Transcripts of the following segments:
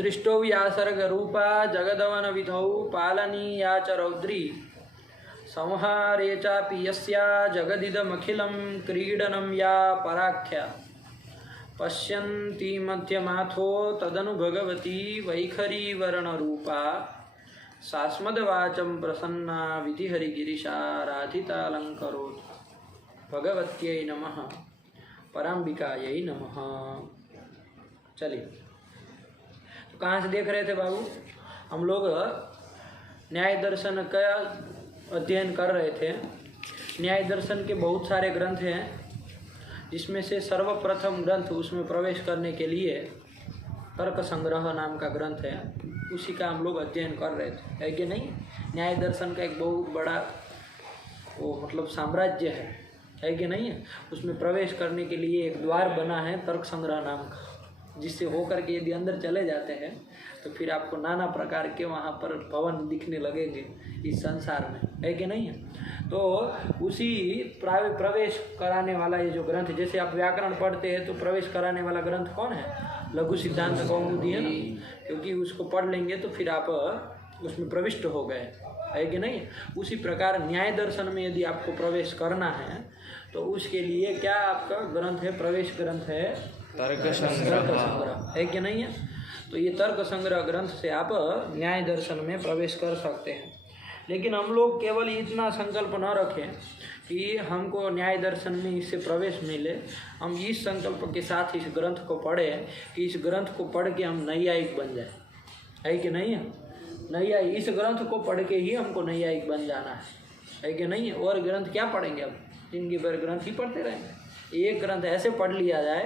सृष्टौ या सर्गरूपा जगदवन विधौ पालनीया च रौद्री संहारे चापि यस्या जगदिदमखिलं क्रीडनं या पराख्या पश्यन्ति मध्यमाथो तदनु भगवती वैखरी वर्णरूपा सास्मद्वाचं प्रसन्ना विधिहरिगिरिशा राधितालङ्करोत् भगवत्यै नमः पराम्बिकायै नमः। चलिए, तो कहाँ से देख रहे थे बाबू? हम लोग न्याय दर्शन का अध्ययन कर रहे थे। न्याय दर्शन के बहुत सारे ग्रंथ हैं, जिसमें से सर्वप्रथम ग्रंथ उसमें प्रवेश करने के लिए तर्क संग्रह नाम का ग्रंथ है, उसी का हम लोग अध्ययन कर रहे थे, है कि नहीं? न्याय दर्शन का एक बहुत बड़ा वो मतलब साम्राज्य है कि नहीं है? उसमें प्रवेश करने के लिए एक द्वार बना है तर्क संग्रह नाम का, जिससे होकर के यदि अंदर चले जाते हैं तो फिर आपको नाना प्रकार के वहाँ पर भवन दिखने लगेंगे इस संसार में, है कि नहीं है? तो उसी प्रवेश कराने वाला ये जो ग्रंथ, जैसे आप व्याकरण पढ़ते हैं तो प्रवेश कराने वाला ग्रंथ कौन है? लघु सिद्धांत कौमुदी है ना, क्योंकि उसको पढ़ लेंगे तो फिर आप उसमें प्रविष्ट हो गए, है कि नहीं? उसी प्रकार न्याय दर्शन में यदि आपको प्रवेश करना है तो उसके लिए क्या आपका ग्रंथ है? प्रवेश ग्रंथ है तर्क संग्रह, है कि नहीं है? तो ये तर्क संग्रह ग्रंथ से आप न्याय दर्शन में प्रवेश कर सकते हैं। लेकिन हम लोग केवल इतना संकल्प न रखें कि हमको न्याय दर्शन में इससे प्रवेश मिले, हम इस संकल्प के साथ इस ग्रंथ को पढ़ें कि इस ग्रंथ को पढ़ के हम नैयायिक बन जाए, है कि नहीं है? नैयायिक, इस ग्रंथ को पढ़ के ही हमको नैयायिक बन जाना है कि नहीं है? और ग्रंथ क्या पढ़ेंगे? अब जिंदगी भर ग्रंथ ही पढ़ते रहेंगे। एक ग्रंथ ऐसे पढ़ लिया जाए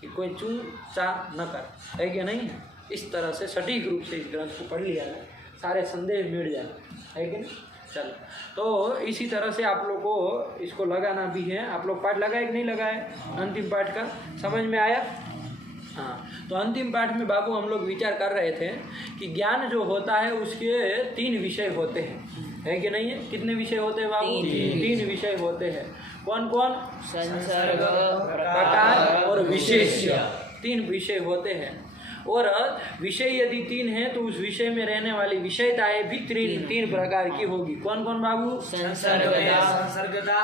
कि कोई चू चा न कर, है कि नहीं? इस तरह से सटीक रूप से इस ग्रंथ को पढ़ लिया जाए, सारे संदेह मिट जाए, है कि नहीं? चलो, तो इसी तरह से आप लोग को इसको लगाना भी है। आप लोग पाठ लगाए कि नहीं लगाए? अंतिम पाठ का समझ में आया? हाँ, तो अंतिम पाठ में बाबू हम लोग विचार कर रहे थे कि ज्ञान जो होता है उसके 3 विषय होते हैं, है कि नहीं है? कितने विषय होते हैं बाबू? 3 विषय होते हैं। कौन कौन? संसर्ग, प्रकार और विशेष्य, 3 विषय होते हैं। और विषय यदि 3 हैं तो उस विषय में रहने वाली विषयताएं भी 3 प्रकार की होगी। कौन कौन बाबू? संसर्गता,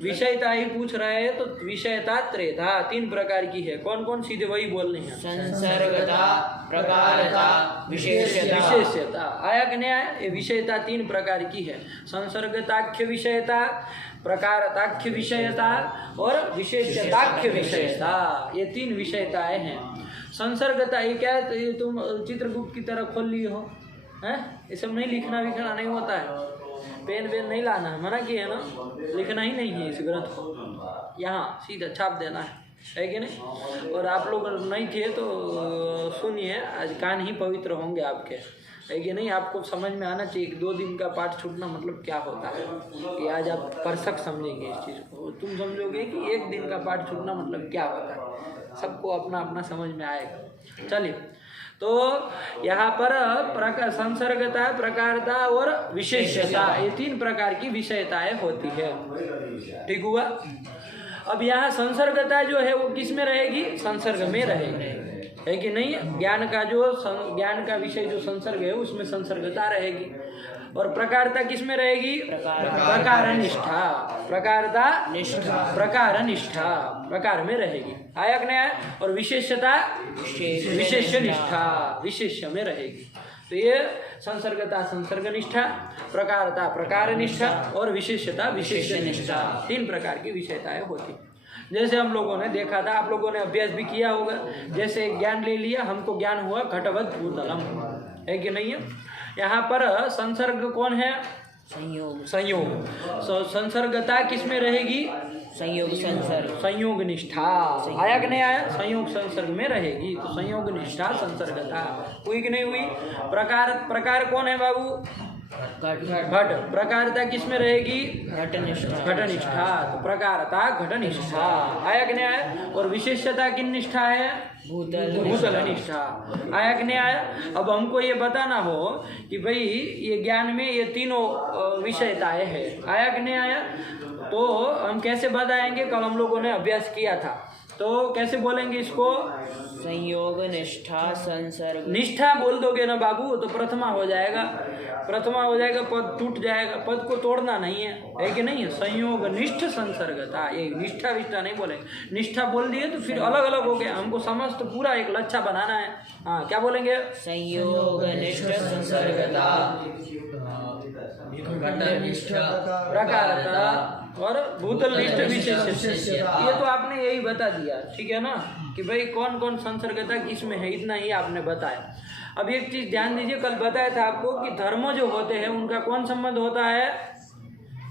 विषयता ही पूछ रहे हैं तो विषयता त्रेधा 3 प्रकार की है। कौन कौन? सीधे वही बोलने हैं। संसर्गता, प्रकारता, विशेष्यता। आया कि नहीं आया? ये विषयता 3 प्रकार की है। संसर्गताख्य विषयता, प्रकारताख्य विषयता और विशेष्यताख्य विषयता, ये 3 विषयताएं हैं। संसर्गता ये क्या है? तो ये तुम चित्रगुप्त की तरह खोल लिए हो, हैं? ये सब नहीं लिखना विखना नहीं होता है, पेन वेन नहीं लाना है, मना किया है ना? लिखना ही नहीं है इस ग्रंथ को, यहाँ सीधा छाप देना है कि नहीं? और आप लोग नहीं थे तो सुनिए, आज कान ही पवित्र होंगे आपके, है कि नहीं? आपको समझ में आना चाहिए कि 2 दिन का पाठ छूटना मतलब क्या होता है। ये आज आप परसक समझेंगे इस चीज़ को, तुम समझोगे कि 1 दिन का पाठ छूटना मतलब क्या होता है। सबको अपना अपना समझ में आएगा। चलिए, तो यहाँ पर संसर्गता, प्रकारता और विशेषता, ये 3 प्रकार की विषयताएं होती है। ठीक हुआ? अब यहाँ संसर्गता जो है वो किस में रहेगी? संसर्ग में रहेगी, है कि नहीं? ज्ञान का विषय जो संसर्ग है उसमें संसर्गता रहेगी। और प्रकारता किस में रहेगी? प्रकार निष्ठा, प्रकारता प्रकार निष्ठा, प्रकार में रहेगी। आया कि नहीं आया? और विशेषता विशेष निष्ठा, विशेष्य में रहेगी। तो ये संसर्गता संसर्ग निष्ठा, प्रकारता प्रकार निष्ठा और विशेषता विशेष निष्ठा, 3 प्रकार की विषयताएं होती। जैसे हम लोगों ने देखा था, आप लोगों ने अभ्यास भी किया होगा, जैसे ज्ञान ले लिया, हमको ज्ञान हुआ घटवत भूतलम, है कि नहीं है? यहाँ पर संसर्ग कौन है? संयोग। संसर्गता किस में रहेगी? संयोग निष्ठा। आया कि नहीं आया? संयोग संसर्ग में रहेगी, तो संयोग निष्ठा संसर्गता हुई कि नहीं हुई? प्रकार कौन है बाबू? घट। प्रकारता किस में रहेगी? घटनिष्ठा, तो प्रकारता घटनिष्ठा। आया कि नहीं आया? और विशेषता किन निष्ठा है? भूतल निष्ठा। आया कि नहीं आया? अब हमको ये बताना हो कि भाई ये ज्ञान में ये 3 विषयताएं हैं, आया कि नहीं आया? तो हम कैसे बताएंगे? कल हम लोगों ने अभ्यास किया था तो कैसे बोलेंगे इसको? संयोग निष्ठा संसर्ग। निष्ठा बोल दोगे ना बाबू तो प्रथमा हो जाएगा, प्रथमा हो जाएगा, पद टूट जाएगा, पद को तोड़ना नहीं है कि नहीं है? संयोग निष्ठ संसर्गता, ये निष्ठा विष्ठा नहीं बोलेंगे। निष्ठा बोल दिए तो फिर अलग अलग हो गया, हमको समस्त पूरा एक लच्छा बनाना है। हाँ, क्या बोलेंगे? संयोग निष्ठ संसर्गता, प्रकारता और भूतल निष्ठ विशेषता। ये तो आपने यही बता दिया, ठीक है ना, कि भाई कौन कौन संसर्गता किसमें है, इतना ही आपने बताया। अब एक चीज ध्यान दीजिए, कल बताया था आपको कि धर्म जो होते हैं उनका कौन संबंध होता है?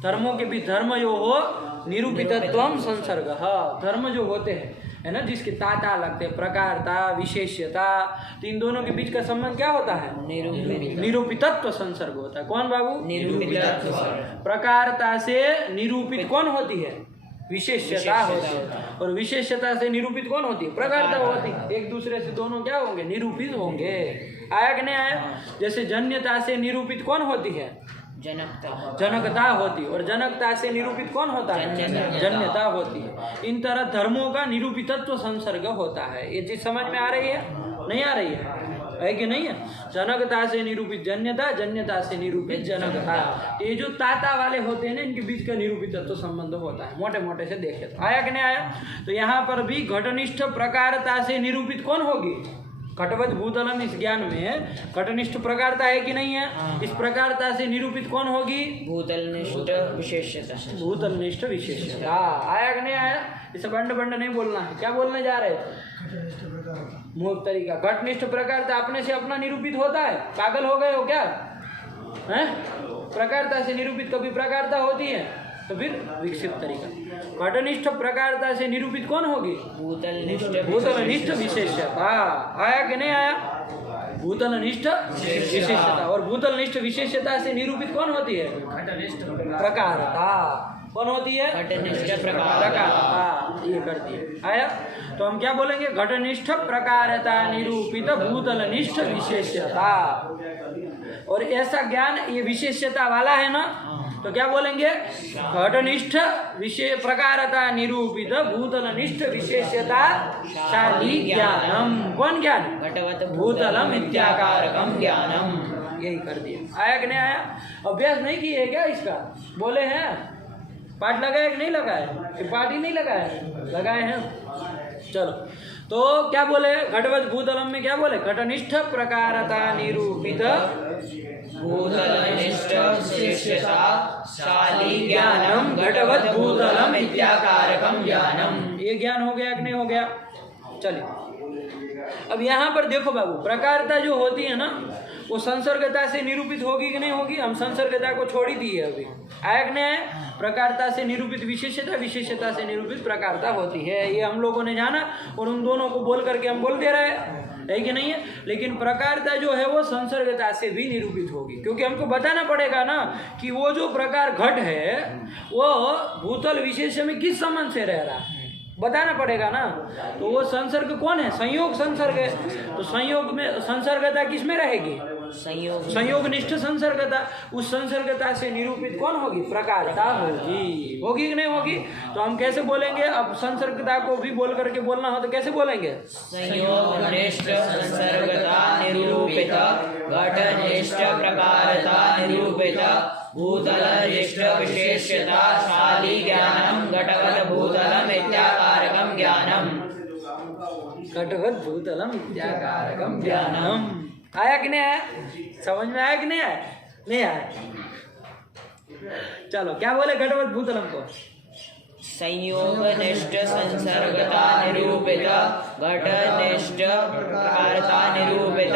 धर्मों के भी धर्म जो हो निरूपितत्वम संसर्ग। हाँ, धर्म जो होते हैं है ना, जिसके ताता लगते हैं, प्रकारता विशेष्यता, तो इन दोनों के बीच का संबंध क्या होता है? निरूपितत्व संसर्ग होता है। कौन बाबू? निरूपितत्व। प्रकारता से निरूपित कौन होती है? विशेष्यता होती है। और विशेष्यता से निरूपित कौन होती है? प्रकारता होती है। एक दूसरे से दोनों क्या होंगे? निरूपित होंगे। आया कि नहीं आया? जैसे जन्यता से निरूपित कौन होती है? जनकता होती है। और जनकता से निरूपित कौन होता है? जन्यता होती है। इन तरह धर्मों का निरूपितत्व संसर्ग होता है। ये चीज समझ में आ रही है? नहीं आ रही है कि नहीं है? जनकता से निरूपित जन्यता, जन्यता से निरूपित जनकता, ये जो ताता वाले होते हैं ना, इनके बीच का निरूपितत्व संबंध होता है। मोटे मोटे से देखे तो आया कि नहीं आया? तो यहाँ पर भी घटनिष्ठ प्रकारता से निरूपित कौन होगी? घटवत भूतलम, इस ज्ञान में घटनिष्ठ प्रकारता है कि नहीं है? इस प्रकारता से निरूपित कौन होगी? भूतलनिष्ठ विशेषता। भूतलनिष्ठ विशेषता। आया कि नहीं आया? इसे बंड बंड नहीं बोलना है। क्या बोलने जा रहे थे? मूर्ख तरीका। घटनिष्ठ प्रकारता अपने से अपना निरूपित होता है? पागल हो गए हो क्या? हैं? प्रकारता से निरूपित कभी प्रकारता होती है? तो फिर विकसित तरीका। घटनिष्ठ प्रकारता से निरूपित कौन होगी? भूतलनिष्ठ विशेषता। आया कि नहीं आया? भूतलनिष्ठ विशेषता। और भूतलनिष्ठ विशेषता से निरूपित कौन होती है? प्रकारता। कौन होती है? घटनिष्ठ प्रकारता। ये कर दिए। आया? तो हम क्या बोलेंगे? घटनिष्ठ प्रकारता निरूपित भूतलनिष्ठ विशेषता। और ऐसा ज्ञान ये विशेषता वाला है ना, तो क्या बोलेंगे? घटनिष्ठ प्रकारता निरूपित भूतलनिष्ठ विशेषता शाली ज्ञानम। कौन ज्ञान? घटवत भूतलम इत्याकारकम ज्ञानम। यही कर दिया। आया कि नहीं आया? अभ्यास नहीं किए क्या इसका? बोले हैं? पाठ लगाए कि नहीं लगाए? पाठ ही नहीं लगाए, लगाए हैं। चलो, तो क्या बोले? घटवत भूतलम में क्या बोले? घटनिष्ठ प्रकारता निरूपित भूतलनिष्ठ विशेषता शाली ज्ञानम घटवत भूतलम इत्याकारकम ज्ञानम। ये ज्ञान हो गया कि नहीं हो गया? चलिए, अब यहाँ पर देखो बाबू, प्रकारता जो होती है ना, वो संसर्गता से निरूपित होगी कि नहीं होगी? हम संसर्गता को छोड़ ही दी है अभी। आया कि नहीं आया? प्रकारता से निरूपित विशेषता, विशेषता से निरूपित प्रकारता होती है। ये हम लोगों ने जाना और उन दोनों को बोल करके हम बोल दे रहे हैं कि नहीं है? लेकिन प्रकारता जो है वो संसर्गता से भी निरूपित होगी, क्योंकि हमको बताना पड़ेगा ना कि वो जो प्रकार घट है वो भूतल विशेष में किस संबंध से रह रहा है, बताना पड़ेगा ना। तो वो संसर्ग कौन है? संयोग संसर्ग है। तो संयोग में संसर्गता किस में रहेगी? संयोग निष्ठ संसर्गता। उस संसर्गता से निरूपित कौन होगी? प्रकारता होगी। होगी कि नहीं होगी? तो हम कैसे बोलेंगे? अब संसर्गता को भी बोल करके बोलना हो तो कैसे बोलेंगे? संयोग निष्ठ संसर्गता निरूपित घटनिष्ठ प्रकारता निरूपित भूतलनिष्ठ विशेषता शाली ज्ञानम घटवत भूतलम इत्याकारकम ज्ञानम। घटवत भूतलम इत्याकारकम ज्ञानम। आया कि नहीं आया? समझ में आया कि नहीं आया? नहीं आया? चलो, क्या बोले घटवत भूतलम को? संयोग निष्ठ संसर्गता निरूपित घटनिष्ठ प्रकारता निरूपित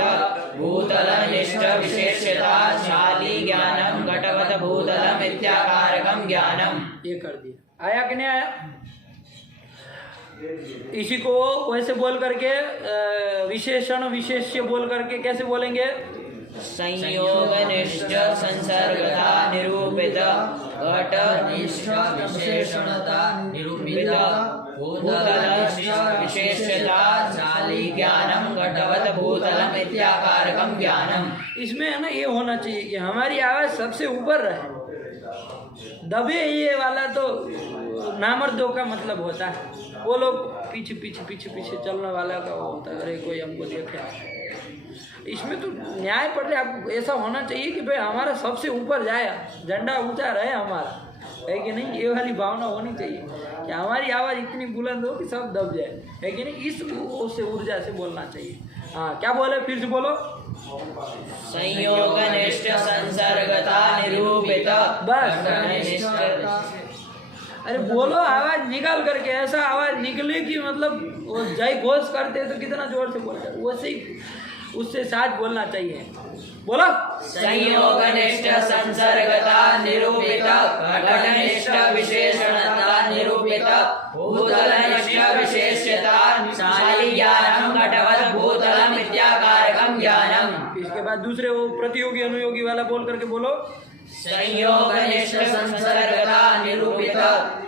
भूतलनिष्ठ विशेषता शाली ज्ञानम घटवत भूतलम इत्याकारकम ज्ञानम। ये कर दिया। आया कि नहीं आया? इसी को वैसे बोल करके विशेषण विशेष्य बोल करके कैसे बोलेंगे? संयोग निष्ठ संसर्गता निरूपित घटनिष्ठ विशेषणता निरूपित भूतलनिष्ठ विशेषता शाली ज्ञानम घटवत भूतलम इत्याकारकम ज्ञानम। इसमें है ना ये होना चाहिए कि हमारी आवाज सबसे ऊपर रहे। दबे ये वाला तो नामर्दों का मतलब होता है, वो लोग पीछे पीछे पीछे पीछे चलने वाला का वो होता है, अरे कोई हमको देखे। इसमें तो न्याय पड़ रहा है, आपको ऐसा होना चाहिए कि भाई हमारा सबसे ऊपर जाए, झंडा ऊंचा रहे हमारा, है कि नहीं? ये वाली भावना होनी चाहिए कि हमारी आवाज़ इतनी बुलंद हो कि सब दब जाए, है कि नहीं? इस उससे ऊर्जा से बोलना चाहिए। हाँ, क्या बोले, फिर से बोलो। संयोगनिष्ठ संसर्गता निरूपित बस। अरे बोलो, आवाज निकाल करके, ऐसा आवाज निकले कि मतलब वो जय घोष करते तो कितना जोर से बोलते, वैसे ही उससे साथ बोलना चाहिए। बोलो। संयोगनिष्ठ संसर्गता निरूपित घटनिष्ठ विशेषणता निरूपित भूतलनिष्ठ विशेष्यता शाली ज्ञानम घटवत् भूतलम इत्याकारकम ज्ञानम। इसके बाद दूसरे वो प्रतियोगी अनुयोगी वाला बोल करके बोलो। संयोगनिष्ठ संसर्गता निरूपित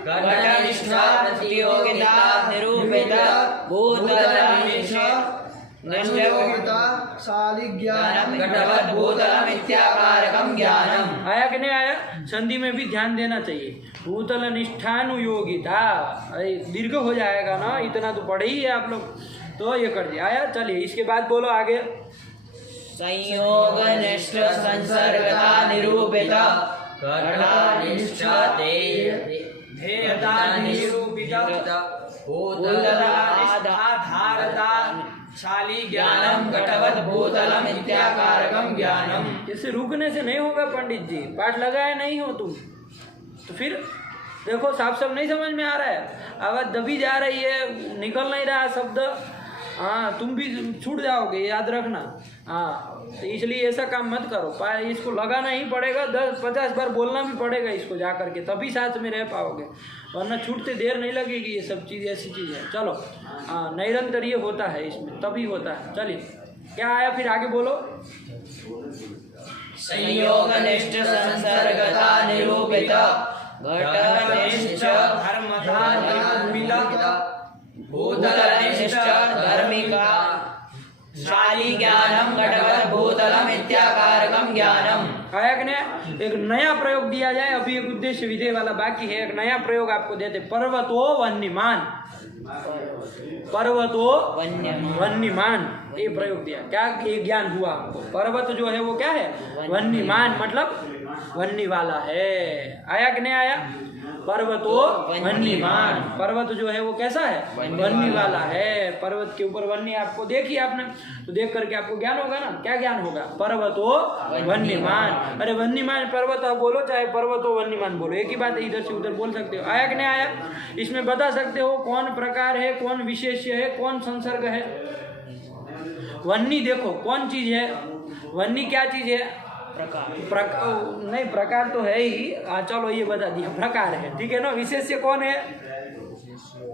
घटनिष्ठ प्रतियोगिता निरूपित भूतलनिष्ठ भूतलम ज्ञानम। आया कि नहीं आया? संधि में भी ध्यान देना चाहिए। भूतल निष्ठानुयोगिता, अरे दीर्घ हो जाएगा ना, इतना तो पढ़े ही है आप लोग, तो ये कर दिया। आया, चलिए इसके बाद बोलो आगे। संयोगनिष्ठ संसर्गता निरूपित घटनिष्ठ ध्येयता निरूपित भूतलाधारता शाली ज्ञानम घटवत् भूतलम इत्याकारकम ज्ञानम। इसे रुकने से नहीं होगा पंडित जी, पाठ लगाए नहीं हो तुम तो फिर देखो साफ साफ नहीं समझ में आ रहा है, आवाज दबी जा रही है, निकल नहीं रहा शब्द। हाँ, तुम भी छूट जाओगे, याद रखना। हाँ, तो इसलिए ऐसा काम मत करो, इसको लगाना ही पड़ेगा, 10-50 बार बोलना भी पड़ेगा इसको जा करके, तभी साथ में रह पाओगे, वरना छूटते देर नहीं लगेगी। ये सब चीज़ ऐसी चीज़ है। चलो, हाँ, निरंतर ये होता है इसमें, तभी होता है। चलिए, क्या आया फिर आगे बोलो। संयोगनिष्ठ संसर्गता निरूपित घटनिष्ठ धर्मता निरूपित भूतलनिष्ठ धर्मिका शाली ज्ञानम घटवत् भूतलम इत्याकारकम ज्ञानम। आया कि नहीं? एक नया प्रयोग दिया जाए, अभी एक उद्देश्य विधेय वाला बाकी है, एक नया प्रयोग आपको देते। पर्वतो वन्यमान, पर्वतो वन्यमान, ये प्रयोग दिया। क्या ये ज्ञान हुआ आपको? पर्वत जो है वो क्या है? वन्यमान, मतलब वन्य वाला है। आया कि नहीं आया? पर्वतो वन्यमान, पर्वत जो है वो कैसा है? वन्य वाला है। पर्वत के ऊपर वन्य आपको देखिए आपने, तो देख करके आपको ज्ञान होगा ना। क्या ज्ञान होगा? पर्वतो वन्यमान। अरे वन्यमान पर्वत आप बोलो, चाहे पर्वतो वन्यमान बोलो, एक ही बात है, इधर से उधर बोल सकते हो। आया कि नहीं आया? इसमें बता सकते हो कौन प्रकार है, कौन विशेष्य है, कौन संसर्ग है। वन्य देखो कौन चीज है, वन्य क्या चीज है? नहीं, प्रकार तो है ही। चलो ये बता दिया, प्रकार है, ठीक है ना। विशेष्य कौन है?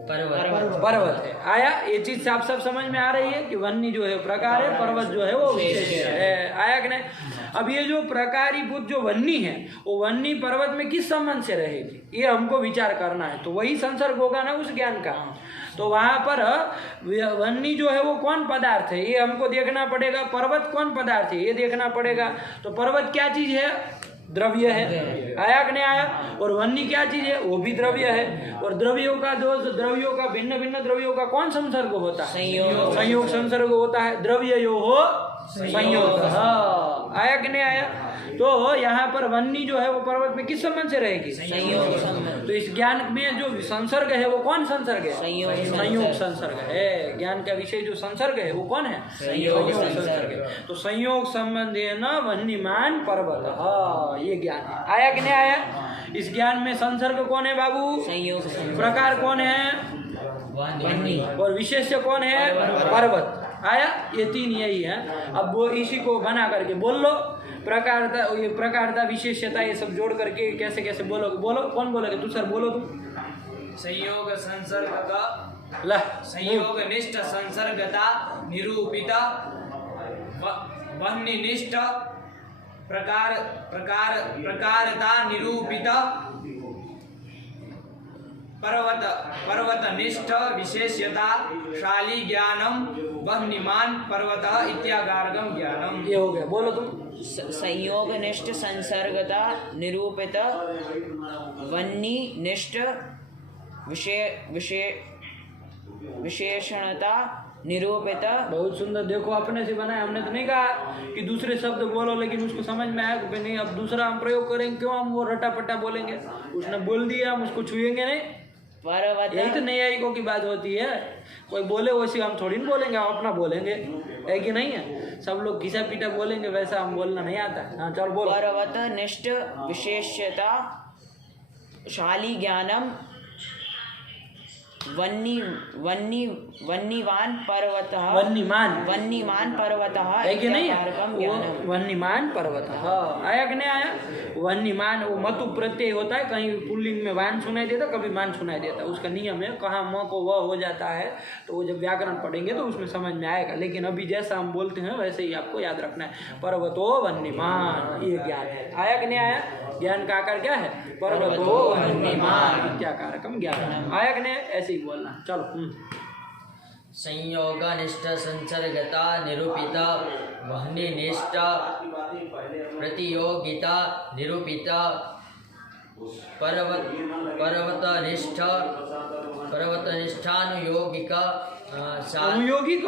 पर्वत है। आया, ये चीज साफ साफ समझ में आ रही है कि वन्य जो है प्रकार है, पर्वत जो है वो विशेष्य है। आया कि नहीं? अब ये जो प्रकारीभूत जो वन्य है, वो वन्य पर्वत में किस संबंध से रहेगी, ये हमको विचार करना है। तो वही संसर्ग होगा ना उस ज्ञान का। तो वहां पर वन्य जो है वो कौन पदार्थ है, ये हमको देखना पड़ेगा। पर्वत कौन पदार्थ है, ये देखना पड़ेगा। तो पर्वत क्या चीज है? द्रव्य है। आया कि नहीं आया? और वन्य क्या चीज है? वो भी द्रव्य है। और द्रव्यों का द्रव्यों का भिन्न भिन्न द्रव्यों का कौन संसर्ग होता है? संयोग संसर्ग होता है। द्रव्य यो हो संयोग। हाँ, आया कि नहीं आया? तो यहाँ पर वन्य जो है वो पर्वत में किस संबंध से रहेगी? संयोग। तो इस ज्ञान में जो संसर्ग है वो कौन संसर्ग है? संयोग संसर्ग है। ज्ञान का विषय जो संसर्ग है वो कौन है? संयोग संसर्ग है। तो संयोग संबंधी न वन्यमान पर्वत, हाँ ये ज्ञान है। आया कि नहीं आया? इस ज्ञान में संसर्ग कौन है बाबू? संयोग। प्रकार कौन है? वन्य। और विशेष्य कौन है? पर्वत। आया? ये तीन यही है। अब वो इसी को बना करके बोल लो। प्रकारता, ये प्रकारता विशेष्यता ये सब जोड़ करके कैसे कैसे बोलोगे? बोलो, कौन बोलोगे? तू सर बोलो तुम। संयोग संसर्ग का ला संयोग निष्ठ संसर्गता निरूपित वन्यनिष्ठ प्रकार प्रकारता निरूपित पर्वतनिष्ठ विशेष्यता शाली ज्ञानम वन्यमान पर्वत इत्यागार्गम ज्ञानम। ये हो गया, बोलो तुम। संयोगनिष्ठ संसर्गता निरूपित वन्यनिष्ठ विशेषणता निरूपित। बहुत सुंदर, देखो अपने से बनाया, हमने तो नहीं कहा कि दूसरे शब्द बोलो लेकिन उसको समझ में आया कि नहीं, अब दूसरा हम प्रयोग करेंगे, क्यों हम वो रटा पटा बोलेंगे, उसने बोल दिया हम उसको छुएंगे नहीं। पर्वत, यही तो न्यायिकों की बात होती है, कोई बोले वैसे हम थोड़ी ना बोलेंगे, हम अपना बोलेंगे, है कि नहीं है। सब लोग घिसा पीटा बोलेंगे, वैसा हम बोलना नहीं आता। हाँ चल बोलो। पर्वत निष्ठ विशेषता शाली ज्ञानम वन्यमान पर्वतः वन्यमान पर्वतः है कि नहीं, इत्याकारकं ज्ञानम। वन्यमान पर्वतः आया कि नहीं आया। वन्यमान वो मतु प्रत्यय होता है, कहीं पुल्लिंग में वान सुनाई देता, कभी मान सुनाई देता, उसका नियम है, कहाँ म को वह हो जाता है, तो वो जब व्याकरण पढ़ेंगे तो उसमें समझ में आएगा। लेकिन अभी जैसा हम बोलते हैं वैसे ही आपको याद रखना है। पर्वतो वन्यमान, ये ज्ञान है। आया कि नहीं आया। ज्ञान का आकार क्या है, पर्वतो वन्यमान इत्याकारकं ज्ञानम। आया कि नहीं, ऐसे ही बोलना। चलो। संयोगनिष्ठ संसर्गता निरूपिता वह्निनिष्ठ प्रतियोगिता निरूपिता पर्वतनिष्ठानुयोगिका अनुयोगिक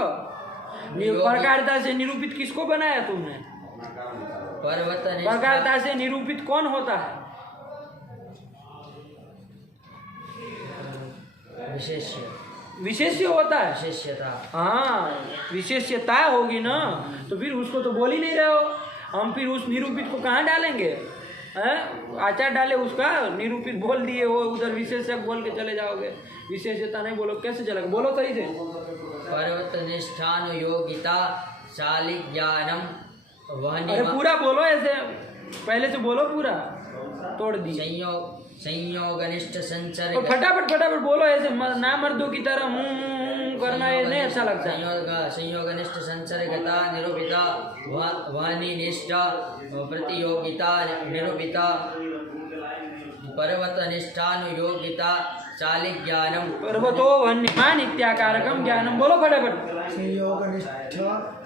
प्रकारता से निरूपित किसको बनाया तुमने। प्रकारता से निरूपित कौन होता है। विशेष्य होता है। विशेष्यता, हाँ विशेष्यता होगी ना, तो फिर उसको तो बोल ही नहीं रहे हो। हम फिर उस निरूपित को कहाँ डालेंगे, आचार डाले उसका, निरूपित बोल दिए हो, उधर विशेषक बोल के चले जाओगे। विशेष्यता नहीं बोलो कैसे चलेगा, बोलो सही से। पर्वतनिष्ठानुयोगिता शाली ज्ञानम अरे पूरा बोलो, ऐसे पहले से बोलो पूरा, तोड़ दी। संयोगनिष्ठ संसर्ग, तो फटाफट बोलो, ऐसे ना मर्दों की तरह करना ये नहीं अच्छा लगता। संयोगनिष्ठ संसर्गता निरूपिता वह्निनिष्ठ प्रतियोगिता निरूपिता पर्वतनिष्ठानुयोगिता शाली ज्ञानम पर्वतो वन्यमान इत्याकारकं ज्ञानम। बोलो फटाफट। संयोगनिष्ठ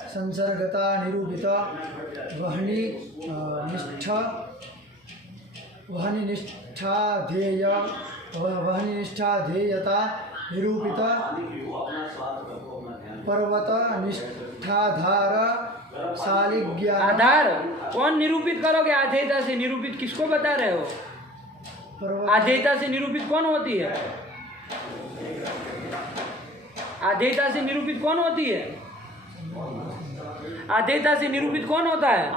संसर्गता निरूपिता वह्निनिष्ठाधेयता निरूपिता पर्वतनिष्ठाधार शालिज्ञान। आधार कौन निरूपित करोगे, आधेयता से निरूपित किसको बता रहे हो। आधेयता से निरूपित कौन होती है, आधेयता से निरूपित कौन होती है, आधेयता से निरूपित कौन होता है।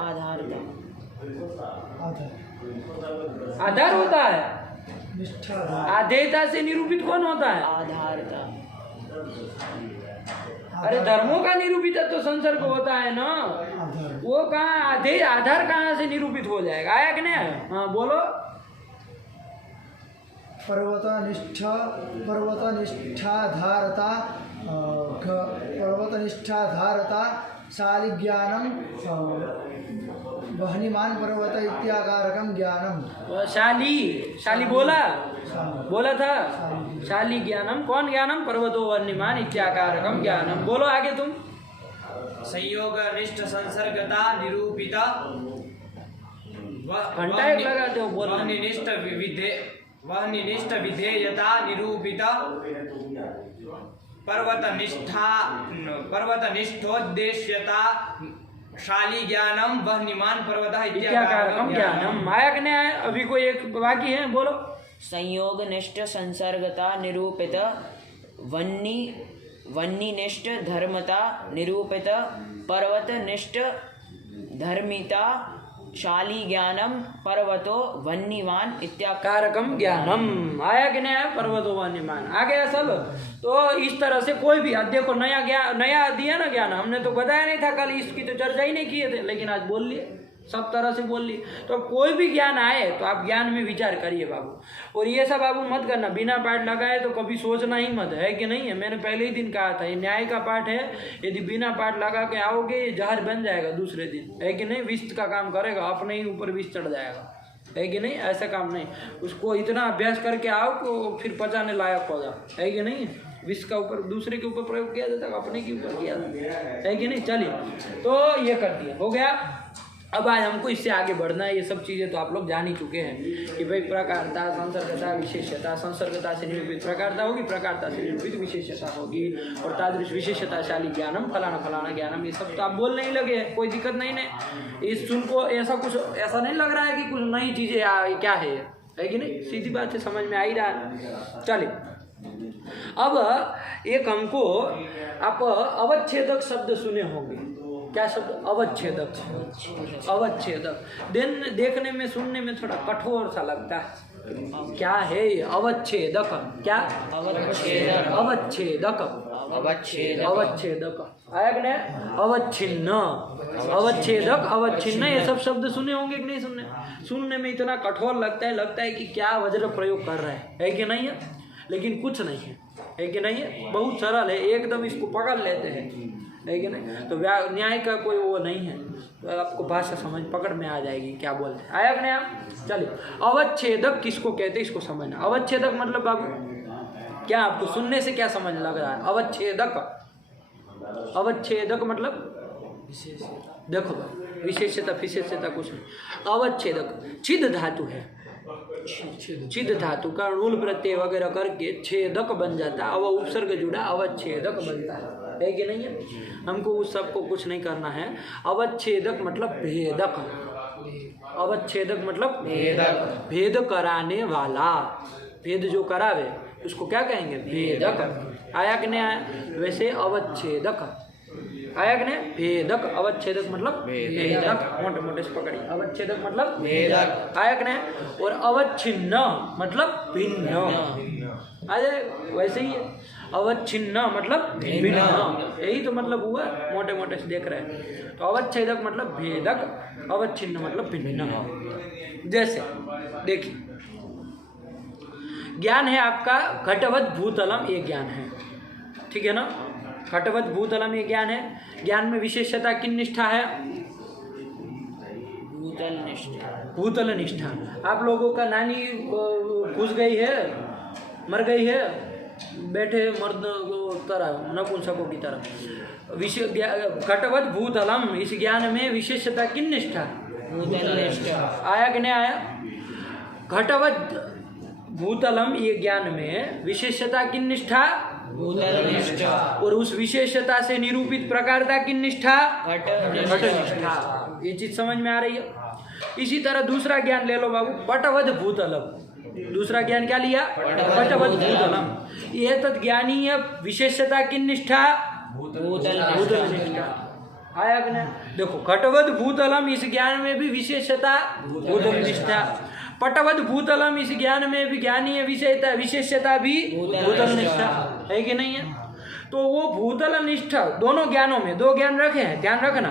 आधार होता है। आधेयता से निरूपित कौन होता है, आधारता। अरे धर्मों का निरूपित तो संसर्ग होता है ना, वो कहाँ आधार कहाँ से निरूपित हो जाएगा। आया कि नहीं। हाँ बोलो। पर्वतनिष्ठाधारता शालिज्ञानम वह्निमान पर्वत इत्याकारकं ज्ञानम। शाली बोला था। शाली ज्ञानम कौन ज्ञानम, पर्वतो वन्यमान इत्याकारकं ज्ञानम। बोलो आगे तुम। संयोगनिष्ठ संसर्गता निरूपिता घंटा एक लगाते हो बोलने। वह्निनिष्ठ विधेयता निरूपिता पर्वतनिष्ठोद्देश्यता शाली ज्ञानम वह्निमान पर्वतः इत्याकारकं ज्ञानम। आया कि नहीं आया। अभी कोई एक बाकी है, बोलो। संयोगनिष्ठ संसर्गता निरूपित वह्निनिष्ठ धर्मता निरूपित पर्वतनिष्ठ धर्मिता शाली ज्ञानम पर्वतो वन्यमान इत्याकारकं ज्ञानम। आया कि नहीं आया। पर्वतो वन्यमान आ गया सब। तो इस तरह से कोई भी, आज देखो नया दिया ना ज्ञान, हमने तो बताया नहीं था कल, इसकी तो चर्चा ही नहीं किए थे, लेकिन आज बोल लिए, सब तरह से बोल लिए। तो कोई भी ज्ञान आए तो आप ज्ञान में विचार करिए बाबू। और ये सब बाबू मत करना, बिना पाठ लगाए तो कभी सोचना ही मत, है कि नहीं है। मैंने पहले ही दिन कहा था, ये न्याय का पाठ है, यदि बिना पाठ लगा के आओगे ये जहर बन जाएगा दूसरे दिन, है कि नहीं। विष का काम करेगा, अपने ही ऊपर विष चढ़ जाएगा, है कि नहीं। ऐसा काम नहीं, उसको इतना अभ्यास करके आओ तो फिर पचाने लायक हो जाओ, है कि नहीं। विष का ऊपर दूसरे के ऊपर प्रयोग किया जाता है, अपने के ऊपर किया जाता है कि नहीं। चलिए, तो ये कर दिया, हो गया। अब आज हमको इससे आगे बढ़ना है। ये सब चीज़ें तो आप लोग जान ही चुके हैं कि भाई प्रकारता, संसर्गता, विशेषता, संसर्गता से निरूपित प्रकारता होगी, प्रकारता से निरूपित विशेषता होगी, और तादृश विशेषताशाली ज्ञानम फलाना फलाना ज्ञानम, ये सब तो आप बोलने ही लगे हैं, कोई दिक्कत नहीं है। इस सुन को ऐसा कुछ ऐसा नहीं लग रहा है कि कुछ नई चीज़ें क्या है कि नहीं, सीधी बात है, समझ में आ ही रहा है। चलिए अब एक हमको आप अवच्छेदक शब्द सुने होंगे। क्या शब्द? अवच्छेदक। अवच्छेदक देखने में सुनने में थोड़ा कठोर सा लगता है। क्या है ये अवच्छेदक? क्या? अवच्छेदक। अवच्छेदक। अवच्छेदक। अवच्छेदक आया ने अवच्छिन्न, अवच्छेदक, अवच्छिन्न, ये सब शब्द सुने होंगे कि नहीं सुनने? सुनने में इतना कठोर लगता है कि क्या वज्र प्रयोग कर रहे हैं, है कि नहीं है? लेकिन कुछ नहीं है कि नहीं है? बहुत सरल है, एकदम इसको पकड़ लेते हैं, है कि नहीं? तो न्याय का कोई वो नहीं है, तो आपको भाषा समझ पकड़ में आ जाएगी क्या बोलते हैं। आया कि नहीं आप? चलिए अवच्छेदक किसको कहते हैं इसको समझना। अवच्छेदक मतलब बाबू क्या आपको सुनने से क्या समझ लग रहा है? अवच्छेदक, अवच्छेदक मतलब देखो विशेषता विशेषता कुछ नहीं। अवच्छेदक छिद धातु है, छिद धातु का णूल प्रत्यय वगैरह करके छेदक बन जाता है, अव उपसर्ग जुड़ा अवच्छेदक बनता है कि नहीं है? हमको उस सबको कुछ नहीं करना है। अवच्छेदक मतलब भेदक, अवच्छेदक मतलब भेदक, भेद कराने वाला, भेद जो करावे उसको क्या कहेंगे? भेदक। आया कि नहीं आया? वैसे अवच्छेदक आया कि नहीं? भेदक। अवच्छेदक मतलब भेदक, मोटे मोटे से पकड़िए। अवच्छेदक मतलब भेदक, आया कि नहीं? और अवच्छिन्न मतलब भिन्न, आ जाए वैसे ही है। अवच्छिन्न मतलब भिन्न, यही तो मतलब हुआ, मोटे मोटे से देख रहे हैं। तो अवच्छेदक मतलब भेदक, अवच्छिन्न मतलब भिन्न। जैसे देखिए ज्ञान है आपका घटवत भूतलम, ये ज्ञान है, ठीक है ना? घटवत भूतलम ये ज्ञान है। ज्ञान में विशेषता किन निष्ठा है? भूतल निष्ठा। भूतल निष्ठा। आप लोगों का नानी घुस गई है, मर गई है, बैठे मर्द तरह नपुंसकों की तरह। घटवत भूतलम, इस ज्ञान में विशेषता किन निष्ठा? भूतल निष्ठा। आया कि नहीं आया? घटवत भूतलम ये ज्ञान में विशेषता किन निष्ठा? भूतल निष्ठा। और उस विशेषता से निरूपित प्रकारता किन निष्ठा? घट घट निष्ठा। ये चीज समझ में आ रही है। इसी तरह दूसरा ज्ञान ले लो बाबू, पटवद भूतलम। दूसरा ज्ञान क्या लिया? पटवद भूतलम। ये तज्ञानीय विशेषता किन निष्ठा? भूतल निष्ठा। आया कि नहीं? देखो घटवद भूतलम इस ज्ञान में भी विशेषता भूतल निष्ठा, पटवद भूतलम इस ज्ञान में भी ज्ञानीय विशेषता भी भूतल निष्ठा, है कि नहीं है? तो वो भूतल निष्ठा दोनों ज्ञानों में दो ज्ञान रखे हैं, ध्यान रखना।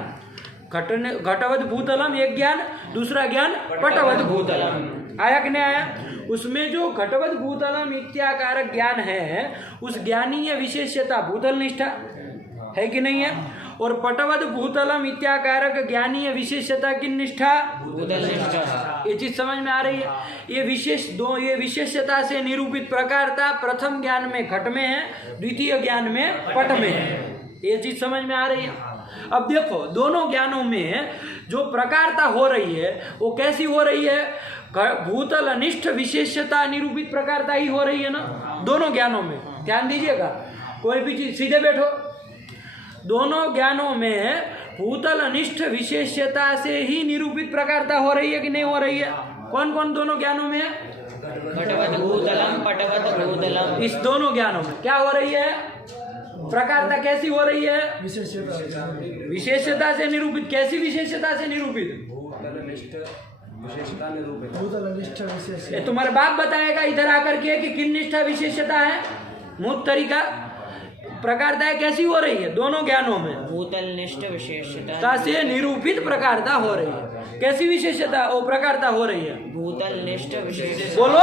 घटवद भूतलम एक ज्ञान, दूसरा ज्ञान पटवद भूतलम। आया कि नहीं आया? उसमें जो घटवद भूतलम इत्याकारक ज्ञान है उस ज्ञानीय विशेषता भूतल निष्ठा, है कि नहीं है? और पटवद भूतलम इत्याकारक ज्ञानीय विशेषता की निष्ठा भूतल निष्ठा। ये चीज समझ में आ रही है? ये विशेषता से निरूपित प्रकारता प्रथम ज्ञान में घट में है, द्वितीय ज्ञान में पट में है। ये चीज समझ में आ रही है? अब देखो दोनों ज्ञानों में जो प्रकारता हो रही है वो कैसी हो रही है? भूतल अनिष्ठ विशेषता निरूपित प्रकारता ही हो रही है ना दोनों ज्ञानों में। ध्यान दीजिएगा, कोई भी चीज सीधे बैठो, दोनों ज्ञानों में भूतल अनिष्ठ विशेषता से ही निरूपित प्रकारता हो रही है कि नहीं हो रही है? कौन कौन दोनों ज्ञानों में है? घटवत भूतलम पटवत भूतलम। इस दोनों ज्ञानों में क्या हो रही है? प्रकारता कैसी हो रही है? विशेषता से निरूपित। कैसी विशेषता से निरूपित? ये तुम्हारे बाप बताएगा इधर आकर के कि किन निष्ठा विशेषता है। मुक्त तरीका प्रकारता कैसी हो रही है? दोनों ज्ञानों में भूतल निष्ठ विशेषता से निरूपित प्रकारता हो रही है। कैसी विशेषता वो प्रकारता हो रही है? भूतल निष्ठ विशेषता। बोलो।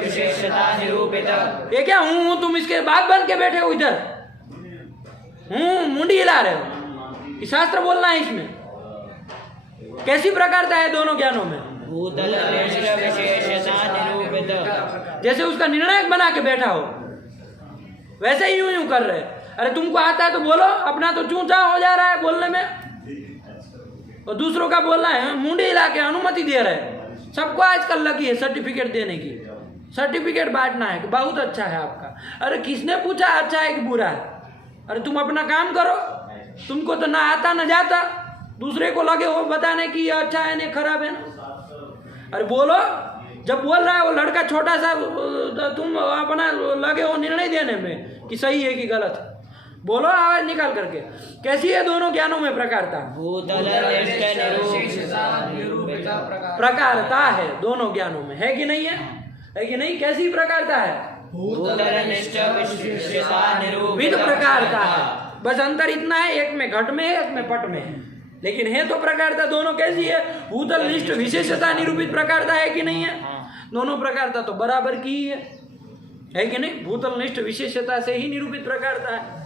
विशेषता निरूपित। ये क्या हूँ? तुम इसके बात बन के बैठे हो इधर, मुंडी हिला रहे हो। शास्त्र बोलना है इसमें। कैसी प्रकारता है दोनों ज्ञानों में? भूतल निष्ठ विशेषता निरूपित। जैसे उसका निर्णायक बना के बैठा हो वैसे ही यूं कर रहे। अरे तुमको आता है तो बोलो, अपना तो चूचा हो जा रहा है बोलने में। और दूसरों का बोलना है, मुंडी हिला के अनुमति दे रहे हैं। सबको आजकल लगी है सर्टिफिकेट देने की, सर्टिफिकेट बांटना है कि बहुत अच्छा है आपका। अरे किसने पूछा अच्छा है कि बुरा है? अरे तुम अपना काम करो, तुमको तो ना आता ना जाता, दूसरे को लगे हो बताने कि ये अच्छा है नहीं खराब है ना। अरे बोलो, जब बोल रहा है वो लड़का छोटा सा, तुम अपना लगे हो निर्णय देने में कि सही है कि गलत है। बोलो आवाज निकाल करके। कैसी है दोनों ज्ञानों में प्रकारता? प्रकारता है दोनों ज्ञानों में, है कि नहीं है कि नहीं? कैसी प्रकारता है? विध प्रकारता है। बस अंतर इतना है, एक में घट में है, एक में पट में है, लेकिन है तो प्रकारता दोनों। कैसी है? भूतल निष्ठ विशेषता निरूपित प्रकारता है कि नहीं है? दोनों प्रकारता तो बराबर की ही है कि नहीं? भूतल निष्ठ विशेषता से ही निरूपित प्रकारता है।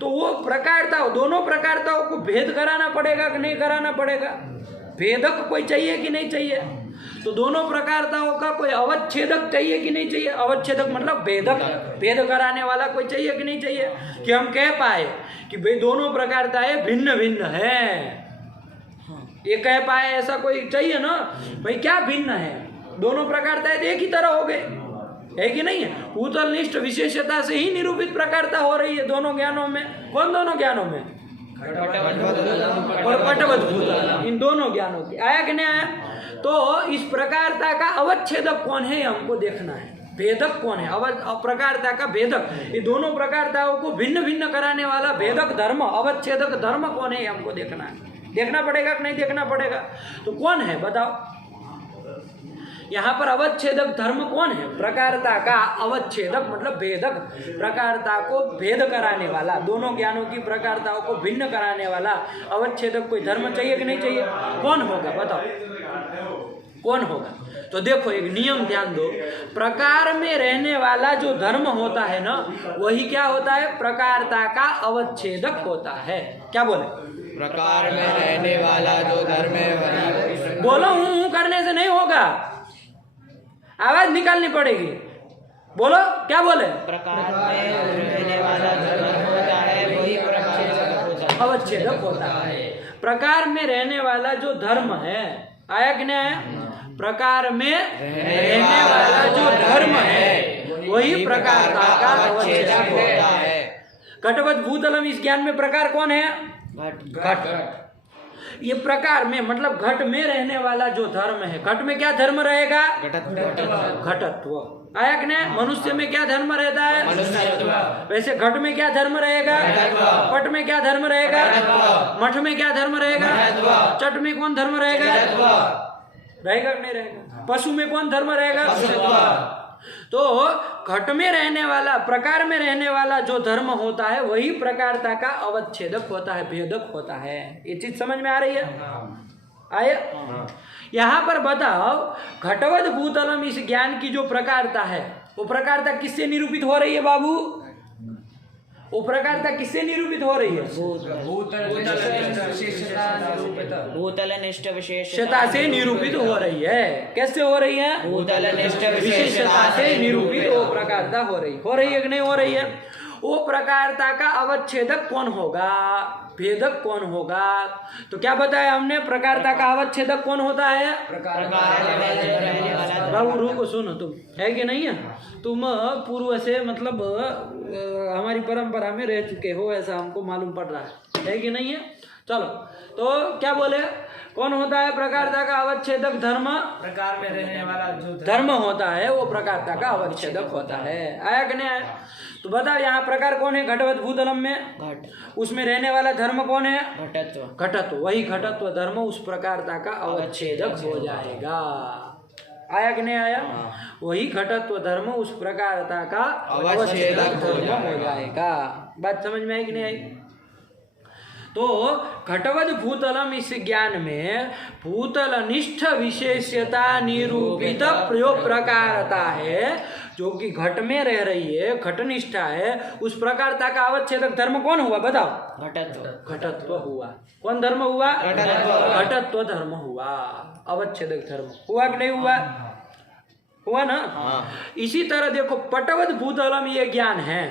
तो वो प्रकारता, दोनों प्रकारताओं को भेद कराना पड़ेगा कि नहीं कराना पड़ेगा? भेदक कोई चाहिए कि नहीं चाहिए? तो दोनों प्रकारताओं का कोई अवच्छेदक चाहिए कि नहीं चाहिए? अवच्छेदक मतलब भेदक, भेद कराने वाला कोई चाहिए कि नहीं चाहिए? कि हम कह पाए कि भाई दोनों प्रकारताएं भिन्न भिन्न है, ये कह पाए ऐसा कोई चाहिए ना? भाई क्या भिन्न है? दोनों प्रकारताएं एक ही तरह हो गए, है कि नहीं है? भूतल निष्ठ विशेषता से ही निरूपित प्रकारता हो रही है दोनों ज्ञानों में। कौन दोनों ज्ञानों में? और पटवत भूतल, इन दोनों ज्ञानों की। आया कि नहीं आया? तो इस प्रकारता का अवच्छेदक कौन है हमको देखना है, भेदक कौन है? प्रकारता का भेदक, ये दोनों प्रकारताओं को भिन्न भिन्न कराने वाला भेदक धर्म, अवच्छेदक धर्म कौन है हमको देखना है। देखना पड़ेगा कि नहीं देखना पड़ेगा? तो कौन है बताओ? यहाँ पर अवच्छेदक धर्म कौन है? प्रकारता का अवच्छेदक मतलब भेदक, प्रकारता को भेद कराने वाला, दोनों ज्ञानों की प्रकारताओं को भिन्न कराने वाला अवच्छेदक कोई धर्म चाहिए कि नहीं चाहिए? कौन होगा बताओ, कौन होगा? तो देखो एक नियम ध्यान दो, प्रकार में रहने वाला जो धर्म होता है ना, वही क्या होता है? प्रकारता का अवच्छेदक होता है। क्या बोले? प्रकार में रहने वाला जो धर्म है वही। बोलो, हूं करने से नहीं होगा, आवाज निकालनी पड़ेगी। बोलो क्या बोले? प्रकार में रहने वाला जो धर्म होता है वही अवच्छेदक होता है। प्रकार में रहने वाला जो धर्म है, आया कि नहीं आया? प्रकार में रहने वाला जो धर्म है वही प्रकारता का अवच्छेदक होता है। घटवत भूतलम, इस ज्ञान में प्रकार कौन है? घट। ये प्रकार में मतलब घट में रहने वाला जो धर्म है, घट में क्या धर्म रहेगा? घटत्व। आया कि नहीं? मनुष्य में क्या धर्म रहता है? वैसे घट में क्या धर्म रहेगा? पट में क्या धर्म रहेगा? मठ में क्या धर्म रहेगा? चट में कौन धर्म रहेगा? रहेगा कि नहीं रहेगा? पशु में कौन धर्म रहेगा? तो घट में रहने वाला, प्रकार में रहने वाला जो धर्म होता है वही प्रकारता का अवच्छेदक होता है, भेदक होता है। ये चीज समझ में आ रही है? आए? यहाँ पर बताओ, घटवद भूतलम इस ज्ञान की जो प्रकारता है, वो प्रकारता किससे निरूपित हो रही है बाबू? वो प्रकारता किससे निरूपित हो रही है? भूतल निष्ठ विशेषता से निरूपित हो रही है। कैसे हो रही है? भूतल निष्ठ विशेषता से निरूपित वो प्रकारता हो रही है कि नहीं हो रही है? वो प्रकारता का अवच्छेदक कौन होगा? भेदक कौन होगा? तो क्या बताया हमने? प्रकारता का अवच्छेदक कौन होता है? बाबू रुको, सुनो, तुम है कि नहीं है? तुम पूर्व से मतलब हमारी परंपरा में रह चुके हो, ऐसा हमको मालूम पड़ रहा है कि नहीं है? चलो, तो क्या बोले? कौन होता है प्रकारता का अवच्छेदक धर्म? प्रकार में रहने वाला जो धर्म होता है वो प्रकारता का अवच्छेदक होता है। आया कि नहीं आया? तो बताओ यहाँ प्रकार कौन है? घटवत भूतलम में घट, उसमें रहने वाला धर्म कौन है? घटत्व। घटत्व, वही घटत्व धर्म उस प्रकारता का अवच्छेदक हो जाएगा। आया कि नहीं आया? वही घटत्व धर्म उस प्रकारता का अवच्छेदक धर्म हो जाएगा। बात समझ में आई कि नहीं आई? तो घटवद भूतलम इस ज्ञान में भूतल निष्ठ विशेषता निरूपित प्रयोग प्रकारता है, जो कि घट में रह रही है, घटनिष्ठा है, उस प्रकारता का अवच्छेदक धर्म कौन हुआ बताओ? घटत्व। घटत्व हुआ। कौन धर्म हुआ? घटत्व धर्म हुआ। अवच्छेदक धर्म हुआ कि नहीं हुआ? हुआ ना? इसी तरह देखो, पटवद भूतलम ये ज्ञान है,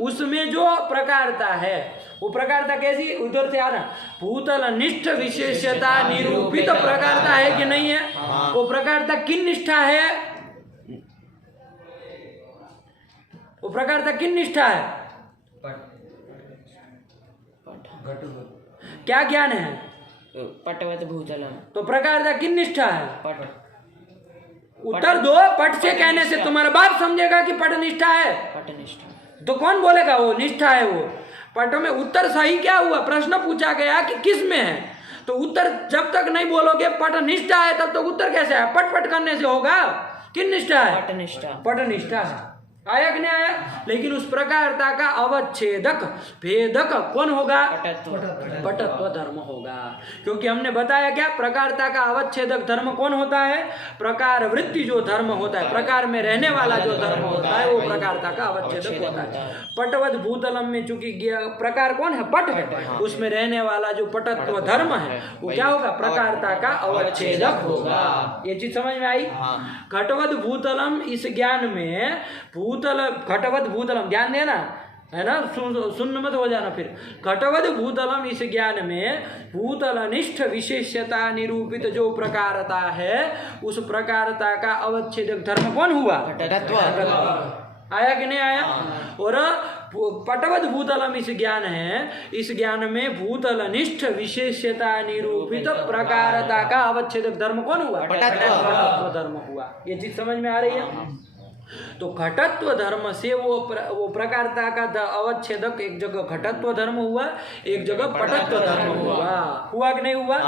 उसमें जो प्रकारता है वो प्रकारता कैसी, उधर से आना, भूतल निष्ठ विशेषता निरूपित प्रकारता है कि नहीं है? वो प्रकारता किन निष्ठा है? वो प्रकारता किन निष्ठा है? क्या ज्ञान है? पटवत भूतलम। तो प्रकारता किन निष्ठा है? पट। उत्तर दो। पट से कहने से तुम्हारा बाप समझेगा कि पट निष्ठा है, पटनिष्ठा। तो कौन बोलेगा वो निष्ठा है? वो पट में उत्तर सही क्या हुआ? प्रश्न पूछा गया कि किस में है, तो उत्तर जब तक नहीं बोलोगे पट निष्ठा है तब तक उत्तर कैसे है? पट पट करने से होगा। किन निष्ठा है? पटनिष्ठा। पट निष्ठा है। आया कि नहीं आया? लेकिन उस प्रकारता का अवच्छेदक भेदक कौन होगा? पटत्व धर्म होगा। क्योंकि हमने बताया क्या, प्रकारता का अवच्छेदक धर्म कौन होता है? प्रकार वृत्ति जो धर्म होता है, प्रकार में रहने वाला जो धर्म होता है वो प्रकारता का अवच्छेदक होता है। पटवत भूतलम में चूंकि प्रकार कौन है? पट है। उसमें रहने वाला जो पटत्व धर्म है वो क्या होगा? प्रकारता का अवच्छेदक होगा। ये चीज समझ में आई? घटवत भूतलम इस ज्ञान में घटवत भूतलम, ध्यान देना है ना, सुन्न मत हो जाना फिर। घटवत भूतलम इस ज्ञान में भूतल निष्ठ विशेषता निरूपित जो प्रकारता है उस प्रकारता का अवच्छेदक धर्म कौन हुआ? आया कि नहीं आया? और पटवत भूतलम इस ज्ञान है, इस ज्ञान में भूतल निष्ठ विशेषता निरूपित प्रकारता का अवच्छेदक धर्म कौन हुआ? पटत्व धर्म हुआ। ये चीज समझ में आ रही है? तो घटत्व धर्म से वो प्रकारता का अवच्छेदक एक जगह घटत्व धर्म हुआ, एक जगह पटत्व धर्म हुआ कि नहीं हुआ?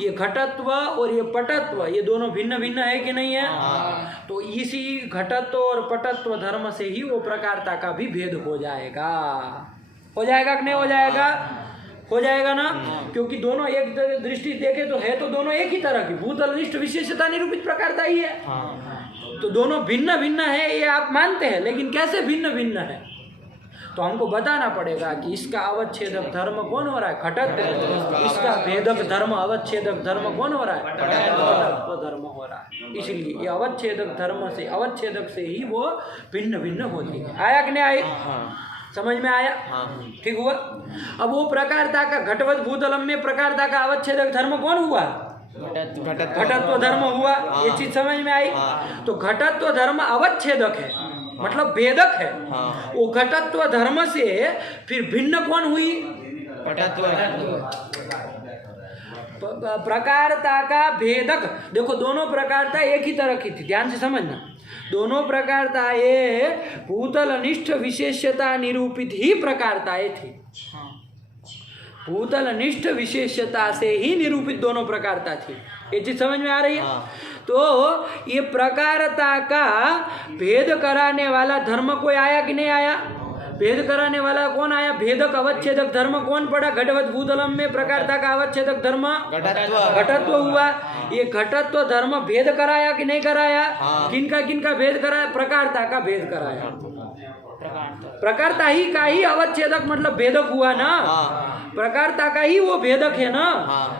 ये घटत्व और ये पटत्व ये दोनों भिन्न भिन्न है कि नहीं है? तो इसी घटत्व और पटत्व धर्म से ही वो प्रकारता का भी भेद हो जाएगा। हो जाएगा कि नहीं हो जाएगा? हो जाएगा ना, क्योंकि दोनों एक दृष्टि देखे तो है तो दोनों एक ही तरह की भूतल निष्ठ विशेषता निरूपित प्रकारता ही है। तो दोनों भिन्न भिन्न है ये आप मानते हैं, लेकिन कैसे भिन्न भिन्न है? तो हमको बताना पड़ेगा कि इसका अवच्छेदक धर्म कौन हो रहा है? घटत्व। इसका भेदक धर्म अवच्छेदक धर्म कौन हो रहा है? पटत्व धर्म हो रहा है। इसलिए ये अवच्छेदक धर्म से अवच्छेदक से ही वो भिन्न भिन्न होती है। आया कि नहीं आई? समझ में आया? ठीक हुआ। अब वो प्रकारता का घटवत भूतलम में प्रकारता का अवच्छेदक धर्म कौन हुआ? घटत्व धर्म हुआ। ये चीज समझ में आई? तो घटत्व धर्म अवच्छेदक है, मतलब भेदक है। वो घटत्व धर्म से फिर भिन्न कौन हुई? प्रकारता का भेदक। देखो दोनों प्रकारता एक ही तरह की थी, ध्यान से समझना। दोनों प्रकारता ये भूतल निष्ठ विशेषता निरूपित ही प्रकारताएं थी। भूतल निष्ठ विशेषता से ही निरूपित दोनों प्रकारता थी। ये चीज समझ में आ रही है? तो ये प्रकारता का भेद कराने वाला धर्म कोई आया कि नहीं आया? भेद कराने वाला कौन आया? भेदक अवच्छेदक धर्म कौन पड़ा? घटवत भूतलम में प्रकारता का अवच्छेदक धर्म घटत्व हुआ। ये घटत्व धर्म भेद कराया कि नहीं कराया? किनका भेद कराया? प्रकारता का भेद कराया। प्रकारता ही का ही अवच्छेदक मतलब भेदक हुआ ना। प्रकारता का ही वो भेदक है ना,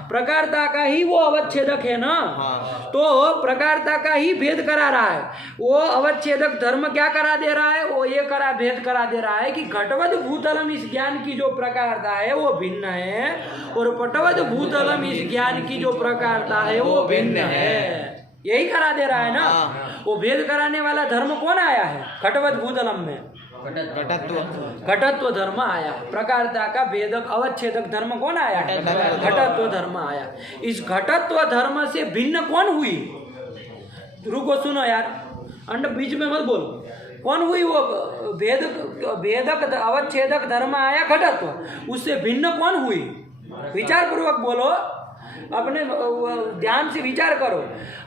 प्रकारता का ही वो अवच्छेदक है ना। तो प्रकारता का ही भेद करा रहा है। वो अवच्छेदक धर्म क्या करा दे रहा है? वो ये भेद करा दे रहा है कि घटवत भूतलम इस ज्ञान की जो प्रकारता है वो भिन्न है, और पटवत भूतलम इस ज्ञान की जो प्रकारता है वो भिन्न है। यही करा दे रहा है ना। वो भेद कराने वाला धर्म कौन आया है? घटवत भूतलम में घटत्व धर्म आया। प्रकारता का भेदक अवच्छेदक धर्म कौन आया? घटत्व धर्म आया। इस घटत्व धर्म से भिन्न कौन हुई? रुको सुनो यार, अंड बीच में मत बोल। कौन हुई? वो भेदक अवच्छेदक धर्म आया घटत्व, उससे भिन्न कौन हुई? विचार पूर्वक बोलो, अपने ध्यान से विचार करो।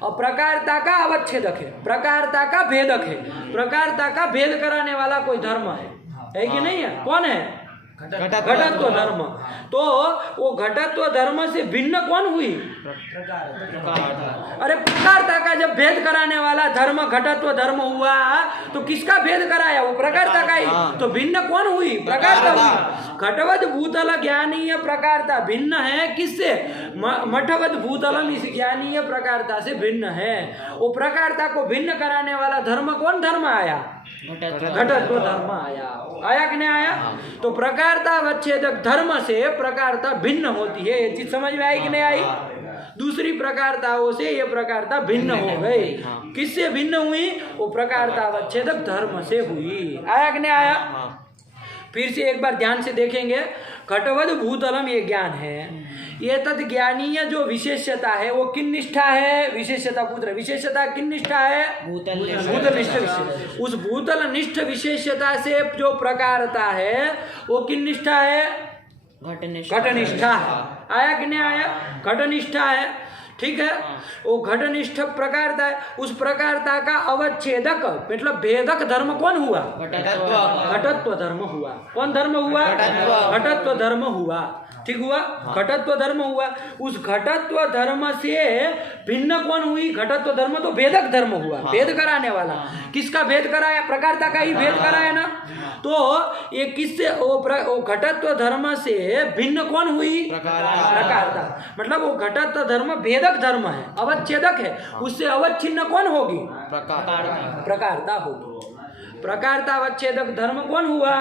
और प्रकारता का अवच्छेदक है, प्रकारता का भेदक है, प्रकारता का भेद कराने वाला कोई धर्म है कि नहीं है? कौन है? घटत्व धर्म। तो वो घटत्व धर्म से भिन्न कौन हुई? अरे प्रकारता का जब भेद कराने वाला धर्म घटत्व धर्म हुआ तो किसका भेद कराया? वो प्रकारता का ही। तो भिन्न कौन हुई? प्रकारता हुई। घटवत भूतल ज्ञानीय प्रकारता भिन्न है किससे? मठवत भूतलम इस ज्ञानीय प्रकारता से भिन्न है। वो प्रकारता को भिन्न कराने वाला धर्म कौन धर्म आया? घटत्व धर्म आया। आया कि नहीं आया? तो प्रकारता अवच्छेदक धर्म से प्रकारता भिन्न होती है। ये चीज समझ में आई कि नहीं आई? दूसरी प्रकारताओं से ये प्रकारता भिन्न हो गई। किससे भिन्न हुई? वो प्रकारता अवच्छेदक धर्म से हुई। आया कि नहीं आया? फिर से एक बार ध्यान से देखेंगे। घटवद भूतलम ये ज्ञान है। ये तद ज्ञानीय जो विशेषता है वो किन निष्ठा है? विशेषता पुत्र विशेषता किन निष्ठा है? भूतल निष्ठ विशेषता। उस भूतल निष्ठ विशेषता से जो प्रकारता है वो किन निष्ठा है? घटनिष्ठा है। आया कि नहीं आया? घटनिष्ठा है। ठीक है, वो घटनिष्ठ प्रकारता है। उस प्रकारता का अवच्छेदक मतलब भेदक धर्म कौन हुआ? घटत्व धर्म हुआ। कौन धर्म हुआ? घटत्व धर्म हुआ। ठीक हुआ, घटत्व धर्म हुआ। उस घटत्व धर्म से भिन्न कौन हुई? घटत्व धर्म तो भेदक धर्म हुआ। भेद कराने वाला किसका भेद कराया? प्रकारता का ही भेद कराया ना। तो ये किससे? वो घटत्व धर्म से भिन्न कौन हुई? प्रकारता। मतलब वो घटत्व धर्म भेदक धर्म है, अवच्छेदक है। उससे अवच्छिन्न कौन होगी? प्रकारता होगी। प्रकारता अवच्छेदक धर्म कौन हुआ?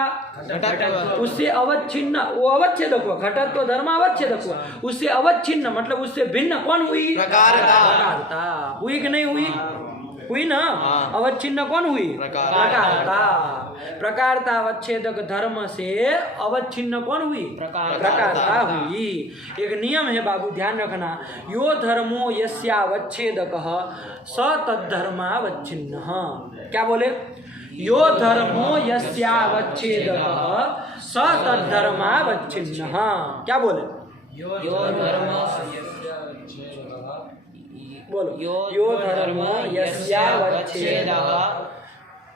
उससे अवच्छिन्न, वो अवच्छेदक हुआ। घटत्व धर्म अवच्छेदक हुआ। उससे अवच्छिन्न मतलब उससे भिन्न कौन हुई? प्रकारता। हुई कि नहीं हुई? हुई ना। अवच्छिन्न कौन हुई? प्रकारता। प्रकारता अवच्छेदक धर्म से अवच्छिन्न कौन हुई? प्रकारता हुई। एक नियम है बाबू, ध्यान रखना। यो धर्मो यस्यावच्छेदकः स तद्धर्मावच्छिन्नः। क्या बोले? यो धर्मो यस्यावच्छेदकः स तद्धर्मावच्छिन्नः। क्या बोले? यो धर्म बोलो। यो धर्मो यस्यावच्छेदकः।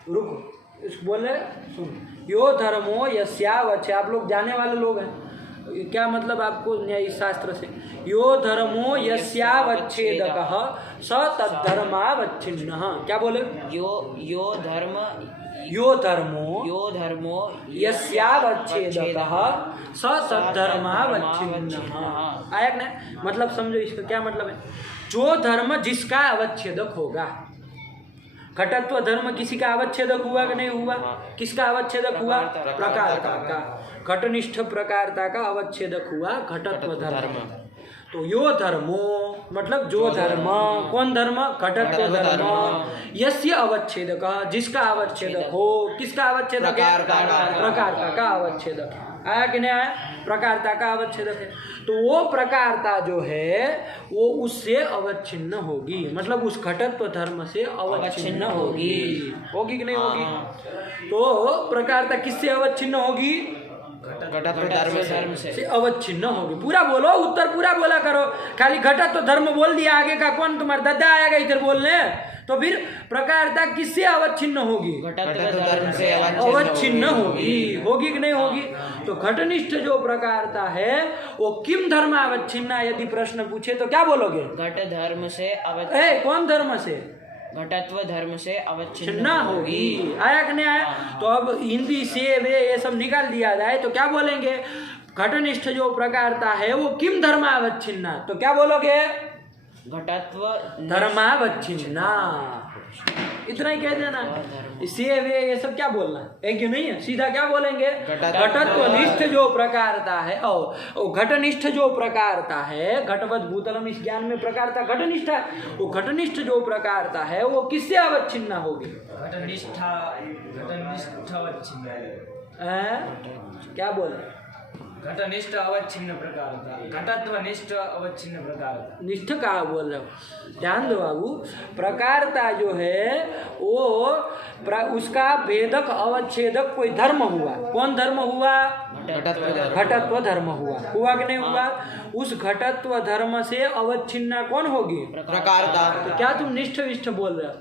रुको, बोले सुन। यो धर्मो यस्यावच्छेद। आप लोग जाने वाले लोग हैं, क्या मतलब आपको न्याय शास्त्र से? यो धर्मो यस्यावच्छेदकः स तद्धर्मावच्छिन्नः। क्या बोले? यो धर्मो यस्यावच्छेदकः स तद्धर्मावच्छिन्नः। आया कि नहीं? मतलब समझो इसका क्या मतलब है। जो धर्म जिसका अवच्छेदक होगा। घटत्व धर्म किसी का अवच्छेदक हुआ कि नहीं हुआ? किसका अवच्छेदक हुआ? प्रकारता का। घटनिष्ठ प्रकारता का अवच्छेदक हुआ घटत्व धर्म। तो यो धर्मो मतलब जो धर्म। कौन धर्म? घटत्व धर्म। यस्य अवच्छेदक जिसका अवच्छेदक हो। किसका अवच्छेदक है? प्रकारता का अवच्छेदक। आया कि नहीं आया? प्रकारता का अवच्छेदक है। तो वो प्रकारता जो है वो उससे अवच्छिन्न होगी। मतलब उस घटत्व धर्म से अवच्छिन्न होगी। होगी कि नहीं होगी? तो प्रकारता किससे अवच्छिन्न होगी? घटत्व धर्म से अवच्छिन्न होगी। पूरा बोलो, उत्तर पूरा बोला करो। खाली घटत्व धर्म बोल दिया, आगे का कौन तुम्हारा दादा आएगा इधर बोलने? तो फिर प्रकारता किससे अवच्छिन्न होगी? घटत्व धर्म से अवच्छिन्न होगी। होगी कि नहीं होगी? तो घटनिष्ठ जो प्रकारता है वो किम धर्म अवच्छिन्ना यदि प्रश्न पूछे तो क्या बोलोगे? घट धर्म से कौन धर्म से? घटत्व धर्म से अवच्छिन्न होगी। आया कि नहीं आया? तो अब हिंदी से वे ये सब निकाल दिया जाए तो क्या बोलेंगे? घटनिष्ठ जो प्रकारता है वो किम धर्म अवच्छिन्ना। तो क्या बोलोगे? घटत्व धर्मावच्छिन्ना। इतना ही कह देना। इससे वे ये सब क्या बोलना है कि नहीं है? सीधा क्या बोलेंगे? घटत्वनिष्ठ जो प्रकारता है और घटनिष्ठ जो प्रकारता है। घटवद भूतलम इस ज्ञान में प्रकारता घटनिष्ठ है। वो घटनिष्ठ जो प्रकारता है वो किससे अवच्छिन्न होगी? क्या बोले? घटनिष्ठ अवच्छिन्न प्रकारता। घटत्वनिष्ठ अवच्छिन्न प्रकारता। निष्ठ कहा बोल रहे हो? ध्यान दो बाबू। प्रकारता जो है वो उसका भेदक अवच्छेदक कोई धर्म हुआ। कौन धर्म हुआ? घटत्व धर्म हुआ। हुआ कि नहीं हुआ? उस घटत्व धर्म से अवच्छिन्न कौन होगी? प्रकारता। तो क्या तुम निष्ठ विष्ठ बोल रहे हो?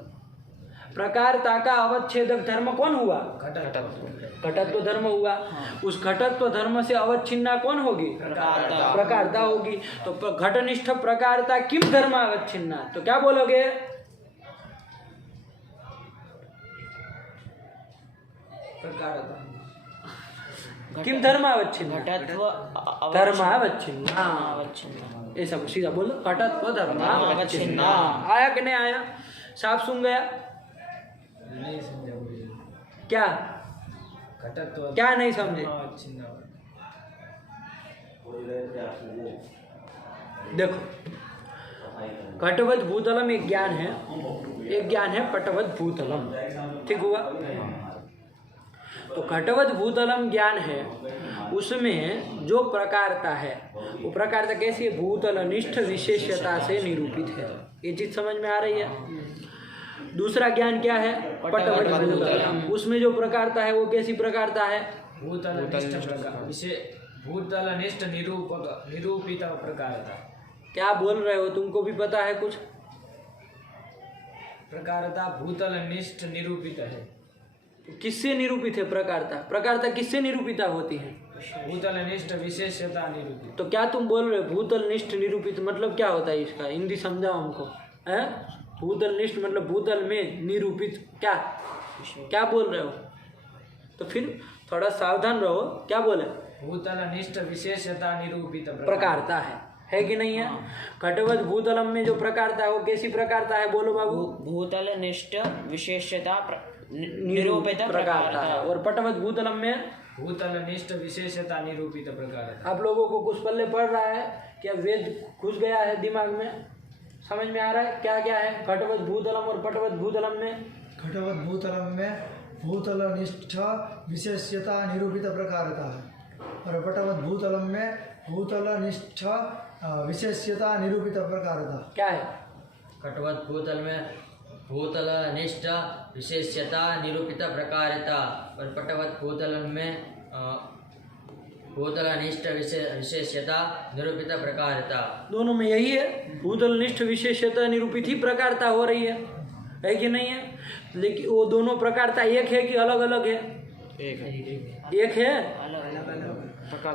प्रकारता का अवच्छेदक धर्म कौन हुआ? घटत्व धर्म हुआ। उस घटत्व धर्म से अवच्छिन्ना कौन होगी? प्रकारता होगी। तो घटनिष्ठ प्रकारता किम धर्म अवच्छिन्ना। तो क्या बोलोगे? किम धर्म अवच्छिन्न? घटत्व धर्म अवच्छिन्ना। ऐसा सीधा बोलो, घटत्व धर्म अवच्छिन्ना। आया कि नहीं आया? साफ सुन गया? क्या घटत्व क्या नहीं समझे? अवच्छिन्न। देखो, घटवत भूतलम एक ज्ञान है, एक ज्ञान है पटवत भूतलम। ठीक हुआ? तो घटवत भूतलम ज्ञान है, उसमें जो प्रकारता है वो प्रकारता कैसी है? भूतलनिष्ठ विशेषता से निरूपित है। ये चीज समझ में आ रही है? दूसरा ज्ञान क्या है? पटवत भूतलम। उसमें जो प्रकारता है वो कैसी प्रकारता है? भूतलनिष्ठ प्रकार भूतलनिष्ठ निरूपित प्रकारता। क्या बोल रहे हो? तुमको भी पता है कुछ? प्रकारता भूतलनिष्ठ निरूपित है। किससे निरूपित है प्रकारता? प्रकारता किससे निरूपिता होती है? भूतलनिष्ठ विशेषता निरूपित। तो क्या तुम बोल रहे हो? भूतलनिष्ठ निरूपित मतलब क्या होता है इसका? हिंदी समझाओ हमको। हैं? भूतलनिष्ठ मतलब भूतल में निरूपित क्या क्या बोल रहे हो? तो फिर थोड़ा सावधान रहो। क्या बोले? भूतलनिष्ठ विशेषता निरूपित प्रकारता है कि नहीं है? घटवत भूतलम में जो प्रकारता है वो कैसी प्रकारता है? बोलो बाबू। भूतलनिष्ठ विशेषता निरूपित प्रकारता है। और पटवत भूतलम में भूतलनिष्ठ विशेषता निरूपित प्रकारता। आप लोगों को कुछ पल्ले पड़ रहा है क्या? वेद घुस गया है दिमाग में? समझ में आ रहा है क्या क्या है घटवत भूतलम और पटवत भूतलम में? घटवत भूतलम में भूतलनिष्ठ विशेष्यता निरूपित प्रकारता है और पटवत भूतलम में भूतलनिष्ठ विशेष्यता निरूपित प्रकारता क्या है? घटवत भूतल में भूतलनिष्ठ विशेष्यता निरूपित प्रकारता और पटवत भूतल में भूतलनिष्ठ विशेष्यता निरूपित प्रकारता। दोनों में यही है, भूतलनिष्ठ विशेषता निरूपित ही प्रकारता हो रही है कि नहीं है? लेकिन वो दोनों प्रकारता एक है कि अलग अलग है? एक है।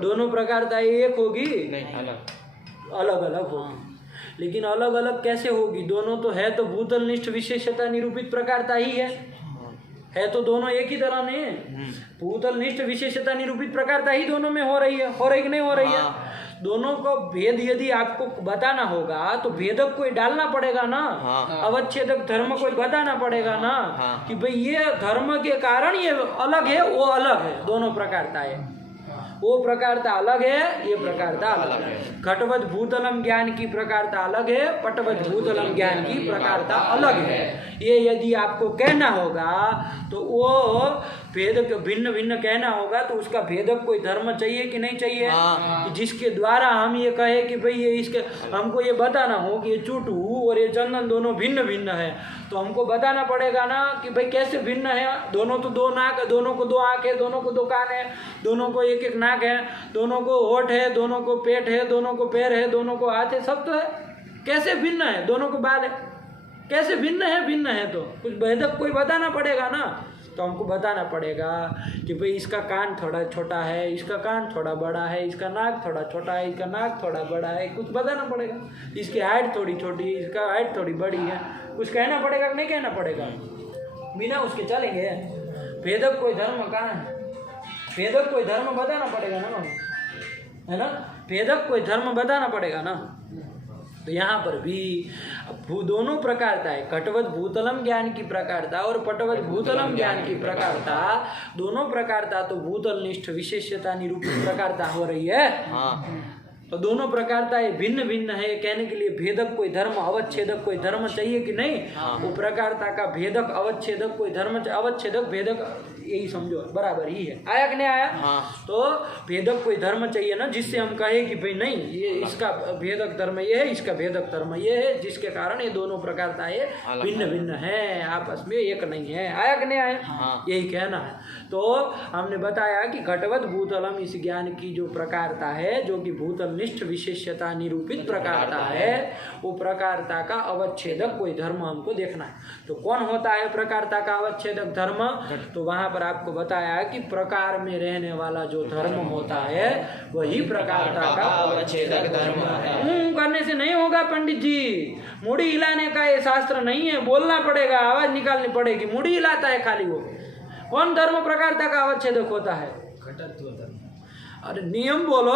दोनों प्रकारता एक होगी? नहीं, अलग अलग होगी। लेकिन अलग अलग कैसे होगी? दोनों तो है तो भूतलनिष्ठ विशेषता निरूपित प्रकारता ही है तो दोनों एक ही तरह नहीं है। भूतलनिष्ठ विशेषता निरूपित प्रकारता ही दोनों में हो रही है कि नहीं हो रही है? दोनों को भेद यदि आपको बताना होगा तो भेदक कोई डालना पड़ेगा ना। अवच्छेदक धर्म कोई बताना पड़ेगा ना कि भाई ये धर्म के कारण ये अलग है, वो अलग है। दोनों प्रकारता है, वो प्रकारता अलग है, ये प्रकारता अलग है। घटवत भूतलम ज्ञान की प्रकारता अलग है, पटवत भूतलम ज्ञान की प्रकारता अलग है। ये यदि आपको कहना होगा तो वो भेदक भिन्न भिन्न कहना होगा तो उसका भेदक कोई धर्म चाहिए कि नहीं चाहिए? कि जिसके द्वारा हम ये कहे कि भाई ये इसके हमको ये बताना हो कि ये चूटू और ये चंदन दोनों भिन्न भिन्न है, तो हमको बताना पड़ेगा ना कि भाई कैसे भिन्न है। दोनों तो दो नाक, दोनों को दो आँख है, दोनों को दो कान है, दोनों को एक एक नाक है, दोनों को होठ है, दोनों को पेट है, दोनों को पैर है, दोनों को हाथ है, सब तो है। कैसे भिन्न है? दोनों को बाल है, कैसे भिन्न है? भिन्न है तो कुछ भेदक कोई बताना पड़ेगा ना। तो हमको बताना पड़ेगा कि भाई इसका कान थोड़ा छोटा है, इसका कान थोड़ा बड़ा है, इसका नाक थोड़ा छोटा है, इसका नाक थोड़ा बड़ा है, कुछ बताना पड़ेगा। इसकी हाइट थोड़ी छोटी है, इसका हाइट थोड़ी बड़ी है, कुछ कहना पड़ेगा कि नहीं कहना पड़ेगा? बिना उसके चलेंगे? भेदक कोई धर्म कहाँ है? भेदक कोई धर्म बताना पड़ेगा ना, है ना? भेदक कोई धर्म बताना पड़ेगा ना। तो यहाँ पर भी दोनों प्रकारता है, घटवत भूतलम ज्ञान की प्रकारता और पटवत भूतलम ज्ञान की प्रकारता। दोनों प्रकारता तो भूतलनिष्ठ विशेषता निरूपित प्रकारता हो रही है। तो दोनों प्रकारता ये भिन्न भिन्न है। कहने के लिए भेदक कोई धर्म, अवच्छेदक कोई धर्म चाहिए कि नहीं? वो प्रकारता का भेदक अवच्छेदक कोई धर्म, अवच्छेदक भेदक यही समझो बराबर ही है। आया कि नहीं आया? तो भेदक कोई धर्म चाहिए ना, जिससे हम कहे कि भाई नहीं ये इसका भेदक धर्म ये है, इसका भेदक धर्म ये है, जिसके कारण ये दोनों प्रकारता ये भिन्न भिन्न है, आपस में एक नहीं है। आया कि नहीं आया? यही कहना है। तो हमने बताया कि घटवत भूतलम इस ज्ञान की जो प्रकारता है, जो कि भूतलनिष्ठ विशेषता निरूपित प्रकारता है, वो प्रकारता का अवच्छेदक कोई धर्म हमको देखना है। तो कौन होता है प्रकारता का अवच्छेदक धर्म? तो वहां पर आपको बताया कि प्रकार में रहने वाला जो धर्म होता है वही प्रकारता का अवच्छेदक धर्म है। करने से नहीं होगा पंडित जी, मुड़ी हिलाने का ये शास्त्र नहीं है, बोलना पड़ेगा, आवाज निकालनी पड़ेगी। मुड़ी हिलाता है खाली वो। कौन धर्म प्रकारता का अवच्छेदक होता है? घटत्व धर्म। अरे नियम बोलो,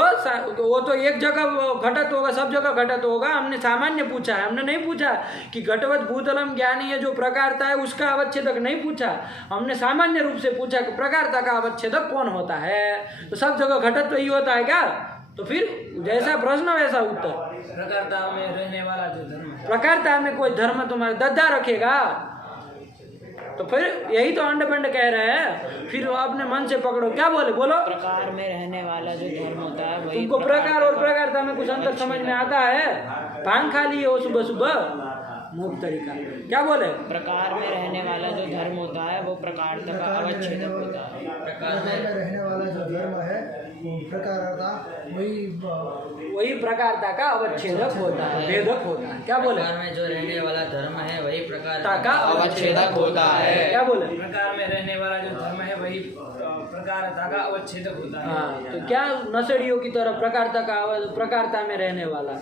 वो तो एक जगह घटत होगा, सब जगह घटत होगा। हमने सामान्य पूछा है, हमने नहीं पूछा कि घटवत भूतलम ज्ञानीय जो प्रकारता है उसका अवच्छेदक नहीं पूछा। हमने सामान्य रूप से पूछा कि प्रकारता का अवच्छेदक कौन होता है। तो सब जगह घटत ही होता है क्या? तो फिर जैसा प्रश्न वैसा उत्तर। प्रकारता में रहने वाला जो धर्म है, प्रकारता में कोई धर्म तुम्हारा दद्दा रखेगा तो फिर यही तो अंड बंड कह रहे हैं। फिर अपने मन से पकड़ो, क्या बोले, बोलो। प्रकार में रहने वाला जो धर्म होता है वही तुमको प्रकार और प्रकारता में कुछ अंतर समझ में आता है? भांग खा लिए हो सुबह सुबह, मूर्ख तरीका। क्या बोले? प्रकार में रहने वाला जो धर्म होता है वो प्रकारता का अवच्छेदक होता है। प्रकार में रहने वाला जो धर्म है वो प्रकारता वही प्रकारता का अवच्छेदक होता है, भेदक होता है। क्या बोले? प्रकार में जो रहने वाला धर्म है वही प्रकारता का अवच्छेदक होता है। क्या बोले? प्रकार में रहने वाला जो धर्म है वही प्रकारता का अवच्छेदक होता है। हाँ, तो क्या नशेड़ियों की तरह प्रकारता में रहने वाला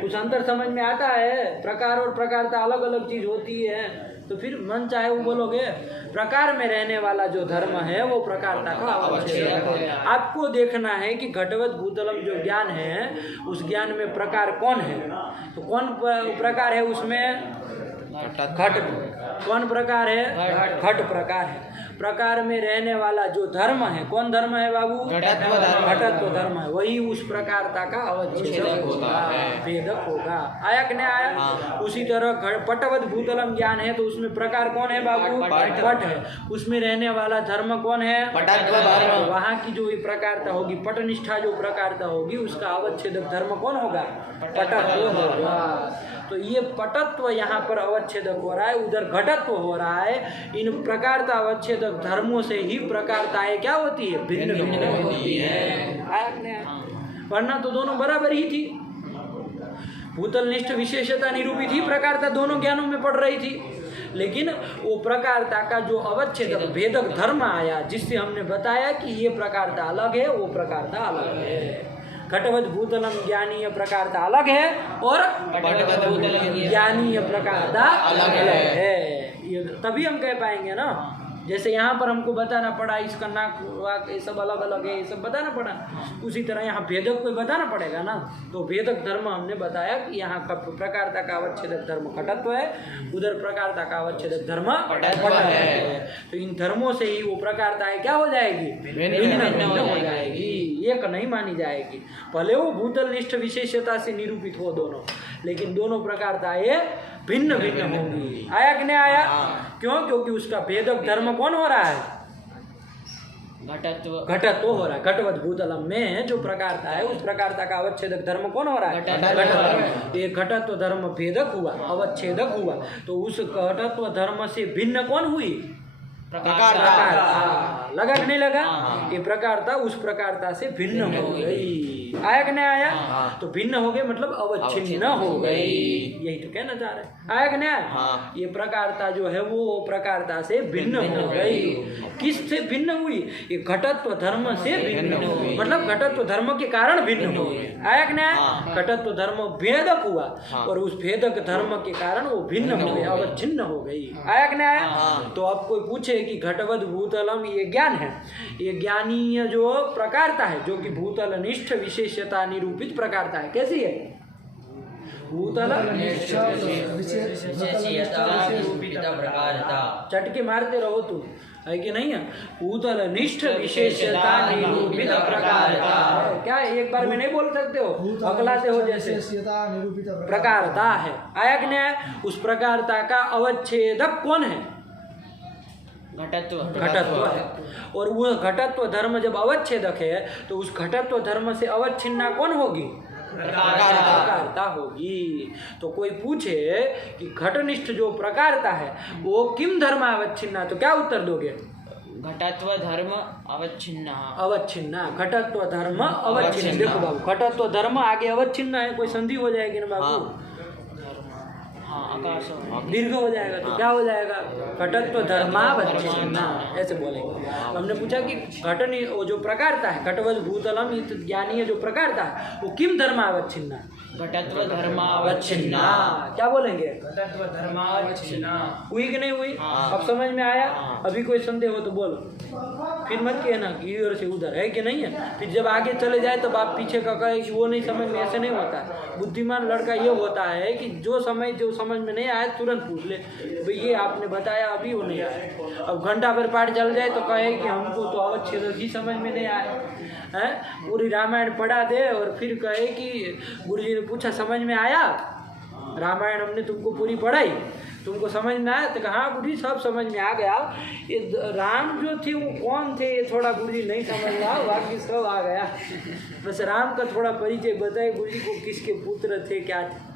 कुछ अंतर समझ में आता है? प्रकार और प्रकारता अलग अलग चीज होती है। तो फिर मन चाहे वो बोलोगे। प्रकार में रहने वाला जो धर्म है वो प्रकारता का अवच्छेदक है। आपको देखना है कि घटवत भूतलम जो ज्ञान है उस ज्ञान में प्रकार कौन है। तो कौन प्रकार है उसमें? घट। कौन प्रकार है? घट प्रकार है। प्रकार में रहने वाला जो धर्म है, कौन धर्म है बाबू? घटत्व धर्म। घटत्व धर्म है। वही उस प्रकारता का अवच्छेदक होगा, भेदक होगा। आया कि नहीं आया? उसी तरह पटवत भूतलम ज्ञान है तो उसमें प्रकार कौन है बाबू? पट है। उसमें रहने वाला धर्म कौन है? पटत्व धर्म। वहाँ की जो प्रकारता होगी, पटनिष्ठा जो प्रकारता होगी उसका अवच्छेदक धर्म कौन होगा? पटत्व होगा। तो ये पटत्व यहाँ पर अवच्छेदक हो रहा है, उधर घटत्व हो रहा है। इन प्रकारता अवच्छेदक धर्मों से ही प्रकारताएं क्या होती है? भिन्न भिन्न होती है। वरना तो दोनों बराबर ही थी। भूतलनिष्ठ विशेषता निरूपित ही प्रकारता दोनों ज्ञानों में पड़ रही थी। लेकिन वो प्रकारता का जो अवच्छेदक भेदक धर्म आया, जिससे हमने बताया कि ये प्रकारता अलग है, वो प्रकारता अलग है। घटवत भूतलम ज्ञानीय प्रकारता अलग है और पटवत भूतलम ज्ञानीय प्रकारता अलग है। ये तभी हम कह पाएंगे ना। जैसे यहाँ पर हमको बताना पड़ा इसका नाक वाक ये सब अलग अलग है, ये सब बताना पड़ा, उसी तरह यहाँ भेदक को बताना पड़ेगा ना। तो भेदक धर्म हमने बताया कि यहाँ का प्रकारता का अवच्छेदक धर्म घटत्व है, उधर प्रकारता का अवच्छेदक धर्म पटत्व है। तो इन धर्मों से ही वो प्रकारताएं क्या हो जाएगी? भिन्न हो जाएगी, एक नहीं मानी जाएगी। भले वो भूतलनिष्ठ विशेषता से निरूपित हो दोनों, लेकिन दोनों प्रकारताएं भिन्न भिन्न होंगी। आया कि नहीं आया? क्यों? क्योंकि उसका भेदक धर्म कौन हो रहा है? घटत्व हो रहा है। घटवत भूतलम में जो प्रकारता है उस प्रकारता का अवच्छेदक धर्म कौन हो रहा है? घटत्व। ये घटत्व धर्म भेदक हुआ, अवच्छेदक हुआ। तो उस घटत्व धर्म से भिन्न कौन हुई? प्रकारता। लगा कि नहीं लगा? ये प्रकारता उस प्रकारता से भिन्न हो गई। आया कि नहीं आया? तो भिन्न हो गई मतलब अवच्छिन्न हो गई। यही तो कहना चाह रहे। आया कि नहीं आया? ये प्रकारता जो है वो प्रकारता से भिन्न हो गई। किस से भिन्न हुई? ये घटत्व धर्म से भिन्न हुई, मतलब घटत्व धर्म के कारण भिन्न हुई। आया कि नहीं आया? घटत्व धर्म भेदक हुआ और उस भेदक धर्म के कारण वो भिन्न हो गई, अवच्छिन्न हो गई। आया कि नहीं आया? तो अब कोई पूछे कि घटवत भूतलम ये ज्ञान है, ये ज्ञानीय जो प्रकारता है जो कि भूतलनिष्ठ विशेषता निरूपित प्रकारता है, कैसी है? भूतलनिष्ठ विशेषता निरूपित प्रकारता। चटके मारते रहो तुम, है कि नहीं है? भूतलनिष्ठ विशेषता निरूपित प्रकारता। क्या एक बार में नहीं बोल सकते हो? अगलाते हो जैसे। विशेषता निरूपित प्रकारता है। आया कि नहीं आया? उस प्रकारता का अवच्छेदक कौन है? घटत्व है। और वो घटत्व धर्म जब अवच्छेदक है तो उस घटत्व धर्म से अवच्छिन्ना कौन होगी? प्रकारता होगी। तो कोई पूछे कि घटनिष्ठ जो प्रकारता है वो किम धर्म अवच्छिन्ना, तो क्या उत्तर दोगे? घटत्व धर्म अवच्छिन्न। अवच्छिन्ना। घटत्व धर्म अवच्छिन्न। देखो बाबू, घटत्व धर्म आगे अवच्छिन्न है, कोई संधि हो जाएगी ना बाबू? हाँ आकाश हो दीर्घ हो जाएगा तो क्या हो जाएगा? घटत्व धर्मावच्छिन्ना, ऐसे बोलेंगे। हमने पूछा कि घट वो जो प्रकारता है, घटवद भूतलम ज्ञानीय जो प्रकारता है वो किम धर्मावच्छिन्ना? घटत्व धर्मावच्छिन्ना। क्या बोलेंगे? घटत्व धर्मावच्छिन्ना। हुई कि नहीं हुई? अब समझ में आया? अभी कोई संदेह हो तो बोलो, फिर मत कहना कि इधर से उधर है कि नहीं है। फिर जब आगे चले जाए तब आप पीछे का कहे कि वो नहीं समझ में, ऐसे नहीं होता। बुद्धिमान लड़का ये होता है कि जो समझ में नहीं आया तुरंत पूछ ले, भाई ये आपने बताया अभी वो नहीं आया। अब घंटा भर पाठ चल जाए तो कहे कि हमको तो अवच्छेद ही समझ में नहीं आया है। पूरी रामायण पढ़ा दे और फिर कहे कि गुरुजी ने पूछा समझ में आया? रामायण हमने तुमको पूरी पढ़ाई, तुमको समझ में आया? तो कहा हाँ गुरुजी सब समझ में आ गया। ये राम जो थे वो कौन थे ये थोड़ा गुरुजी नहीं समझ रहा, बाकी सब आ गया। बस राम का थोड़ा परिचय बताए गुरुजी को, किसके पुत्र थे क्या थे।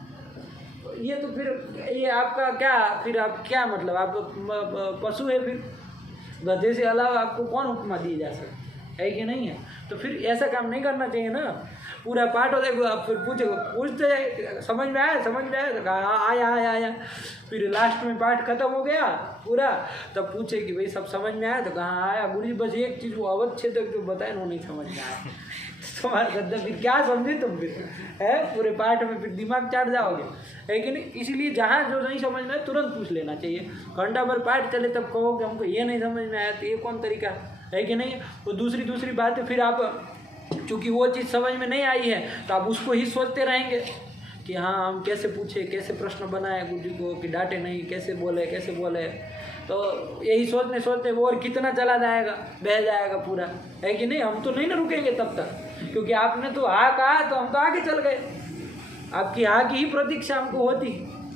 ये तो फिर ये आपका क्या, फिर आप क्या मतलब आप पशु है? फिर गधे से अलावा आपको कौन उपमा दी जा सकती है कि नहीं है? तो फिर ऐसा काम नहीं करना चाहिए ना। पूरा पाठ हो जाएगा, आप फिर पूछते जाए समझ में आया, समझ में आया? तो कहा आया आया आया। फिर लास्ट में पाठ खत्म हो गया पूरा, तब पूछे कि भाई सब समझ में आया? तो कहाँ आया गुरुजी, बस एक चीज़ वो अवच्छेदक जो बताए वो नहीं समझ में आया। तुम्हारा गद्दा फिर क्या समझे तुम? फिर है पूरे पाठ में फिर दिमाग चाट जाओगे, है कि नहीं? इसलिए जहाँ जो नहीं समझ में आए तुरंत पूछ लेना चाहिए। घंटा भर पाठ चले तब कहो कि हमको ये नहीं समझ में आया, तो ये कौन तरीका है कि नहीं? तो दूसरी बात फिर आप चूँकि वो चीज़ समझ में नहीं आई है तो आप उसको ही सोचते रहेंगे कि हाँ हम कैसे पूछे, कैसे प्रश्न बनाए गुरुजी को कि डांटे नहीं, कैसे बोले। तो यही सोचते वो और कितना चला जाएगा, बह जाएगा पूरा, है कि नहीं? हम तो नहीं ना रुकेंगे तब तक, क्योंकि आपने तो हाँ कहा तो हम तो आगे चल गए। आपकी हाँ की ही प्रतीक्षा हमको होती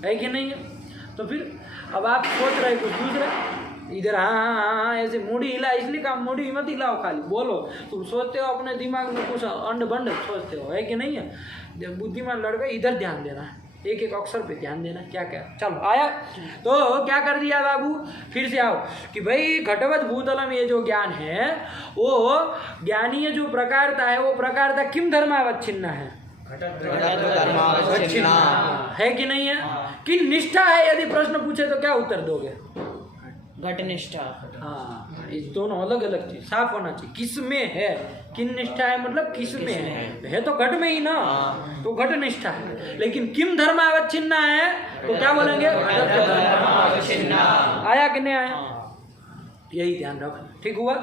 है कि नहीं? तो फिर अब आप सोच रहे कुछ दूसरा, इधर हाँ ऐसे मुड़ी हिला, इसलिए काम मुड़ी मत हिलाओ, खाली बोलो। तुम सोचते हो अपने दिमाग में कुछ अंड बंड सोचते हो, है कि नहीं है? बुद्धिमान लड़का इधर ध्यान देना है, एक एक अक्षर पे ध्यान देना। क्या चलो आया तो क्या कर दिया बाबू? फिर से आओ कि भाई घटवत भूतलम ये जो ज्ञान है वो ज्ञानीय जो प्रकारता है वो प्रकारता किम धर्मावच्छिन्ना है? है कि नहीं है? किन निष्ठा है? यदि प्रश्न पूछे तो क्या उत्तर दोगे? घटनिष्ठा। हाँ, इस दोनों अलग अलग चीज साफ होना चाहिए। किस में है? किन निष्ठा है मतलब किस में है तो घट में ही ना, तो घट निष्ठा है। लेकिन किम धर्मावच्छिन्ना है तो क्या बोलेंगे? आया कि नहीं आया? यही ध्यान रखना, ठीक हुआ?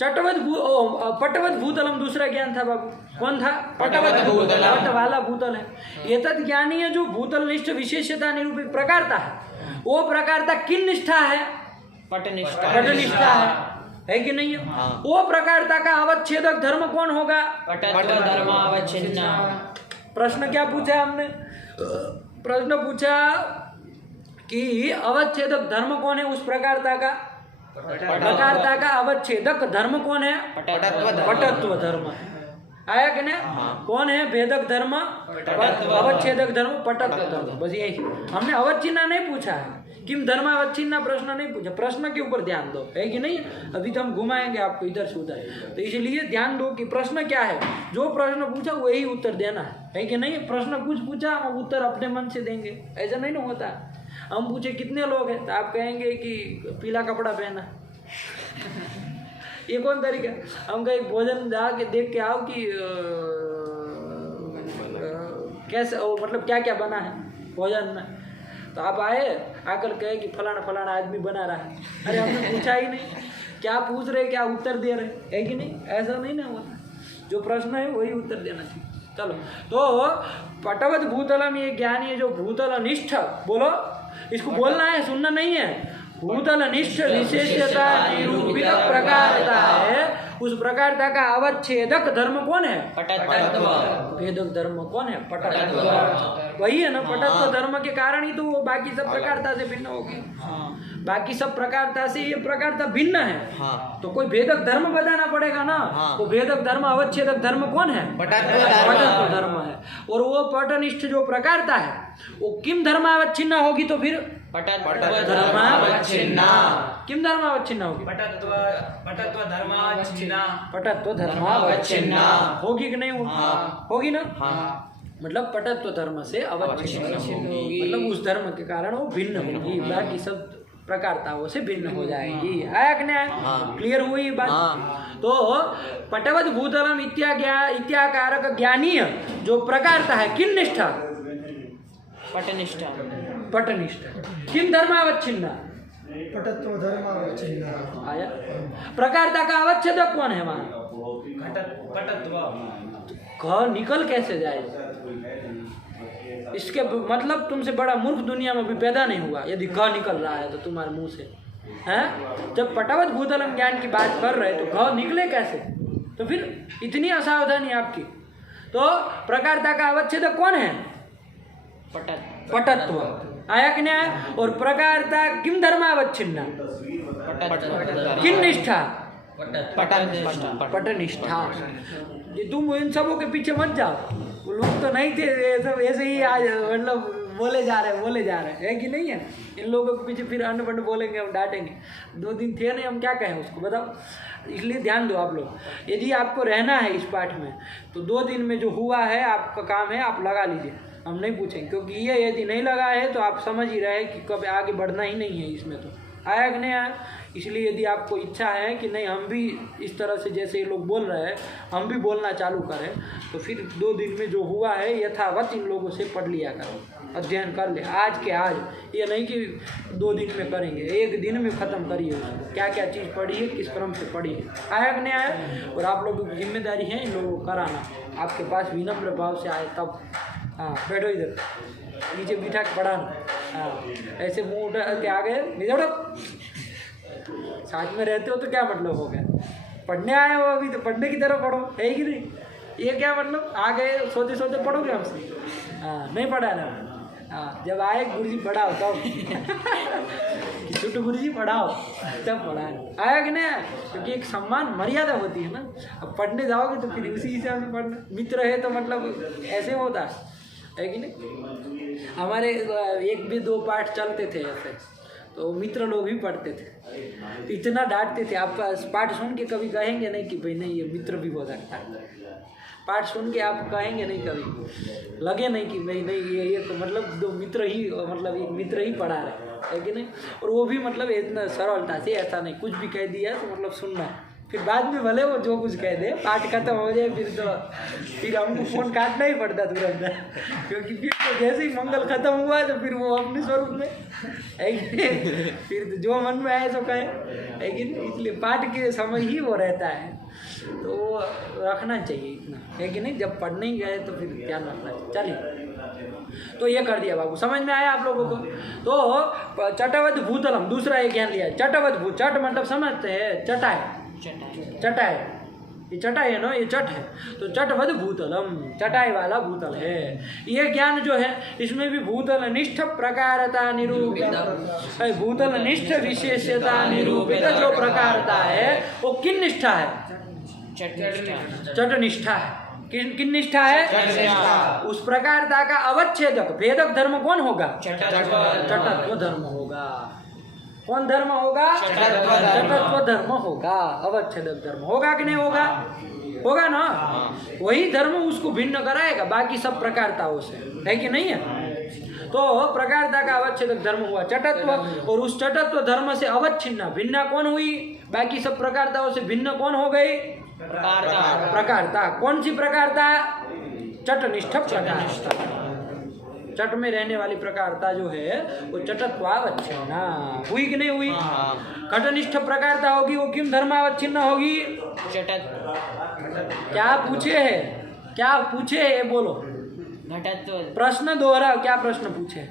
पटवत भूतलम दूसरा ज्ञान था बाबू, कौन था? पटवत भूतल, पट वाला भूतल है। ये तद ज्ञानीय जो भूतल निष्ठ विशेषता निरूपित प्रकारता है वो प्रकारता किन निष्ठा है? पटनिष्ठा है कि नहीं? वो प्रकारता का अवच्छेदक धर्म कौन होगा? पटत्व धर्मावच्छिन्ना। प्रश्न क्या पूछा हमने? प्रश्न पूछा कि अवच्छेदक धर्म कौन है उस प्रकारता का? प्रकारता का अवच्छेदक धर्म कौन है? पटत्व धर्म है। आया कि नहीं? कौन है भेदक धर्म? अवच्छेदक धर्म पटत्व धर्म। बस यही, हमने अवच्छिन्ना नहीं पूछा है, किम धर्मावच्छिन्ना प्रश्न नहीं पूछा। प्रश्न के ऊपर ध्यान दो, है कि नहीं? अभी तो हम घुमाएंगे आपको इधर से उधर, तो इसलिए ध्यान दो कि प्रश्न क्या है। जो प्रश्न पूछा वही उत्तर देना है कि नहीं? प्रश्न कुछ पूछा हम उत्तर अपने मन से देंगे, ऐसा नहीं ना होता। हम पूछे कितने लोग हैं तो आप कहेंगे कि पीला कपड़ा पहना। ये कौन तरीका? हम कहीं भोजन जाके देख के आओ कि कैसे मतलब क्या क्या बना है भोजन में, तो आप आए आकर कहे कि फलाना आदमी बना रहा है। अरे हमने पूछा ही नहीं, क्या पूछ रहे क्या उत्तर दे रहे, है कि नहीं? ऐसा नहीं ना होता, जो प्रश्न है वही उत्तर देना चाहिए। चलो तो पटवत भूतलम ये ज्ञानी है जो भूतल निष्ठ, बोलो इसको बोलना है, सुनना नहीं है। भूतल निष्ठ विशेषता निरूपित प्रकारता है, उस प्रकारता का अवच्छेदक धर्म कौन है? पटत्व। भेदक धर्म कौन है? पटत्व। वही है ना, पटत्व धर्म के कारण ही तो वो बाकी सब प्रकारता से भिन्न होगी। बाकी सब प्रकारता से ये प्रकारता भिन्न है, तो कोई भेदक धर्म बताना पड़ेगा ना। तो भेदक धर्म अवच्छेदक धर्म कौन है? पटत्व धर्म है। और वो पटनिष्ठ जो प्रकारता है वो किम धर्मावच्छिन्ना होगी? तो फिर पटत्व धर्मावच्छिन्ना। किम धर्मावच्छिन्ना होगी? पटत्व धर्मावच्छिन्ना। पटत्व धर्मावच्छिन्ना होगी कि नहीं? होगी ना? मतलब पटत्व धर्म से अवच्छिन्न होगी, मतलब उस धर्म के कारण वो भिन्न होगी, बाकी सब प्रकारताओं से भिन्न हो जाएगी। आया कि नहीं? क्लियर हुई बात? तो पटवद भूतलम इत्याकारक ज्ञानीय जो प्रकारता है किन निष्ठा? पटनिष्ठा। पटनिष्ठा। किन धर्मावच्छिन्न? पटत्व धर्मावच्छिन्न। आया? प्रकारता का अवच्छेदक कौन है वहाँ? पटत्व। घ निकल कैसे जाए? इसके मतलब तुमसे बड़ा मूर्ख दुनिया में भी पैदा नहीं हुआ यदि घ निकल रहा है तो तुम्हारे मुंह से, हैं? जब पटवद भूतलम ज्ञान की बात कर रहे तो घ निकले कैसे? तो फिर इतनी असावधानी आपकी। तो प्रकारता का अवच्छेदक कौन है? पटत्व। आया कि नहीं आया? और प्रकारता किम धर्मावच्छिन्न? किन निष्ठा? पटनिष्ठा। ये तुम इन सबों के पीछे मत जाओ, वो लोग तो नहीं थे, ये सब ऐसे ही आज मतलब बोले जा रहे है कि नहीं है? इन लोगों के पीछे फिर अन्न बंड बोलेंगे, हम डांटेंगे। 2 दिन थे नहीं, हम क्या कहें उसको बताओ? इसलिए ध्यान दो आप लोग, यदि आपको रहना है इस पाठ में तो 2 दिन में जो हुआ है आपका काम है, आप लगा लीजिए, हम नहीं पूछेंगे, क्योंकि ये यदि नहीं लगा है तो आप समझ ही रहे कि कब आगे बढ़ना ही नहीं है इसमें। तो आया कि नहीं आया? इसलिए यदि आपको इच्छा है कि नहीं हम भी इस तरह से जैसे ये लोग बोल रहे हैं हम भी बोलना चालू करें, तो फिर 2 दिन में जो हुआ है यथावत इन लोगों से पढ़ लिया करो, अध्ययन कर ले आज के आज। ये नहीं कि 2 दिन में करेंगे, 1 दिन में ख़त्म करिए उसको, क्या क्या चीज़ पढ़ी है, किस क्रम से पढ़ी है। आया कि नहीं आया? और आप लोगों की जिम्मेदारी है इन लोगों को कराना, आपके पास विनम्र भाव से आए तब। हाँ बैठो इधर, नीचे बिठा के पढ़ाना। हाँ ऐसे मुँह उठा के आ गए, नीचे साथ में रहते हो तो क्या मतलब हो गया? पढ़ने आए हो अभी तो पढ़ने की तरह पढ़ो, है कि नहीं? ये क्या मतलब आ गए सोते सोते पढ़ोगे हमसे? हाँ नहीं पढ़ा ना। हाँ जब आए गुरुजी पढ़ाओ तब छोटे गुरुजी पढ़ाओ तब पढ़ा। आया कि नहीं? क्योंकि एक सम्मान मर्यादा होती है ना। अब पढ़ने जाओगे तो फिर उसी हिसाब से पढ़ना। मित्र है तो मतलब ऐसे होता है कि नहीं? हमारे 1 भी 2 पाठ चलते थे ऐसे, तो मित्र लोग भी पढ़ते थे, तो इतना डांटते थे। आप पाठ सुन के कभी कहेंगे नहीं कि भाई नहीं ये मित्र भी हो सकता है? पाठ सुन के आप कहेंगे नहीं कभी, लगे नहीं कि भाई नहीं ये तो मतलब 2 मित्र ही, मतलब एक मित्र ही पढ़ा रहे, है कि नहीं? और वो भी मतलब इतना सरलता से, ऐसा नहीं कुछ भी कह दिया तो मतलब सुनना है, फिर बाद में भले वो जो कुछ कह दे, पाठ खत्म हो जाए फिर हमको फ़ोन काटना ही पड़ता तुरंत, क्योंकि फिर तो जैसे ही मंगल खत्म हुआ तो फिर वो अपने स्वरूप में है कि नहीं? फिर तो जो मन में आए सो कहे, है कि नहीं? इसलिए पाठ के समय ही वो रहता है, तो वो रखना चाहिए इतना, है कि नहीं? जब पढ़ने ही गए तो फिर ध्यान रखना चाहिए। चलिए तो ये कर दिया बाबू, समझ में आया आप लोगों को? तो चटवद भूतलम दूसरा एक ज्ञान लिया। चटवद भूत, चट मतलब समझते हैं चटाई, चटाई ये चटाई है ना, ये चट है, तो चटवद भूतलम चटाई वाला भूतल है। ये ज्ञान जो है इसमें भी भूतल निष्ठ प्रकारता निरूपित, भूतल निष्ठ विशेषता निरूपित जो प्रकारता है वो किन निष्ठा है? चट निष्ठा है। किन निष्ठा है? उस प्रकारता का अवच्छेदक भेदक धर्म कौन होगा? चटत्व धर्म होगा। कौन धर्म होगा? चटत्व धर्म होगा, अवच्छेदक धर्म होगा कि नहीं होगा? होगा ना। वही धर्म उसको भिन्न कराएगा बाकी सब प्रकारताओं से, है कि नहीं है? तो प्रकारता का अवच्छेदक धर्म हुआ चटत्व, और उस चटत्व धर्म से अवच्छिन्न भिन्न कौन हुई? बाकी सब प्रकारताओं से भिन्न कौन हो गई? प्रकारता। कौन सी प्रकारता? चटनिष्ठ प्रकारता। चट में रहने वाली प्रकारता जो है वो चटत्वावच्छिन्ना हुई कि नहीं हुई? घटनिष्ठ प्रकारता होगी वो किम धर्मावच्छिन्न होगी? क्या पूछे है? क्या पूछे है बोलो? घटत्व। प्रश्न दोहराओ, क्या प्रश्न पूछे?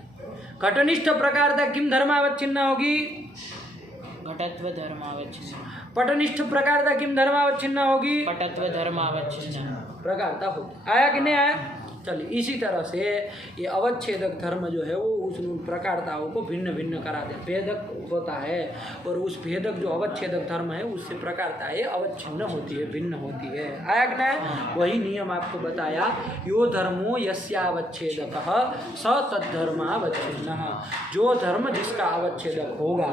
घटनिष्ठ प्रकारता किम धर्मावच्छिन्न होगी? घटत्व धर्मावच्छिन्न। पटनिष्ठ प्रकारता किम धर्मावच्छिन्न होगी? पटत्व धर्मावच्छिन्न प्रकारता होगी। आया कि नहीं आया? चलिए इसी तरह से ये अवच्छेदक धर्म जो है वो उस प्रकारताओं को भिन्न भिन्न करा दे, भेदक होता है, और उस भेदक जो अवच्छेदक धर्म है उससे प्रकारताएं अवच्छिन्न होती है, भिन्न होती है। आया कि नहीं? वही नियम आपको बताया, यो धर्मो यस्यावच्छेदकः स तद्धर्मावच्छिन्नः। जो धर्म जिसका अवच्छेदक होगा,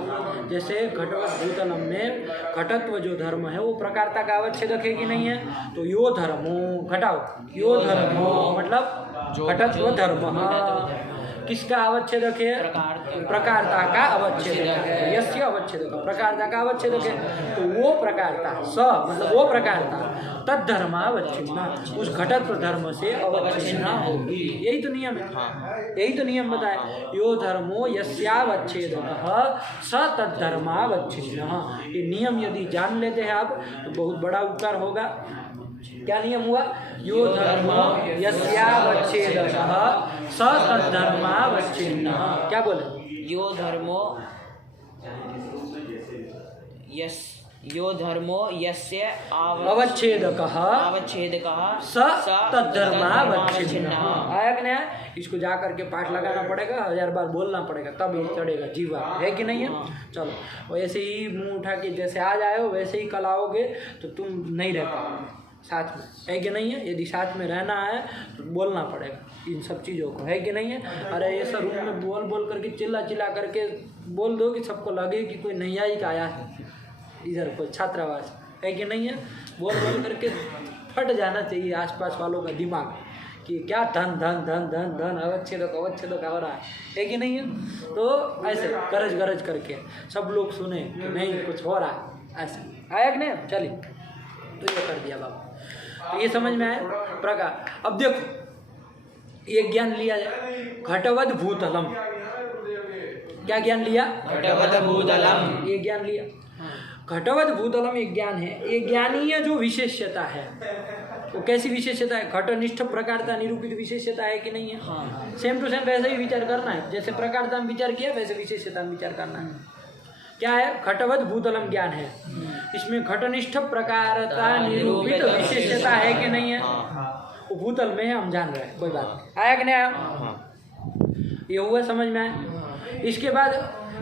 जैसे घटवत भूतलम में घटत्व जो धर्म है वो प्रकारता का अवच्छेदक है कि नहीं है? तो यो धर्मो, घटाओ, यो धर्मो मतलब घटत्व धर्म। किसका अवच्छेदक है? प्रकारता का अवच्छेदक है। यस्य अवच्छेदक, प्रकारता का अवच्छेदक है। तो वो प्रकारता स मतलब वो प्रकारता तद्धर्मावच्छिन्ना, उस घटत्व धर्म से अवच्छिन्न होगी। यही तो नियम है, यही तो नियम बताए। यो धर्मो यस्यावच्छेदकः स तद्धर्मावच्छिन्नः। ये नियम यदि जान लेते हैं आप तो बहुत बड़ा उपकार होगा। क्या नियम हुआ? यो धर्मो यस्यावच्छेदकः स तद्धर्मावच्छिन्नः। क्या बोले? यो धर्मो यस्य अवच्छेदकः अवच्छेदकः स तद्धर्मावच्छिन्नः। आया कि नहीं? इसको जा करके पाठ लगाना पड़ेगा, 1000 बार बोलना पड़ेगा, तब ये चढ़ेगा जीवा, है कि नहीं है? चलो वैसे ही मुंह उठा के जैसे आज आए हो वैसे ही कल आओगे तो तुम नहीं रह पाओगे साथ में, है कि नहीं है? यदि साथ में रहना है तो बोलना पड़ेगा इन सब चीज़ों को, है कि नहीं है? अरे ऐसा रूम में बोल करके चिल्ला करके बोल दो कि सबको लगे कि कोई नैयायिक आया है इधर, कोई छात्रावास, है कि नहीं है? बोल करके फट जाना चाहिए आसपास वालों का दिमाग कि क्या धन धन धन धन धन अवच्छेदक हो रहा है कि नहीं है? तो ऐसे गरज करके सब लोग सुने कि नहीं कुछ हो रहा है, ऐसे आया कि नहीं? चलिए, तो ये कर दिया बाबा, तो ये समझ में आया प्रकार। अब देखो ये ज्ञान लिया जाए, घटवद भूतलम। क्या ज्ञान लिया? घटवद भूतलम। ये ज्ञान लिया। घटवद भूतलम एक ज्ञान है। ये ज्ञानीय जो विशेष्यता है वो कैसी विशेषता है? घटनिष्ठ प्रकारता निरूपित विशेषता है कि नहीं है? सेम टू सेम वैसे ही विचार करना है, जैसे प्रकारता में विचार किया वैसे विशेषता में विचार करना है। क्या है? घटवद भूतलम ज्ञान है। इसमें घटनिष्ठ प्रकारता निरूपित विशेषता है कि नहीं है? वो भूतल में है, हम जान रहे हैं, कोई बात आया कि नहीं आया? ये हुआ, समझ में आया? इसके बाद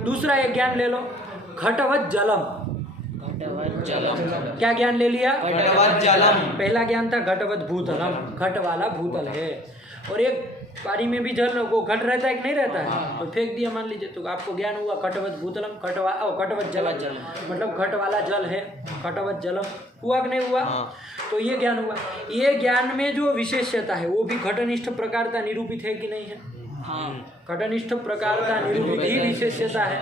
दूसरा एक ज्ञान ले लो, घटवद जलम। क्या ज्ञान ले लिया? घटवद जलम। पहला ज्ञान था घटवद भूतलम, घट वाला भूतल है। और एक पानी में भी जल वो घट रहता है कि नहीं रहता है? तो फेंक दिया मान लीजिए, तो आपको ज्ञान हुआ घटवद भूतलम, घटवद जल मतलब घट वाला जल है, घटवद जलम हुआ कि नहीं हुआ? तो ये ज्ञान हुआ। ये ज्ञान में जो विशेषता है वो भी घटनिष्ठ प्रकारता निरूपित है कि नहीं है? घटनिष्ठ प्रकारता निरूपित ही विशेषता है।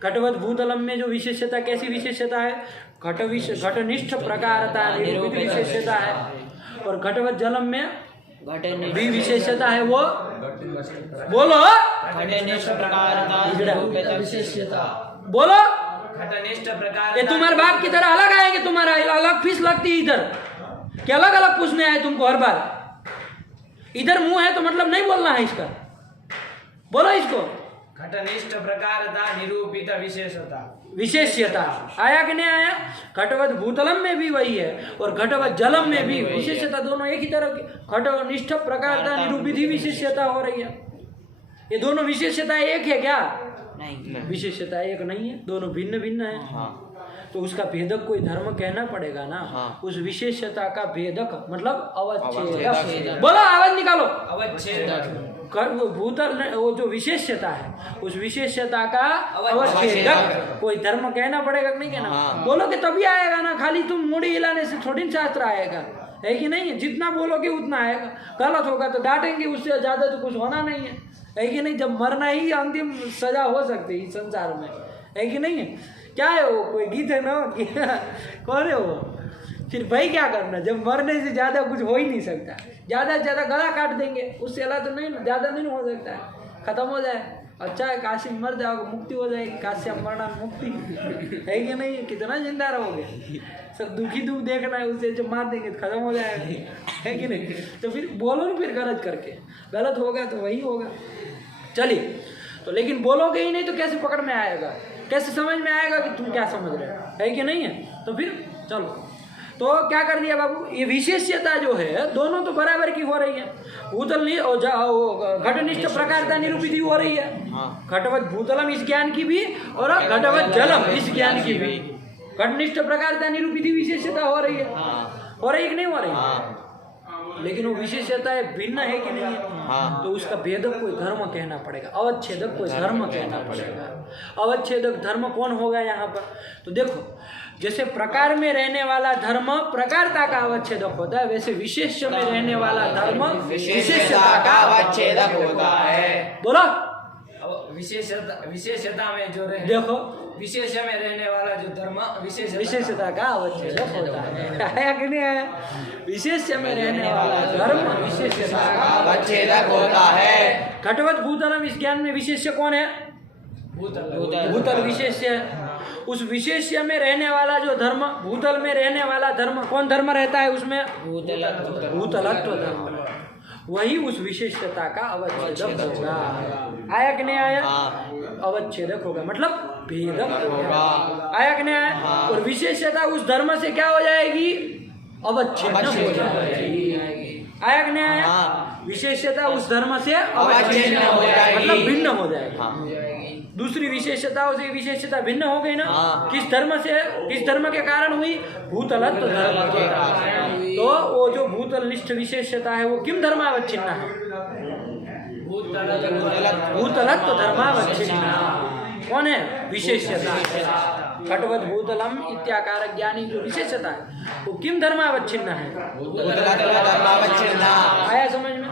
घटवद भूतलम में जो विशेषता कैसी विशेषता है? घटनिष्ठ प्रकारता निरूपित विशेषता है। और घटवद जलम में भी विशेषता है, वो बोलो घटनिष्ठ प्रकारता निरूपित विशेषता। बोलो घटनिष्ठ प्रकार। ये तुम्हारे बाप की तरह अलग आएंगे, तुम्हारा अलग फीस लगती है इधर, क्या अलग अलग पूछने आए तुमको हर बार? इधर मुंह है तो मतलब नहीं बोलना है इसका, बोलो इसको। घटनिष्ठ प्रकारता निरूपित विशेष्यता आया कि नहीं आया? घटवद भूतलम में भी वही है और घटवद जलम में भी विशेषता, दोनों एक ही तरह की। घटनिष्ठ प्रकारता निरूपित ही विशेषता हो रही है। ये दोनों विशेषता एक है क्या? नहीं, विशेषता एक नहीं है, दोनों भिन्न भिन्न है। तो उसका भेदक कोई धर्म कहना पड़ेगा ना। उस विशेषता का भेदक मतलब अवच्छेदक। बोलो, आवाज निकालो। अवच्छेदक। भूतल वो जो विशेषता है उस विशेषता का अवच्छेदक कोई धर्म कहना पड़ेगा कि नहीं कहना? बोलोगे तभी आएगा ना, खाली तुम मुड़ी हिलाने से थोड़ी शास्त्र आएगा, है कि नहीं? जितना बोलोगे उतना आएगा। गलत होगा तो डांटेंगे, उससे ज्यादा तो कुछ होना नहीं है कि नहीं? जब मरना ही अंतिम सजा हो सकती है संसार में, है कि नहीं है? क्या है वो, कोई गीत है ना कौन है वो? फिर भाई क्या करना, जब मरने से ज़्यादा कुछ हो ही नहीं सकता। ज़्यादा से ज़्यादा गला काट देंगे, उससे अला तो नहीं, ज़्यादा नहीं हो सकता है, ख़त्म हो जाए। अच्छा है काशी में मर जाओगे, मुक्ति हो जाएगी, काशी में मरना मुक्ति, है कि नहीं? कितना जिंदा रहोगे, सब दुखी दुख देखना है, उससे जब मार देंगे तो खत्म हो जाएगा, है कि नहीं? तो फिर बोलो ना, फिर गलत करके, गलत होगा तो वही होगा। चलिए, तो लेकिन बोलोगे ही नहीं तो कैसे पकड़ में आएगा, कैसे समझ में आएगा कि तुम क्या समझ रहे हो, है कि नहीं है? तो फिर चलो, तो क्या कर दिया बाबू, ये विशेष्यता जो है दोनों तो बराबर की हो रही है। भूतल नहीं और घटनिष्ठ प्रकारता निरूपित ही हो रही है। घटवद भूतलम इस ज्ञान की भी और घटवद जलम इस ज्ञान की भी घटनिष्ठ प्रकारता निरूपित ही विशेषता हो रही है। हो रही है कि नहीं हो रही है? लेकिन वो विशेषताएं भिन्न है कि नहीं है? तो उसका भेदक कोई धर्म कहना पड़ेगा, अवच्छेदक कोई धर्म कहना पड़ेगा। अवच्छेदक धर्म कौन होगा यहाँ पर? तो देखो, जैसे प्रकार में रहने वाला धर्म प्रकारता का अवच्छेदक होता है, वैसे विशेष में रहने वाला धर्म विशेषता का अवच्छेदक होता है। बोलो। अब विशेषता में जो रहे, देखो विशेष में रहने वाला जो धर्म विशेषता का अवच्छेदक होता है, आया कि नहीं आया? विशेष में रहने वाला धर्म विशेषता का अवच्छेदक होता है। घटवत भूतलम, इस ज्ञान में विशेष्य कौन है? भूतल विशेष्य है। उस विशेष्य में रहने वाला जो धर्म, भूतल में रहने वाला धर्म, कौन धर्म रहता है उसमें? भूतलत्व धर्म, वही उस विशेषता का अवच्छेदक होगा। आया कि नहीं आया? अवच्छेदक होगा मतलब भेदक होगा। आया कि नहीं आया? और विशेषता उस धर्म से क्या हो जाएगी? अवच्छेद हो जाएगी। आया कि नहीं आया? विशेषता उस धर्म से अवच्छेद हो जाएगी, मतलब भिन्न हो जाएगी। दूसरी विशेषताओं से विशेषता भिन्न हो गई ना। किस धर्म से? किस धर्म के कारण हुई? भूतलत्व धर्म के कारण। तो वो जो भूतलनिष्ठ विशेषता है वो किम धर्मावच्छिन्न है? भूतलत्व धर्मावच्छिन्न। कौन है? विशेषता। घटवत भूतलम इत्याकार ज्ञानी जो विशेषता है वो किम धर्मावच्छिन्न है? आया समझ में?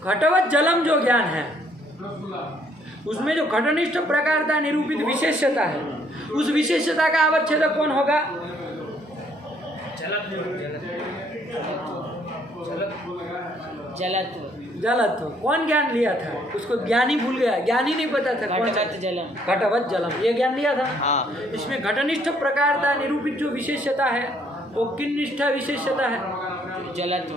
घटवत जलम जो ज्ञान है उसमें जो घटनिष्ठ प्रकारता निरूपित विशेषता है, उस विशेषता का अवच्छेदक कौन होगा? जलत्व। कौन ज्ञान लिया था? उसको ज्ञानी भूल गया, ज्ञानी नहीं पता था। घटवत जलम ये ज्ञान लिया था। इसमें घटनिष्ठ प्रकारता निरूपित जो विशेषता है वो किन निष्ठा विशेषता है? जलत्व।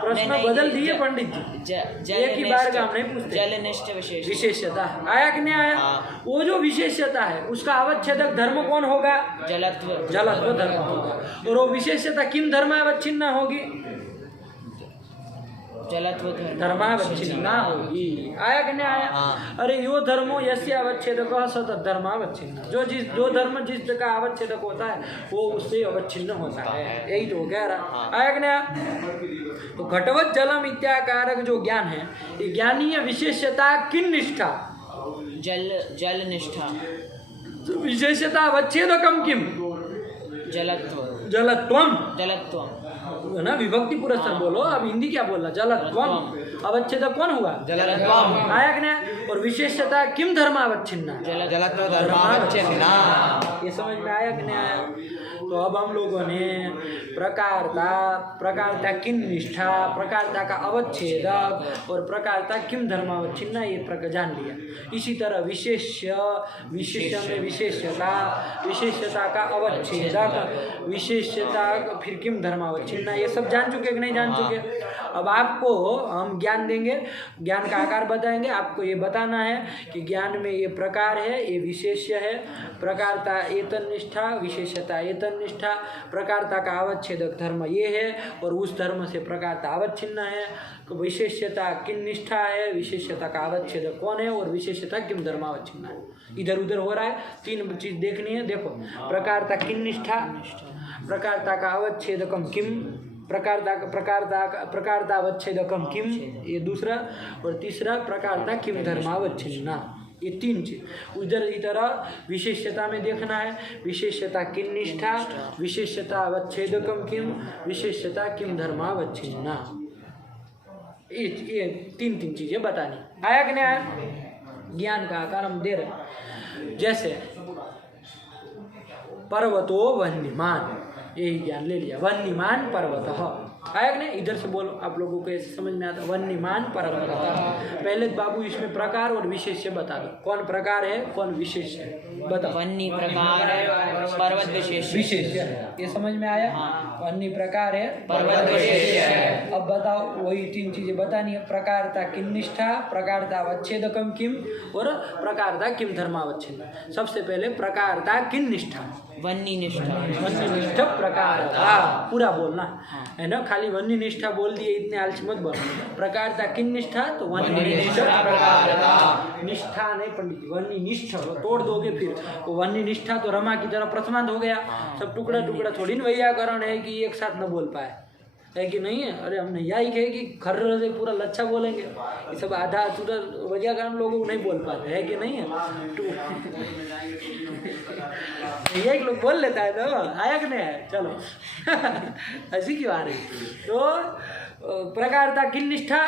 प्रश्न बदल दिए पंडित जी, एक ही बार का हम नहीं पूछते। जलनिष्ठ विशेषता आया कि नहीं आया? वो जो विशेषता है उसका अवच्छेदक धर्म कौन होगा? जलत्व धर्म होगा। और वो विशेषता किम धर्मावच्छिन्न होगी? जलत्व धर्मावच्छिन्न होगी। आया कि नहीं आया? अरे यो धर्मो यस्य अवच्छेदक सत धर्मावच्छिन्न। जो धर्म जिस का अवच्छेदक होता है वो उससे अवच्छिन्न होता है, यही तो कह रहा। आया कि नहीं आया? तो घटवत जलम इत्याकारक जो ज्ञान है ये ज्ञानीय विशेषता किन निष्ठा? जल निष्ठा। विशेषता अवच्छेदकम किम? जलत्वम ना, विभक्ति पुरस्कार बोलो। अब हिंदी क्या बोलना? जलत्वम। अवच्छेदक कौन हुआ? जलत्वम। आया कि नहीं? और विशेषता किम धर्मावच्छिन्न? जलत्व धर्मावच्छिन्न। ये समझ में आया कि नहीं आया? तो अब हम लोगों ने प्रकारता किन निष्ठा, प्रकारता का अवच्छेदक और प्रकारता किम धर्मावच्छिन्न ये जान लिया। इसी तरह विशेष में विशेषता का अवच्छेदक, विशेषता फिर किम धर्मावच्छिन्न, ये सब जान चुके कि नहीं जान चुके? अब आपको हम ज्ञान देंगे, ज्ञान का आकार बताएंगे, आपको ये बताना है कि ज्ञान में ये प्रकार है, ये विशेष्य है, प्रकारता एतन निष्ठा, विशेषता एतन निष्ठा, प्रकारता का अवच्छेदक धर्म ये है और उस धर्म से प्रकारता अवच्छिन्न है। विशेषता किन निष्ठा है, विशेषता का अवच्छेदक कौन है और विशेषता किम धर्मावच्छिन्न है। इधर उधर हो रहा है, तीन चीज देखनी है। देखो, प्रकारता किन निष्ठा, प्रकारता का अवच्छेदकम किम, प्रकारता अवच्छेदकम किम, ये दूसरा, और तीसरा प्रकारता किम धर्मावच्छिन्न। ये तीन चीज उधर की तरह विशेषता में देखना है। विशेषता किन निष्ठा, विशेषता अवच्छेदकम किम, विशेषता किम धर्मावच्छिन्न, ये तीन चीजें बतानी। आया कि नहीं आया? ज्ञान का आकार हम दे रहे। जैसे पर्वतो वह्निमान, यही ज्ञान ले लिया। वह्निमान पर्वतः, आया कि नहीं? इधर से बोलो, आप लोगों को ऐसे समझ में आता। वन्यमान पर्वतः। पहले बाबू इसमें प्रकार और विशेष्य बता दो, कौन प्रकार है कौन विशेष है, बताओ। वन्य प्रकार है, पर्वत विशेष है, ये समझ में आया? वन्य प्रकार है, पर्वत विशेष है। अब बताओ, वही तीन चीजें बतानी है। प्रकारता किन निष्ठा, प्रकारता अवच्छेदकम किम और प्रकारता किम धर्मावच्छिन्न। सबसे पहले प्रकारता किन निष्ठा, वन्य निष्ठा प्रकारता, पूरा बोलना है ना, खाली वन्य निष्ठा बोल दिए इतने आलसी मत बोलो। प्रकारता किन निष्ठा, तो वन्य निष्ठा प्रकारता, निष्ठा नहीं पंडित, वन्य निष्ठा तोड़ दोगे फिर वो वन्य निष्ठा तो रमा की तरह प्रथमांत हो गया। सब टुकड़ा टुकड़ा थोड़ी न वैयाकरण है कि एक साथ न बोल पाए। है कि नहीं है? अरे हम नैयायिक है कि खर्र से पूरा लच्छा बोलेंगे, ये सब आधा अधूरा वैयाकरण लोगों को नहीं बोल पाते, है कि नहीं है? नैयायिक लोग बोल लेता है तो आया कि नहीं है? चलो ऐसी क्यों आ रही? तो प्रकारता किन निष्ठा?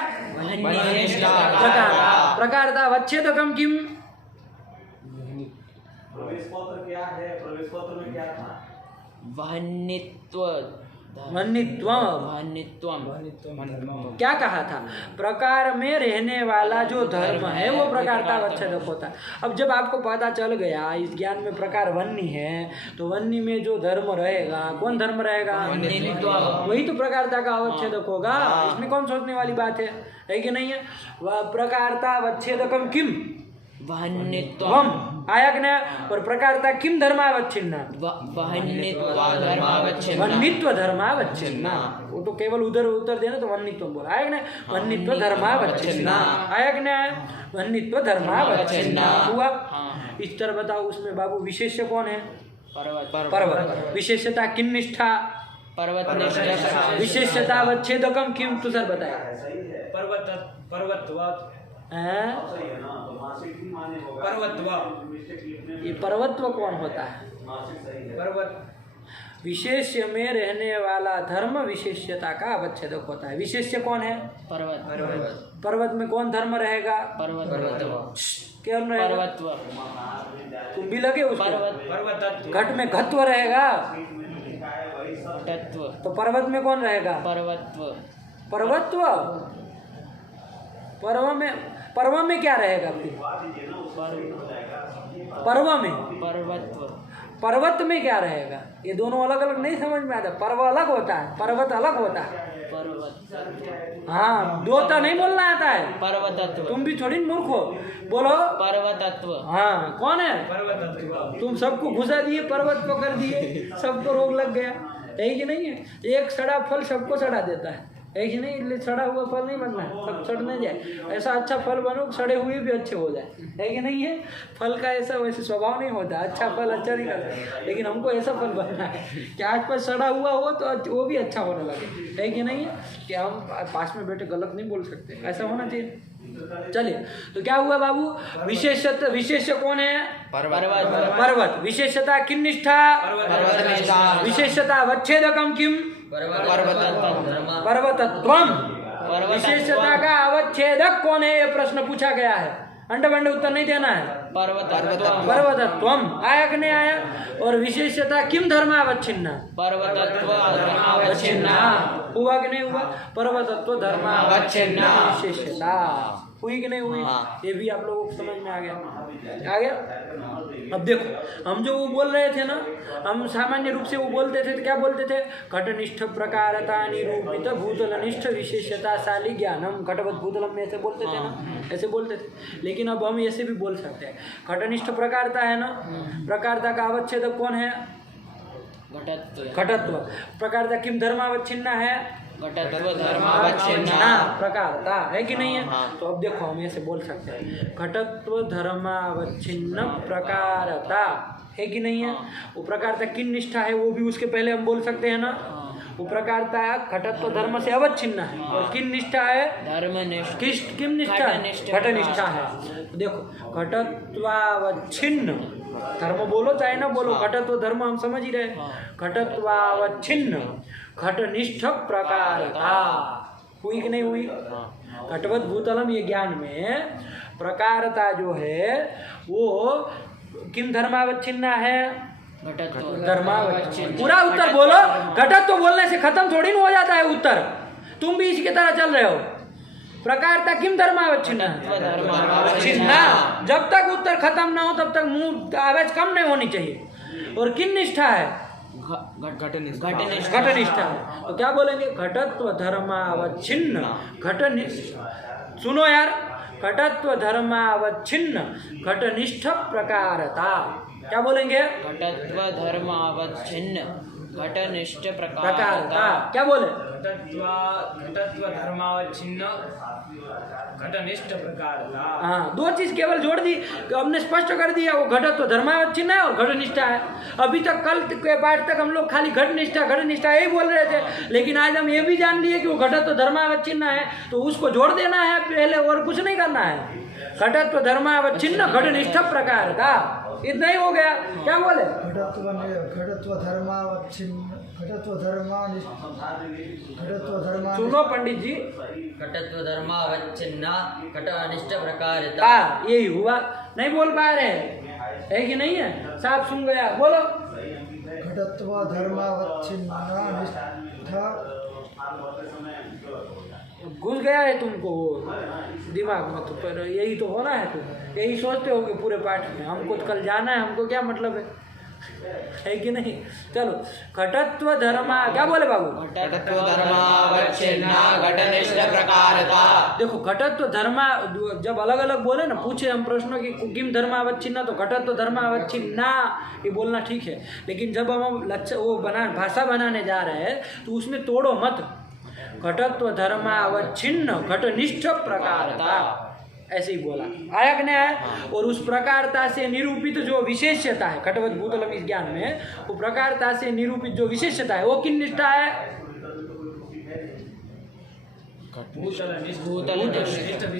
प्रकारता अवच्छेदकम किम? वह्नित्वम। क्या कहा था? प्रकार में रहने वाला जो धर्म है वो प्रकारता अवच्छेदक होता है। अब जब आपको पता चल गया इस ज्ञान में प्रकार वन्नी है, तो वन्नी में जो धर्म रहेगा, कौन धर्म रहेगा? वही तो प्रकारता का अवच्छेदक होगा। इसमें कौन सोचने वाली बात है कि नहीं है? वह प्रकारता अवच्छेदकम किम? वह्नित्वम आया कि नहीं? और प्रकारता किम धर्मावच्छिन्ना? वह्नित्व धर्मावच्छिन्ना। वो तो केवल उधर उत्तर देना तो वह्नित्व बोला, आया कि नहीं? वह्नित्व धर्मावच्छिन्ना, आया कि नहीं? वह्नित्व धर्मावच्छिन्ना हुआ। इस तरह बताओ, उसमें बाबू विशेष्य कौन है? पर्वत। विशेषता किन निष्ठा? पर्वत। विशेषता अवच्छेदकम किम? तो सर बताए पर्वतवत्। ये पर्वत्व कौन होता है? पर्वत विशेष्य में रहने वाला धर्म विशेष्यता का अवच्छेदक होता है। विशेष्य कौन है? पर्वत। पर्वत में कौन धर्म रहेगा? क्या रहेगा? तुम भी लगे उसको। घट में घत्व रहेगा, तो पर्वत में कौन रहेगा? पर्वत्व। पर्व में क्या रहेगा? पर्वत में क्या रहेगा? ये दोनों अलग अलग नहीं समझ में आता। पर्व अलग होता है, पर्वत अलग होता है। हाँ, दो तो नहीं बोलना आता है। पर्वतत्व। तुम भी थोड़ी मूर्ख हो, बोलो पर्वतत्व। हाँ, कौन है? पर्वतत्व। तुम सबको घुसा दिए, पर्वत को कर दिए, सबको रोग लग गया, है कि नहीं है? एक सड़ा फल सबको सड़ा देता है कि नहीं? इसलिए सड़ा हुआ फल नहीं बनना है, सब सड़ने जाए। ऐसा अच्छा फल बनो सड़े हुए भी अच्छे हो जाए, है कि नहीं है? फल का ऐसा वैसे स्वभाव नहीं होता, अच्छा फल अच्छा नहीं करता, लेकिन हमको ऐसा फल बनना है कि आज पर सड़ा हुआ हो तो वो भी अच्छा होने लगे, है कि नहीं है? कि हम पास में बैठे गलत नहीं बोल सकते, ऐसा होना चाहिए। चलिए, तो क्या हुआ बाबू? विशेष्य कौन है? पर्वत। विशेषता किन निष्ठा? विशेषता अवच्छेदकम किम? पर्वतत्वम। विशेषता का अवच्छेदक कौन है? ये प्रश्न पूछा गया है, अंडे उत्तर नहीं देना है। पर्वतत्वम आया कि नहीं आया? और विशेषता किम धर्मावच्छिन्ना? पर्वतत्वच्छिन्ना हुआ कि नहीं हुआ? पर्वतत्व धर्मावच्छिन्ना विशेषता हुई कि नहीं हुई? ये भी आप लोगों को समझ में आ गया। अब देखो, हम जो वो बोल रहे थे ना, हम सामान्य रूप से वो बोलते थे तो क्या बोलते थे? घटनिष्ठ प्रकारता निरूपित भूतलनिष्ठ विशेषता शाली ज्ञानम। घटवत भूतलम में ऐसे बोलते थे ना, ऐसे बोलते थे। लेकिन अब हम ऐसे भी बोल सकते हैं। घटनिष्ठ प्रकारता है ना, प्रकारता का अवच्छेदक कौन है? घटत्व। प्रकारता किम धर्मावच्छिन्ना है? घटत्व धर्मावच्छिन्ना प्रकारता, है कि नहीं है? तो अब देखो, हम ऐसे बोल सकते हैं, घटत्व धर्मावच्छिन्न प्रकारता, है कि नहीं है? वो प्रकारता किन निष्ठा है वो भी उसके पहले हम बोल सकते हैं ना। वो प्रकारता घटत्व धर्म से अवच्छिन्न है। और किन निष्ठा है? धर्मनिष्ठ। किम निष्ठा? घटनिष्ठा है। देखो, घटत्वावच्छिन्न धर्म बोलो चाहे ना बोलो, घटत्व धर्म हम समझ ही रहे। घटत्वावच्छिन्न घटनिष्ठ प्रकारता हुई कि नहीं हुई? घटवत भूतलम ये ज्ञान में प्रकारता जो है वो किन धर्मावच्छिन्ना है? धर्मावच्छिन्न। पूरा उत्तर बोलो। घटत्व बोलने से खत्म थोड़ी ना हो जाता है उत्तर, तुम भी इसकी तरह चल रहे हो। प्रकारता किम धर्मावच्छिन्ना? जब तक उत्तर खत्म ना हो तब तक मुंह आवाज कम नहीं होनी चाहिए। और किन निष्ठा है? घटनिष्ठा। तो क्या बोलेंगे? घटत्व धर्मावच्छिन्न घटनिष्ठ। सुनो यार, घटत्व धर्मावच्छिन्न घटनिष्ठ प्रकारता। क्या बोलेंगे? घटत्व धर्मावच्छिन्न घटनिष्ठ प्रकारता। प्रकारता। क्या बोले? घटत्व धर्मावच्छिन्न घटनिष्ठ प्रकारता। हाँ, दो चीज केवल जोड़ दी, हमने स्पष्ट कर दिया, वो घटत्व धर्मावच्छिन्न है और घटनिष्ठा है। अभी तक कल के पाठ तक हम लोग खाली घटनिष्ठा यही बोल रहे थे, लेकिन आज हम ये भी जान लिए कि वो घटत्व धर्मावच्छिन्न है, तो उसको जोड़ देना है पहले, और कुछ नहीं करना है। घटत्व धर्मावच्छिन्न घटनिष्ठ प्रकारता, इतना ही हो गया। क्या बोले? सुनो पंडित जी, घटत्व धर्मावच्छिन्न घटनिष्ठ प्रकारता। हाँ, यही हुआ। नहीं बोल पा रहे है कि नहीं है? साफ सुन गया, बोलो। घटत्व धर्मावच्छिन्न निष्ठा। घुस गया है तुमको वो दिमाग में, तो पर यही तो होना है, तुम यही सोचते हो कि पूरे पाठ में हमको कल जाना है, हमको क्या मतलब है कि नहीं? चलो, घटत्व धर्मा, क्या बोले बाबू? घटत्व धर्मावच्छिन्न घटनिष्ठ प्रकारता। देखो, घटत्व धर्मा जब अलग अलग बोले ना, पूछे हम प्रश्नों की किम धर्मावच्छिन्न, तो घटत्व धर्मावच्छिन्न ये बोलना ठीक है, लेकिन जब हम वो भाषा बनाने जा रहे हैं तो उसमें तोड़ो मत। घटत्व धर्मावच्छिन्न घटनिष्ठ प्रकारता, ऐसे ही बोला, आया कि नहीं आया? और उस प्रकारता से निरूपित जो विशेष्यता है घटवत भूतलम इस ज्ञान में, वो प्रकारता से निरूपित जो विशेष्यता है वो किन निष्ठा है?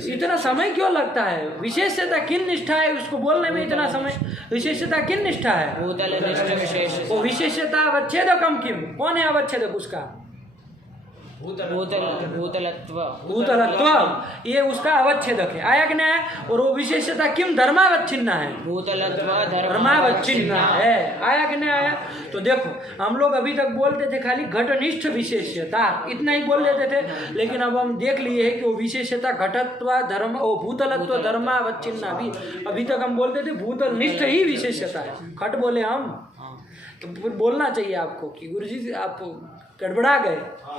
इतना समय क्यों लगता है? विशेष्यता किन निष्ठा है उसको बोलने में इतना समय? विशेष्यता किन निष्ठा है? भूतलनिष्ठ विशेष। वो विशेष्यता अवच्छेदकम किम, कौन है अवच्छेदक उसका? भूतलत्व। भूतलत्व ये उसका अवच्छेदक है, आया कि नहीं? और वो विशेषता किम धर्मावच्छिन्न है, भूतलत्व धर्मावच्छिन्न है, आया कि नहीं आया? तो देखो, हम लोग अभी तक बोलते थे खाली घटनिष्ठ विशेष्यता, इतना ही बोल लेते थे, लेकिन अब हम देख लिए है कि वो विशेषता घटत्व धर्म, वो भूतलत्व धर्मावच्छिन्न भी, अभी तक हम बोलते थे भूतलनिष्ठ ही विशेषता है, घट बोले हम, तो फिर बोलना चाहिए आपको कि गुरुजी आप गड़बड़ा गए,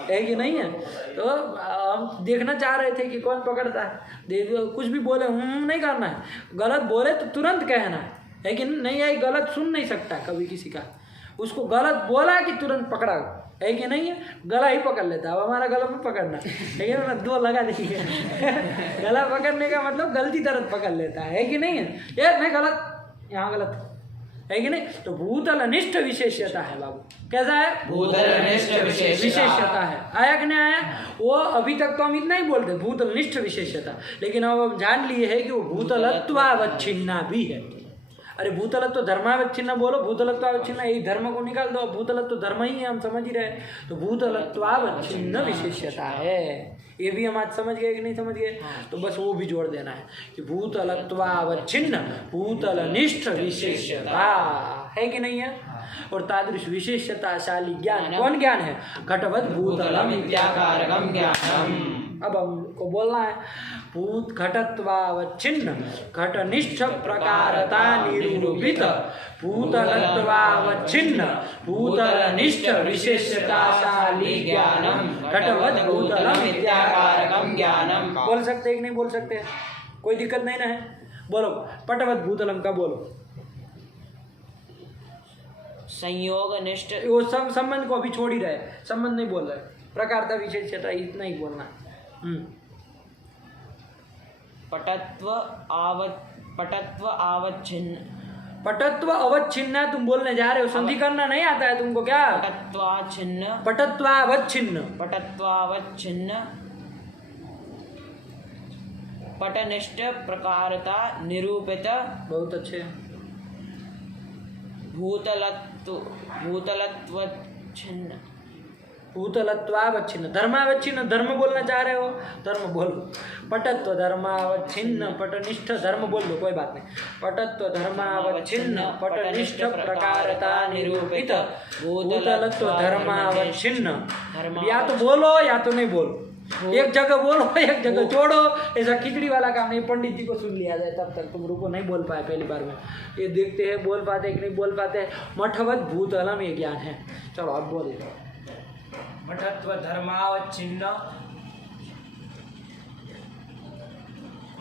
है कि नहीं है? तो हम देखना चाह रहे थे कि कौन पकड़ता है। कुछ भी बोले नहीं करना है, गलत बोले तो तुरंत कहना है कि नहीं है? गलत सुन नहीं सकता कभी किसी का, उसको गलत बोला कि तुरंत पकड़ा, है कि नहीं है? गला ही पकड़ लेता है। अब हमारा गला में पकड़ना, लेकिन ना दो लगा देखिए गला पकड़ने का मतलब गलती तरह पकड़ लेता है कि नहीं है? ये नहीं गलत, यहाँ गलत है कि नहीं? तो भूतलनिष्ठ विशेष्यता है बाबू, कैसा है? भूतलनिष्ठ विशेष्यता है, आया कि नहीं आया? वो अभी तक तो हम इतना ही बोलते भूतलनिष्ठ विशेष्यता, लेकिन अब हम जान लिए है कि वो भूतलत्वावच्छिन्ना भी है। अरे भूतलत्व धर्मावच्छिन्न बोलो, भूतलत्वावच्छिन्न यही धर्म को निकाल दो, भूतलत्व धर्म ही है, हम समझ ही रहे। तो भूतलत्वावच्छिन्न विशेष्यता है, ये भी हम आज समझ गए कि नहीं समझ गए? तो बस वो भी जोड़ देना है कि भूतलत्वावच्छिन्न भूतलनिष्ठ विशेष्यता है कि नहीं है? और तादृश विशेष्यताशाली ज्ञान कौन ज्ञान है? घटवत भूतलम इत्याकारकम ज्ञानम। अब हमको बोलना है भूत घटत्वावच्छिन्न घटनिष्ठ प्रकारता निरूपित भूतलत्वावच्छिन्न भूतलनिष्ठ विशेष्यताशाली ज्ञानम घटवत भूतलम इत्याकारकम ज्ञानम। बोल सकते हैं कि नहीं बोल सकते? कोई दिक्कत नहीं ना है? बोलो पटवत भूतलम का बोलो। संयोग निष्ठ, वो संबंध को अभी छोड़ ही रहे, संबंध नहीं बोल रहे, प्रकारता विशेष्यता इतना ही बोलना। पटत्व आवच्छिन्न, पटत्व अवच्छिन्न तुम बोलने जा रहे हो, संधि करना नहीं आता है तुमको क्या? पटत्वाच्छिन्न, पटत्वावच्छिन्न, पटत्वावच्छिन्न पटनिष्ठ प्रकारता निरूपित बहुत अच्छे। भूतलत्वच्छिन्न, भूतलत्वावच्छिन्न धर्मावच्छिन्न, धर्म बोलना चाह रहे हो, धर्म बोलो। पटत्व धर्मावच्छिन्न पटनिष्ठ धर्म बोल लो, कोई बात नहीं। पटत्व धर्मावच्छिन्न पटनिष्ठ प्रकारता निरूपित भूतलत्व धर्मावच्छिन्न। या तो बोलो या तो नहीं बोलो, एक जगह बोलो एक जगह छोड़ो, ऐसा खिचड़ी वाला काम नहीं। पंडित जी को सुन लिया जाए तब तक तुम रुको, नहीं बोल पाए पहली बार में, ये देखते हैं बोल पाते कि नहीं बोल पाते। मठवत भूतलम ये ज्ञान है। चलो अब बोले। मठत्व धर्मावच्छिन्न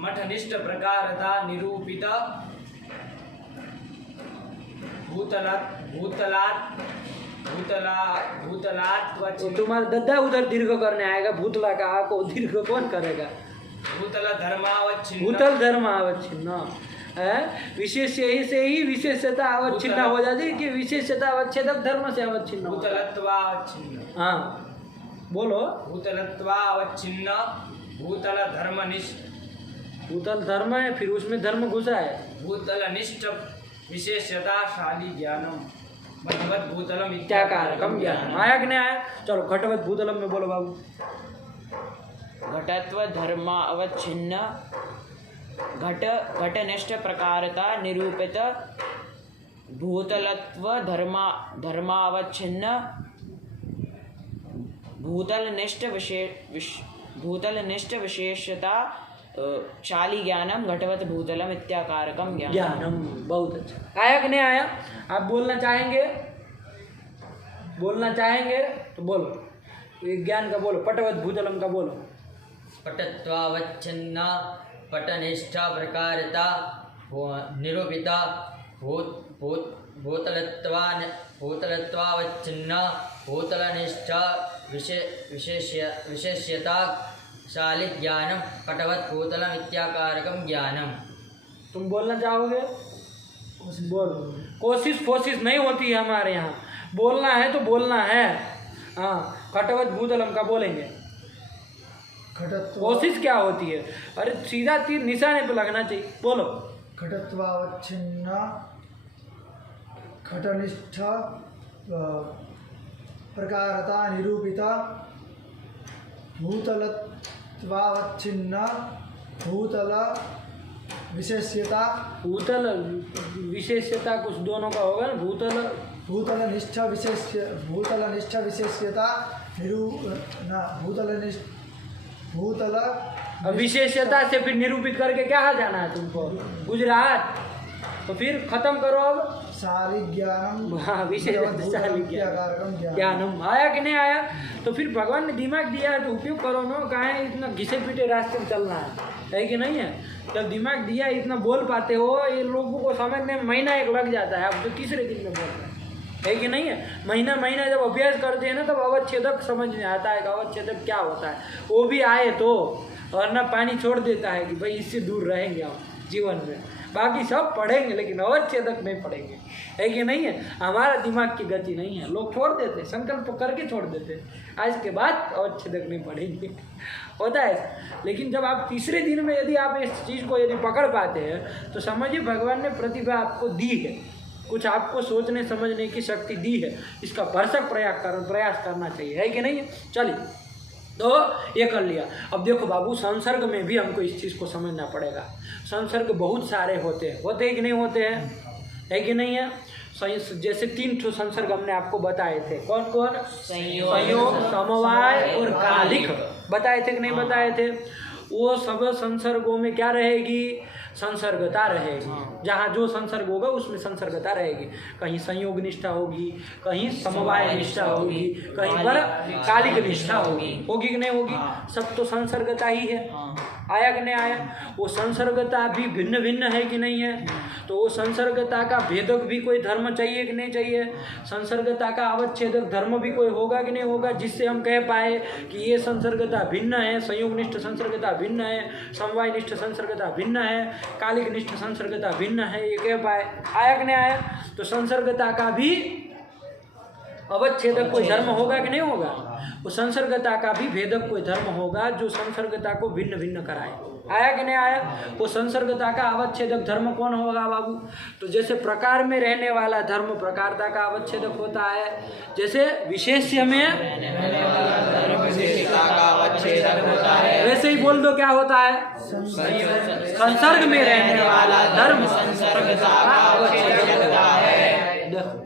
मठनिष्ठ प्रकारता निरूपित भूतलात् व वो छिन्न तुम्हारा दद्दा उधर दीर्घ करने आएगा, भूतला का आ को दीर्घ कौन करेगा? भूतल धर्मावच्छिन्न भूतल धर्म अवच्छिन्न है, विशेष से ही विशेषता अवच्छिन्न हो जाती है कि विशेषता अवच्छेदक धर्म से अवच्छिन्न होता है। भूतलत्वावच्छिन्न हाँ बोलो। भूतलत्वावच्छिन्न भूतल धर्मनिष्ठ भूतल धर्म है, फिर उसमें धर्म घुसा है। भूतलनिष्ठ विशेषताशाली ज्ञानम घटवत भूतलम इत्याकारकम ज्ञान। आया कि नहीं आया? चलो घटवत भूतलम में बोलो बाबू। घटत्व धर्मावच्छिन्न घटनिष्ठ प्रकारता निरूपित भूतलत्व धर्मावच्छिन्न भूतलनिष्ठ विशेषता शाली ज्ञानम घटवत भूतलम इत्याकारकम ज्ञानम। बहुत अच्छा। आया कि नहीं आया? आप बोलना चाहेंगे? बोलना चाहेंगे तो बोलो। ज्ञान का बोलो, पटवत भूतलम का बोलो। पटत्वावच्छिन्ना पटनिष्ठा प्रकारता निरूपिता भूतलत्वावच्छिन्ना भूतलनिष्ठा विशेष्यता शाली ज्ञानम पटवत भूतलम इत्याकारकम ज्ञानम। तुम बोलना चाहोगे? बोल। कोशिश नहीं होती है हमारे यहाँ, बोलना है तो बोलना है। हाँ खटवत भूतलम का बोलेंगे। कोशिश क्या होती है? अरे सीधा तीर निशाने पे लगना चाहिए। बोलो। घटत्वावच्छिन्न घटनिष्ठ प्रकारता निरूपिता भूतलत्वावच्छिन्न भूतल विशेष्यता। भूतल विशेष्यता कुछ दोनों का होगा ना। भूतलनिष्ठ विशेष्यता भूतल विशेष्यता से फिर निरूपित करके क्या जाना है तुमको? गुजरात। तो फिर खत्म करो अब। शाली ज्ञानम। हाँ ज्ञानम। आया कि नहीं आया? तो फिर भगवान ने दिमाग दिया है तो उपयोग करो ना। कहाँ है इतना घिसे पीटे रास्ते में चलना है कि नहीं है? जब दिमाग दिया इतना बोल पाते हो, ये लोगों को समझने में महीना एक लग जाता है। आप जो तीसरे दिन में बोल रहे हैं, है कि नहीं है? महीना जब अभ्यास करते हैं ना तब अवच्छेदक समझ में आता है कि अवच्छेदक क्या होता है। वो भी आए तो, और ना पानी छोड़ देता है कि भाई इससे दूर रहेंगे हम जीवन में। बाकी सब पढ़ेंगे लेकिन अवच्छेदक नहीं पढ़ेंगे, है कि नहीं है? हमारा दिमाग की गति नहीं है। लोग छोड़ देते, संकल्प करके छोड़ देते, आज के बाद अवच्छेदक नहीं पढ़ेंगे। होता है। लेकिन जब आप तीसरे दिन में यदि आप इस चीज़ को यदि पकड़ पाते हैं तो समझिए भगवान ने प्रतिभा आपको दी है, कुछ आपको सोचने समझने की शक्ति दी है। इसका भरसक प्रयास करना चाहिए, है कि नहीं है? चलिए तो ये कर लिया। अब देखो बाबू, संसर्ग में भी हमको इस चीज़ को समझना पड़ेगा। संसर्ग बहुत सारे होते हैं कि नहीं होते हैं, है कि नहीं है? जैसे 3 संसर्ग हमने आपको बताए थे। कौन कौन? संयोग, समवाय और कालिक बताए थे कि नहीं बताए थे? वो सब संसर्गों में क्या रहेगी? संसर्गता रहेगी। जहाँ जो संसर्ग होगा उसमें संसर्गता रहेगी। कहीं संयोग निष्ठा होगी, कहीं समवाय निष्ठा होगी, कहीं पर कालिक निष्ठा होगी कि नहीं होगी? सब तो संसर्गता ही है। आया कि नहीं आया? वो संसर्गता भी भिन्न भिन्न है कि नहीं है? तो वो संसर्गता का भेदक भी कोई धर्म चाहिए कि नहीं चाहिए? संसर्गता का अवच्छेदक धर्म भी कोई होगा कि नहीं होगा, जिससे हम कह पाए कि ये संसर्गता भिन्न है, संयोग निष्ठ संसर्गता भिन्न है, समवाय निष्ठ संसर्गता भिन्न है, कालिक निष्ठ संसर्गता भिन्न है, ये कह पाए। आया कि नहीं आया? तो संसर्गता का भी अवच्छेदक कोई धर्म होगा कि नहीं होगा? वो संसर्गता का भी भेदक कोई धर्म होगा जो संसर्गता को भिन्न भिन्न कराए। आया कि नहीं आया? वो संसर्गता का अवच्छेदक धर्म कौन होगा बाबू? तो जैसे प्रकार में रहने वाला धर्म प्रकारता का अवच्छेदक होता है, जैसे विशेष्य में रहने वाला धर्म विशेषता का अवच्छेदक होता है, वैसे ही बोल दो क्या होता है? संसर्ग में रहने वाला धर्म संसर्गता का अवच्छेदक होता है।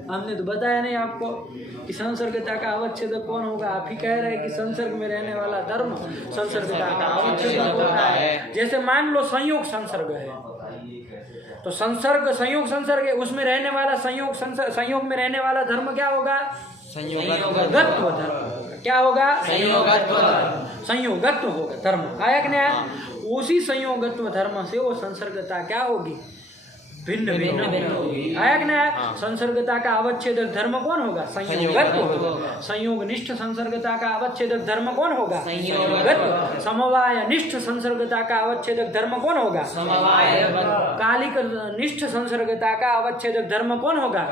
हमने तो बताया नहीं आपको कि संसर्गता का अवच्छेदक कौन होगा। आप ही कह रहे हैं कि संसर्ग में रहने वाला धर्म संसर्गता का अवच्छेदक होता है। जैसे मान लो संयोग संसर्ग है, तो संयोग संसर्ग है, उसमें रहने वाला संयोग में रहने वाला धर्म क्या होगा? संयोगत्व धर्म। क्या होगा? संयोगत्व होगा धर्म। आया कि नहीं? उसी संयोगत्व धर्म से वो संसर्गता क्या होगी? भिन्न भिन्न होगी। आया कि नहीं आया? संसर्गता का अवच्छेदक धर्म कौन होगा? संयोगत्व होगा। संयोगनिष्ठ संसर्गता का अवच्छेदक धर्म कौन होगा? संयोगत्व। समवाय निष्ठ संसर्गता का अवच्छेदक धर्म कौन होगा? समवाय। कालिक निष्ठ संसर्गता का अवच्छेदक धर्म कौन होगा?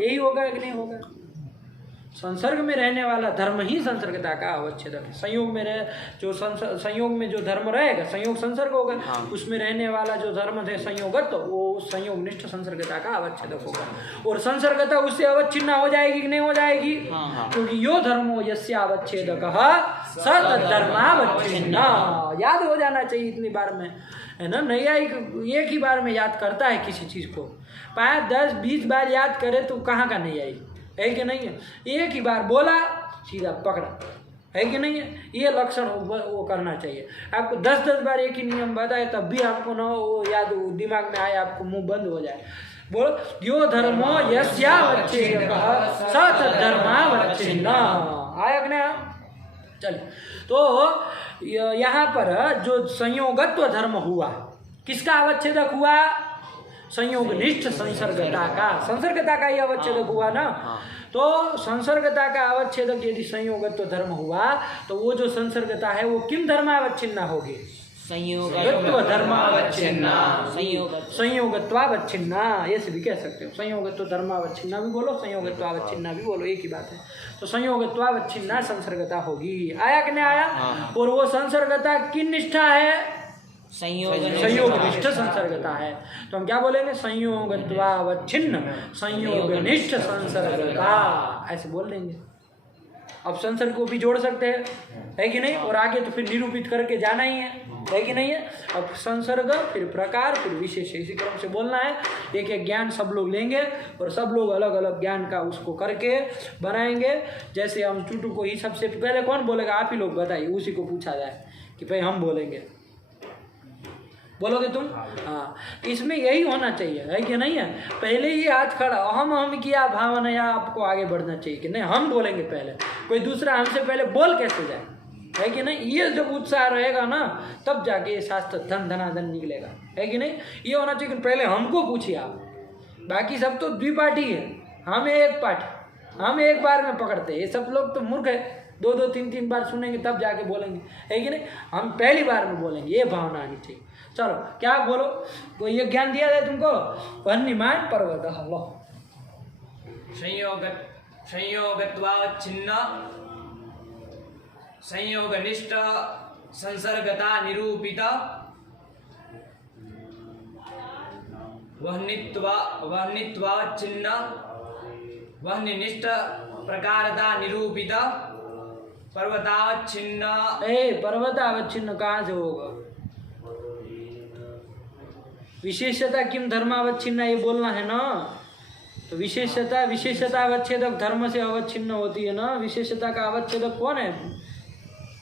यही होगा कि नहीं होगा? संसर्ग में रहने वाला धर्म ही संसर्गता का अवच्छेदक है। संयोग में रहे जो संयोग में जो धर्म रहेगा, संयोग संसर्ग होगा, उसमें रहने वाला जो धर्म है संयोगत्व, वो संयोग निष्ठ संसर्गता का अवच्छेदक होगा। और संसर्गता उससे अवच्छिन्न हो जाएगी कि नहीं हो जाएगी? क्योंकि यो धर्मो यस्य अवच्छेदक स तद्धर्मावच्छिन्न। याद हो जाना चाहिए इतनी बार में, है ना? न्यायिक एक ही बार में याद करता है किसी चीज को, 5, 10, 20 बार याद करे तो कहाँ का न्यायिक है कि नहीं है? एक ही बार बोला सीधा पकड़ा, है कि नहीं है? ये लक्षण वो करना चाहिए। आपको 10-10 बार एक ही नियम बताए तब भी आपको ना वो याद दिमाग में आए, आपको मुंह बंद हो जाए। बोलो यो धर्मो यस्यावच्छेदकः स तद्धर्मावच्छिन्न। आया कि नहीं? चलिए, तो यहाँ पर जो संयोगत्व धर्म हुआ, किसका अवच्छेदक हुआ? संयोगनिष्ठ संसर्गता का। संसर्गता का ही अवच्छेदक हुआ ना। तो संसर्गता का अवच्छेदक यदि संयोगत्व धर्म हुआ तो वो जो संसर्गता है वो किम धर्मावच्छिन्ना होगी? संयोगत्व धर्मावच्छिन्ना। संयोगत्वावच्छिन्ना ऐसे भी कह सकते हो। संयोगत्व धर्मावच्छिन्ना भी बोलो, संयोगत्वावच्छिन्ना भी बोलो, एक ही बात है। तो संयोगत्वावच्छिन्ना संसर्गता होगी। आया कि नहीं आया? और वो संसर्गता किन निष्ठा है? संयोगनिष्ठ संसर्गता है। तो हम क्या बोलेंगे? संयोगत्वावच्छिन्न संयोगनिष्ठ संसर्गता, ऐसे बोल देंगे। अब संसर्ग को भी जोड़ सकते हैं, है कि नहीं? और आगे तो फिर निरूपित करके जाना ही है कि नहीं है? अब संसर्ग, फिर प्रकार, फिर विशेष, इसी क्रम से बोलना है। एक एक ज्ञान सब लोग लेंगे और सब लोग अलग अलग ज्ञान का उसको करके बनाएंगे। जैसे हम टूटू को ही सबसे पहले कौन बोलेगा? आप ही लोग बताइए, उसी को पूछा जाए कि भाई हम बोलेंगे, बोलोगे तुम? हाँ, इसमें यही होना चाहिए, है कि नहीं है? पहले ही हाथ खड़ा, हम किया भावना, या आपको आगे बढ़ना चाहिए कि नहीं हम बोलेंगे पहले, कोई दूसरा हमसे पहले बोल कैसे जाए, है कि नहीं? ये जब उत्साह रहेगा ना तब जाके ये शास्त्र धन धनाधन निकलेगा, है कि नहीं? ये होना चाहिए कि पहले हमको पूछिए आप, बाकी सब तो द्विपाठी है, हम एक पाठी, हम एक बार में पकड़ते हैं। ये सब लोग तो मूर्ख है, 2-2, 3-3 बार सुनेंगे तब जाके बोलेंगे, है कि नहीं? हम पहली बार में बोलेंगे, ये भावना आनी चाहिए। चलो क्या बोलो? कोई ये ज्ञान दिया जाए तुमको? वह्निमान पर्वत, लो। संयोगत्वावच्छिन्न संयोगनिष्ठ संसर्गता निरूपित वह्नित्वावच्छिन्न वह्निनिष्ठ प्रकारता निरूपित पर्वतावच्छिन्न। पर्वतावच्छिन्न कहाँ से होगा? विशेषता किम धर्मावच्छिन्न, ये बोलना है ना। तो विशेषता अवच्छेदक धर्म से अवच्छिन्न होती है ना। विशेषता का अवच्छेदक कौन है?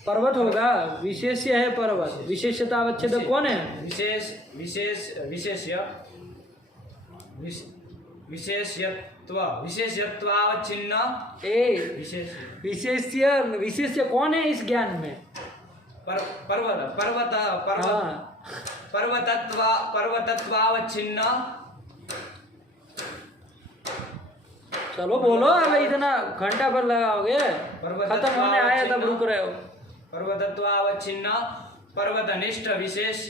पर्वत होगा, विशेष्य है पर्वत। विशेषता अवच्छेदक कौन है? विशेष्यत्वावच्छिन्न। विशेष्य कौन है इस ज्ञान में? पर्वतत्वावच्छिन्न। चलो बोलो, अब इतना घंटा भर लगाओगे, खत्म होने आया तब रुक रहे हो। पर्वतत्वावच्छिन्न पर्वतनिष्ठ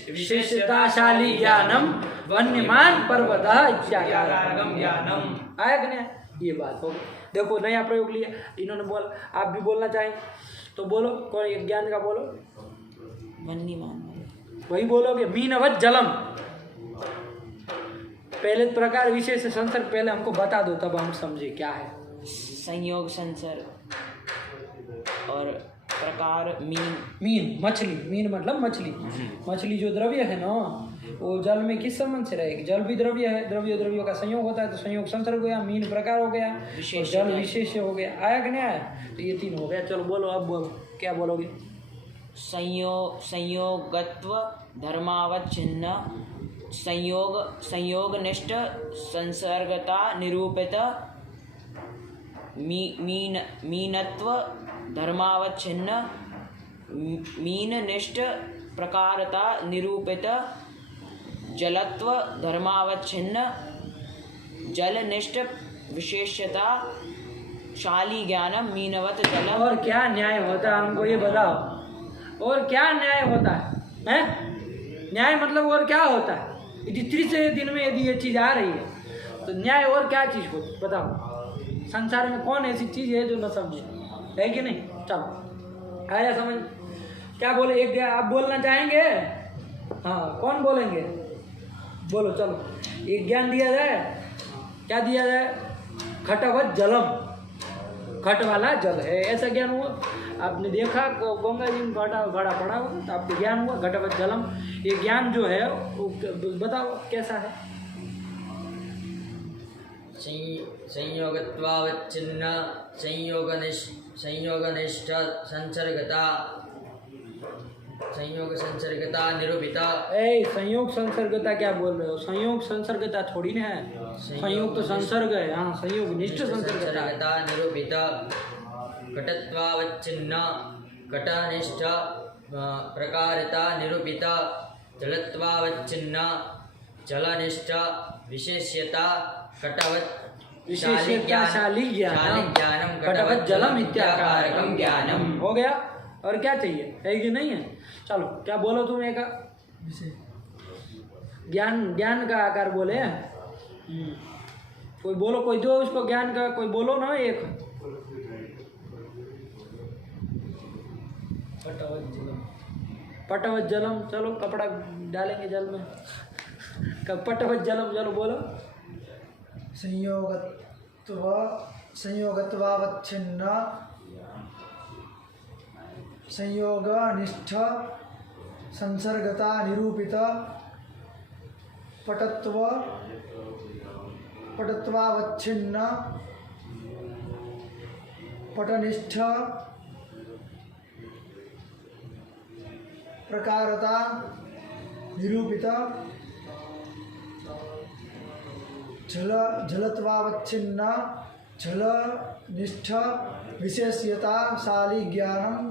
विशेषताशाली ज्ञानम वन्यमान पर्वत इत्याकारकम ज्ञानम। आया कि नहीं? ये बात हो गई। देखो नया प्रयोग लिया इन्होंने, बोल आप भी बोलना चाहें तो बोलो, कोई ज्ञान का बोलो। वन्यमान वही बोलोगे, मीनवत जलम। पहले प्रकार विशेष संसर्ग पहले हमको बता दो, तब हम समझे क्या है। संयोग संसर्ग और प्रकार मीन मछली, मीन मतलब मछली। मछली जो द्रव्य है ना वो जल में किस संबंध से रहेगी? जल भी द्रव्य है, द्रव्यों का संयोग होता है, तो संयोग संसर्ग हो गया, मीन प्रकार हो गया, जल विशेष हो गया। आया कि नहीं आया? तो ये 3 हो गया। चलो बोलो, अब बोलो क्या बोलोगे? संयोगत्व धर्मावच्छिन्न संयोगनिष्ठ संसर्गता निरूपित मीनत्व धर्मावच्छिन्न मीननिष्ठ प्रकारता निरूपित जलत्व धर्मावच्छिन्न जलनिष्ठ विशेषता शाली ज्ञानम मीनवत जलम। और क्या न्याय होता है हमको ये बताओ, और क्या न्याय होता है हैं? न्याय मतलब और क्या होता है? यदि 30 दिन में यदि ये चीज़ आ रही है तो न्याय और क्या चीज़ होती बताओ? संसार में कौन ऐसी चीज़ है जो न समझे, है कि नहीं? चलो आया समझ? क्या बोले? एक आप बोलना चाहेंगे? हाँ, कौन बोलेंगे? बोलो चलो। एक ज्ञान दिया जाए, क्या दिया जाए? घटवत जलम, घट वाला जल है, ऐसा ज्ञान हुआ। आपने देखा गंगा जी में घड़ा पड़ा हुआ तो आपको ज्ञान हुआ घटवत जलम। ये ज्ञान जो है वो बताओ कैसा है? संयोगत्वावच्छिन्न संयोगनिष्ठ संसर्गता निरूपिता। संयोग संसर्गता क्या बोल रहे हो? संयोग संसर्गता थोड़ी ना है, संयोग तो संसर्ग है। हाँ, संयोग निष्ठ संसर्गता निरूपिता। घटत्वावच्छिन्न घटनिष्ठ प्रकारता निरूपिता। जलत्वावच्छिन्न जलनिष्ठ विशेष्यता घटवत् शाली ज्ञानम घटवत् जलम इत्याकारकम ज्ञानम। हो गया? और क्या चाहिए? है कि नहीं है? चलो क्या बोलो तुम? एक ज्ञान का आकार बोले। कोई बोलो, कोई दो उसको ज्ञान का, कोई बोलो ना एक। पटवत जलम। चलो कपड़ा डालेंगे जल में। पटवत जलम, चलो बोलो। संयोगत्वावच्छिन्न संयोगनिष्ठ संसर्गता निरूपित पटत्वावच्छिन्न पटनिष्ठ प्रकारता निरूपित जलत्वावच्छिन्न जलनिष्ठ विशेष्यता शाली ज्ञानम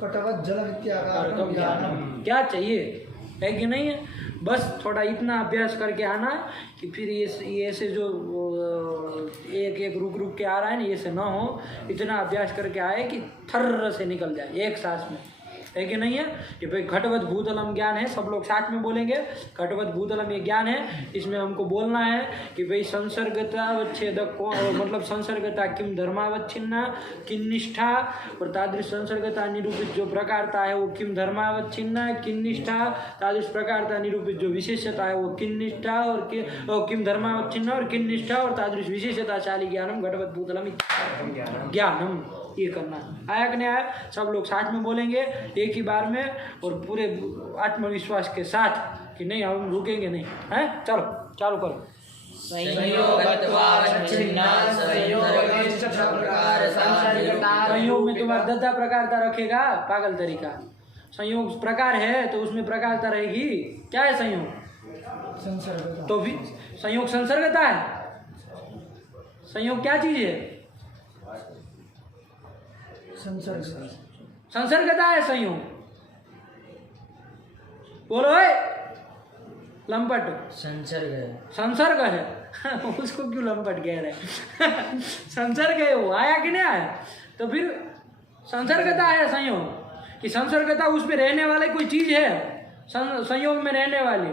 घटवत् जलमित्याकारकम ज्ञानम। क्या चाहिए? है कि नहीं है? बस थोड़ा इतना अभ्यास करके आना कि फिर ये ऐसे जो एक रुक के आ रहा है ना, ये से ना हो। इतना अभ्यास करके आए कि थर्र से निकल जाए एक सांस में, है कि नहीं है? कि भाई घटवत भूतलम ज्ञान है, सब लोग साथ में बोलेंगे। घटवत भूतलम ये ज्ञान है, इसमें हमको बोलना है कि भाई संसर्गतावच्छेदक कौन, मतलब संसर्गता किम धर्मावच्छिन्ना किन्निष्ठा, और तादृश संसर्गता निरूपित जो प्रकारता है वो किम धर्मावच्छिन्ना किन्निष्ठा, तादृश प्रकारता निरूपित जो विशेषता है वो किन्निष्ठा और किम धर्मावच्छिन्ना और किन्निष्ठा और तादृश विशेषताशाली ज्ञानम घटवत भूतलम ज्ञानम। ये करना आया कि नहीं आया? सब लोग साथ में बोलेंगे एक ही बार में और पूरे आत्मविश्वास के साथ कि नहीं हम रुकेंगे नहीं, है? चलो चालू करो। संयोग में तुम्हारा 10 प्रकारता रखेगा, पागल तरीका। संयोग प्रकार है तो उसमें प्रकारता रहेगी। क्या है संयोग? संसर्गता। तो भी संयोग संसर्गता है। संयोग क्या चीज है? संसर्गता है संयोग। बोलो लंपट। संसर्ग है उसको क्यों लंपट कह रहे? संसर्ग है वो, आया कि नहीं आया? तो फिर संसर्गता है संयोग कि संसर्गता उसमें रहने वाले कोई चीज है, संयोग में रहने वाली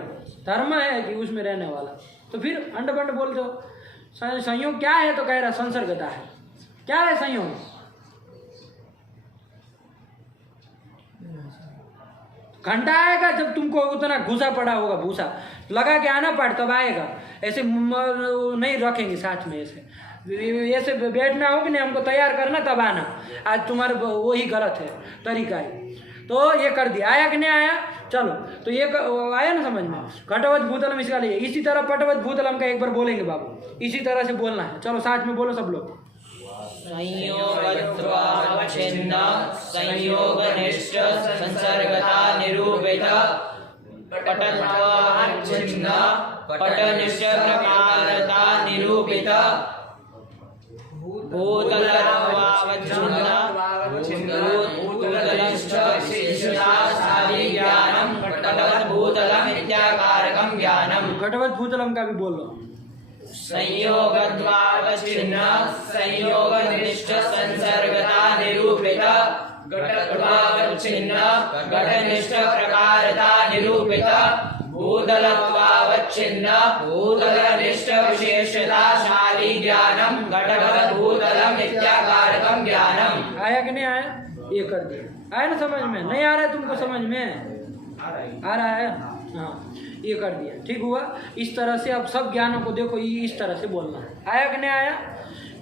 धर्म है कि उसमें रहने वाला। तो फिर अंड बंड बोल दो। संयोग क्या है? तो कह रहा संसर्गता है। क्या है संयोग? घंटा आएगा जब तुमको उतना घुसा पड़ा होगा, भूसा लगा के आना पड़ तब आएगा। ऐसे नहीं रखेंगे साथ में, ऐसे बैठना होगा नहीं, हमको तैयार करना तब आना। आज तुम्हारा वही गलत है तरीका है। तो ये कर दिया, आया कि नहीं आया? चलो तो ये आया ना समझ में? घटवत भूतलम इसका लिए। इसी तरह पटवत भूतलम का एक बार बोलेंगे बाबू, इसी तरह से बोलना है। चलो साथ में बोलो सब लोग। संयोगत्वावच्छिन्न संयोगनिष्ठ संसर्गता निरूपित पटत्वावच्छिन्न पटनिष्ठ प्रकारता निरूपित भूतलत्वावच्छिन्न भूतलनिष्ठ विशेषताशाली ज्ञानम घटवत् भूतलम इत्याकारकम ज्ञानम। घटवत भूतलम का भी बोल लो। संयोगत्वावच्छिन्न संयोगनिष्ठ संसर्गता निरूपित घटत्वावच्छिन्न घटनिष्ठ प्रकारता निरूपित भूतलत्वावच्छिन्न भूतलनिष्ठ विशेषताशाली ज्ञानम घटवत् भूतलम इत्याकारकम ज्ञानम। आया कि नहीं आया? ये कर दिया। आया ना समझ में? नहीं आ रहा है तुमको समझ में? आ रहा है? हाँ, ये कर दिया। ठीक हुआ। इस तरह से अब सब ज्ञानों को देखो, ये इस तरह से बोलना है। आया कि नहीं आया?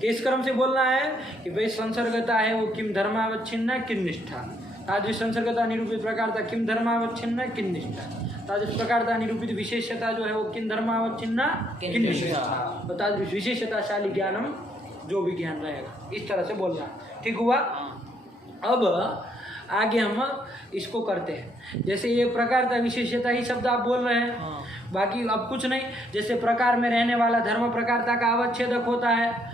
कि इस क्रम से बोलना है कि भाई संसर्गता है वो किम धर्मावच्छिन्न किम निष्ठा, तादृश संसर्गता निरूपित प्रकारता किम धर्मावच्छिन्न किम निष्ठा, तादृश प्रकारता निरूपित विशेषता जो है वो किम धर्मावच्छिन्न किम निष्ठा, और तादृश विशेषताशाली ज्ञानम जो भी ज्ञान रहेगा, इस तरह से बोलना है। ठीक हुआ। अब आगे हम इसको करते हैं। जैसे ये प्रकारता विशेषता ही शब्द आप बोल रहे हैं, बाकी अब कुछ नहीं। जैसे प्रकार में रहने वाला धर्म प्रकारता का अवच्छेदक होता है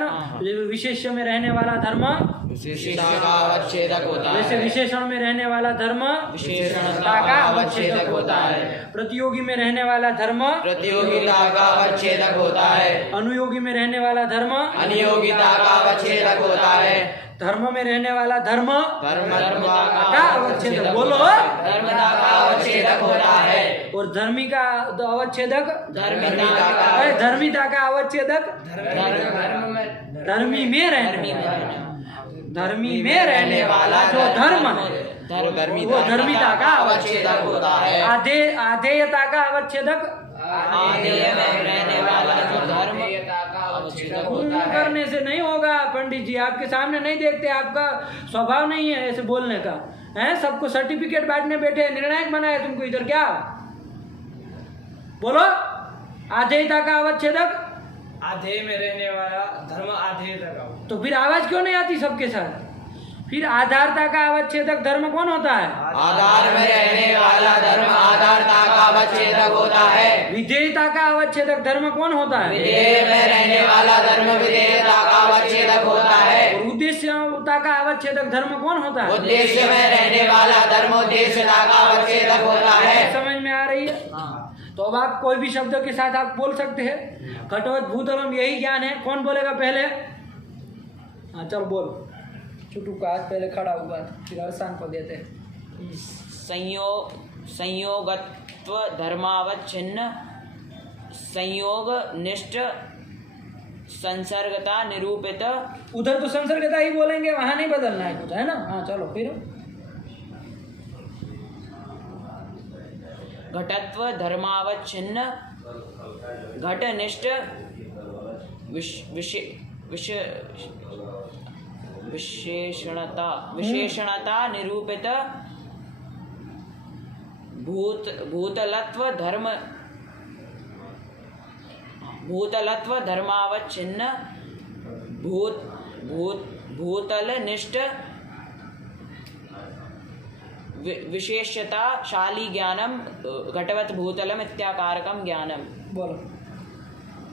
ना। विशेष्य में रहने वाला धर्म विशेषता का अवच्छेदक होता है। वैसे विशेषण में रहने वाला धर्म विशेषणता का अवच्छेदक होता है। प्रतियोगी में रहने वाला धर्म प्रतियोगिता का अवच्छेदक होता है। अनुयोगी में रहने वाला धर्म अनियोगिता का अवच्छेदक होता है। धर्म में रहने वाला धर्म धर्मता का अवच्छेदक, बोलो, धर्मता का अवच्छेदक होता है। और धर्मी का अवच्छेदक धर्मिता का धर्मिता का अवच्छेदक धर्मी में रहने वाला जो धर्म है वो धर्मिता का अवच्छेदक होता है। आधेयता का अवच्छेदक आधेय में रहने वाला जो धर्म का अवच्छेदक होता है। करने से नहीं होगा पंडित जी, आपके सामने नहीं देखते, आपका स्वभाव नहीं है ऐसे बोलने का है। सबको सर्टिफिकेट बांटने बैठे, निर्णायक बनाए तुमको इधर, क्या बोलो? आधेयता का अवच्छेदक आधे में रहने वाला धर्म आधे तक आओ। तो फिर आवाज क्यों नहीं आती सबके साथ? फिर आधारता का अवच्छेदक धर्म कौन होता है? आधार में रहने वाला धर्म आधारता का अवच्छेदक होता है। विधेयता का अवच्छेदक धर्म कौन होता है? विधेय में रहने वाला धर्म विधेयता का अवच्छेदक होता है। और उद्देश्यता का अवच्छेदक धर्म कौन होता है? उद्देश्य में रहने वाला धर्म उद्देश्यता का अवच्छेदक होता है। समझ में आ रही है? तो अब आप कोई भी शब्द के साथ आप बोल सकते हैं। घटवत भूतलम यही ज्ञान है। कौन बोलेगा पहले? हाँ चल बोल। छुटू का हाथ पहले खड़ा हुआ, फिर अवसान को देते हैं। संयोगत्व धर्मावच्छिन्न संयोग निष्ठ संसर्गता निरूपित। उधर तो संसर्गता ही बोलेंगे, वहां नहीं बदलना है कुछ, है ना? हाँ चलो फिर। घटत्व धर्मावच्छिन्न घटनिष्ठ विशेषणता निरूपित भूतलत्व धर्मावच्छिन्न भूतलनिष्ठ विशेषताशाली ज्ञानम घटवत् भूतलम इत्याकारकम ज्ञानम। बोलो।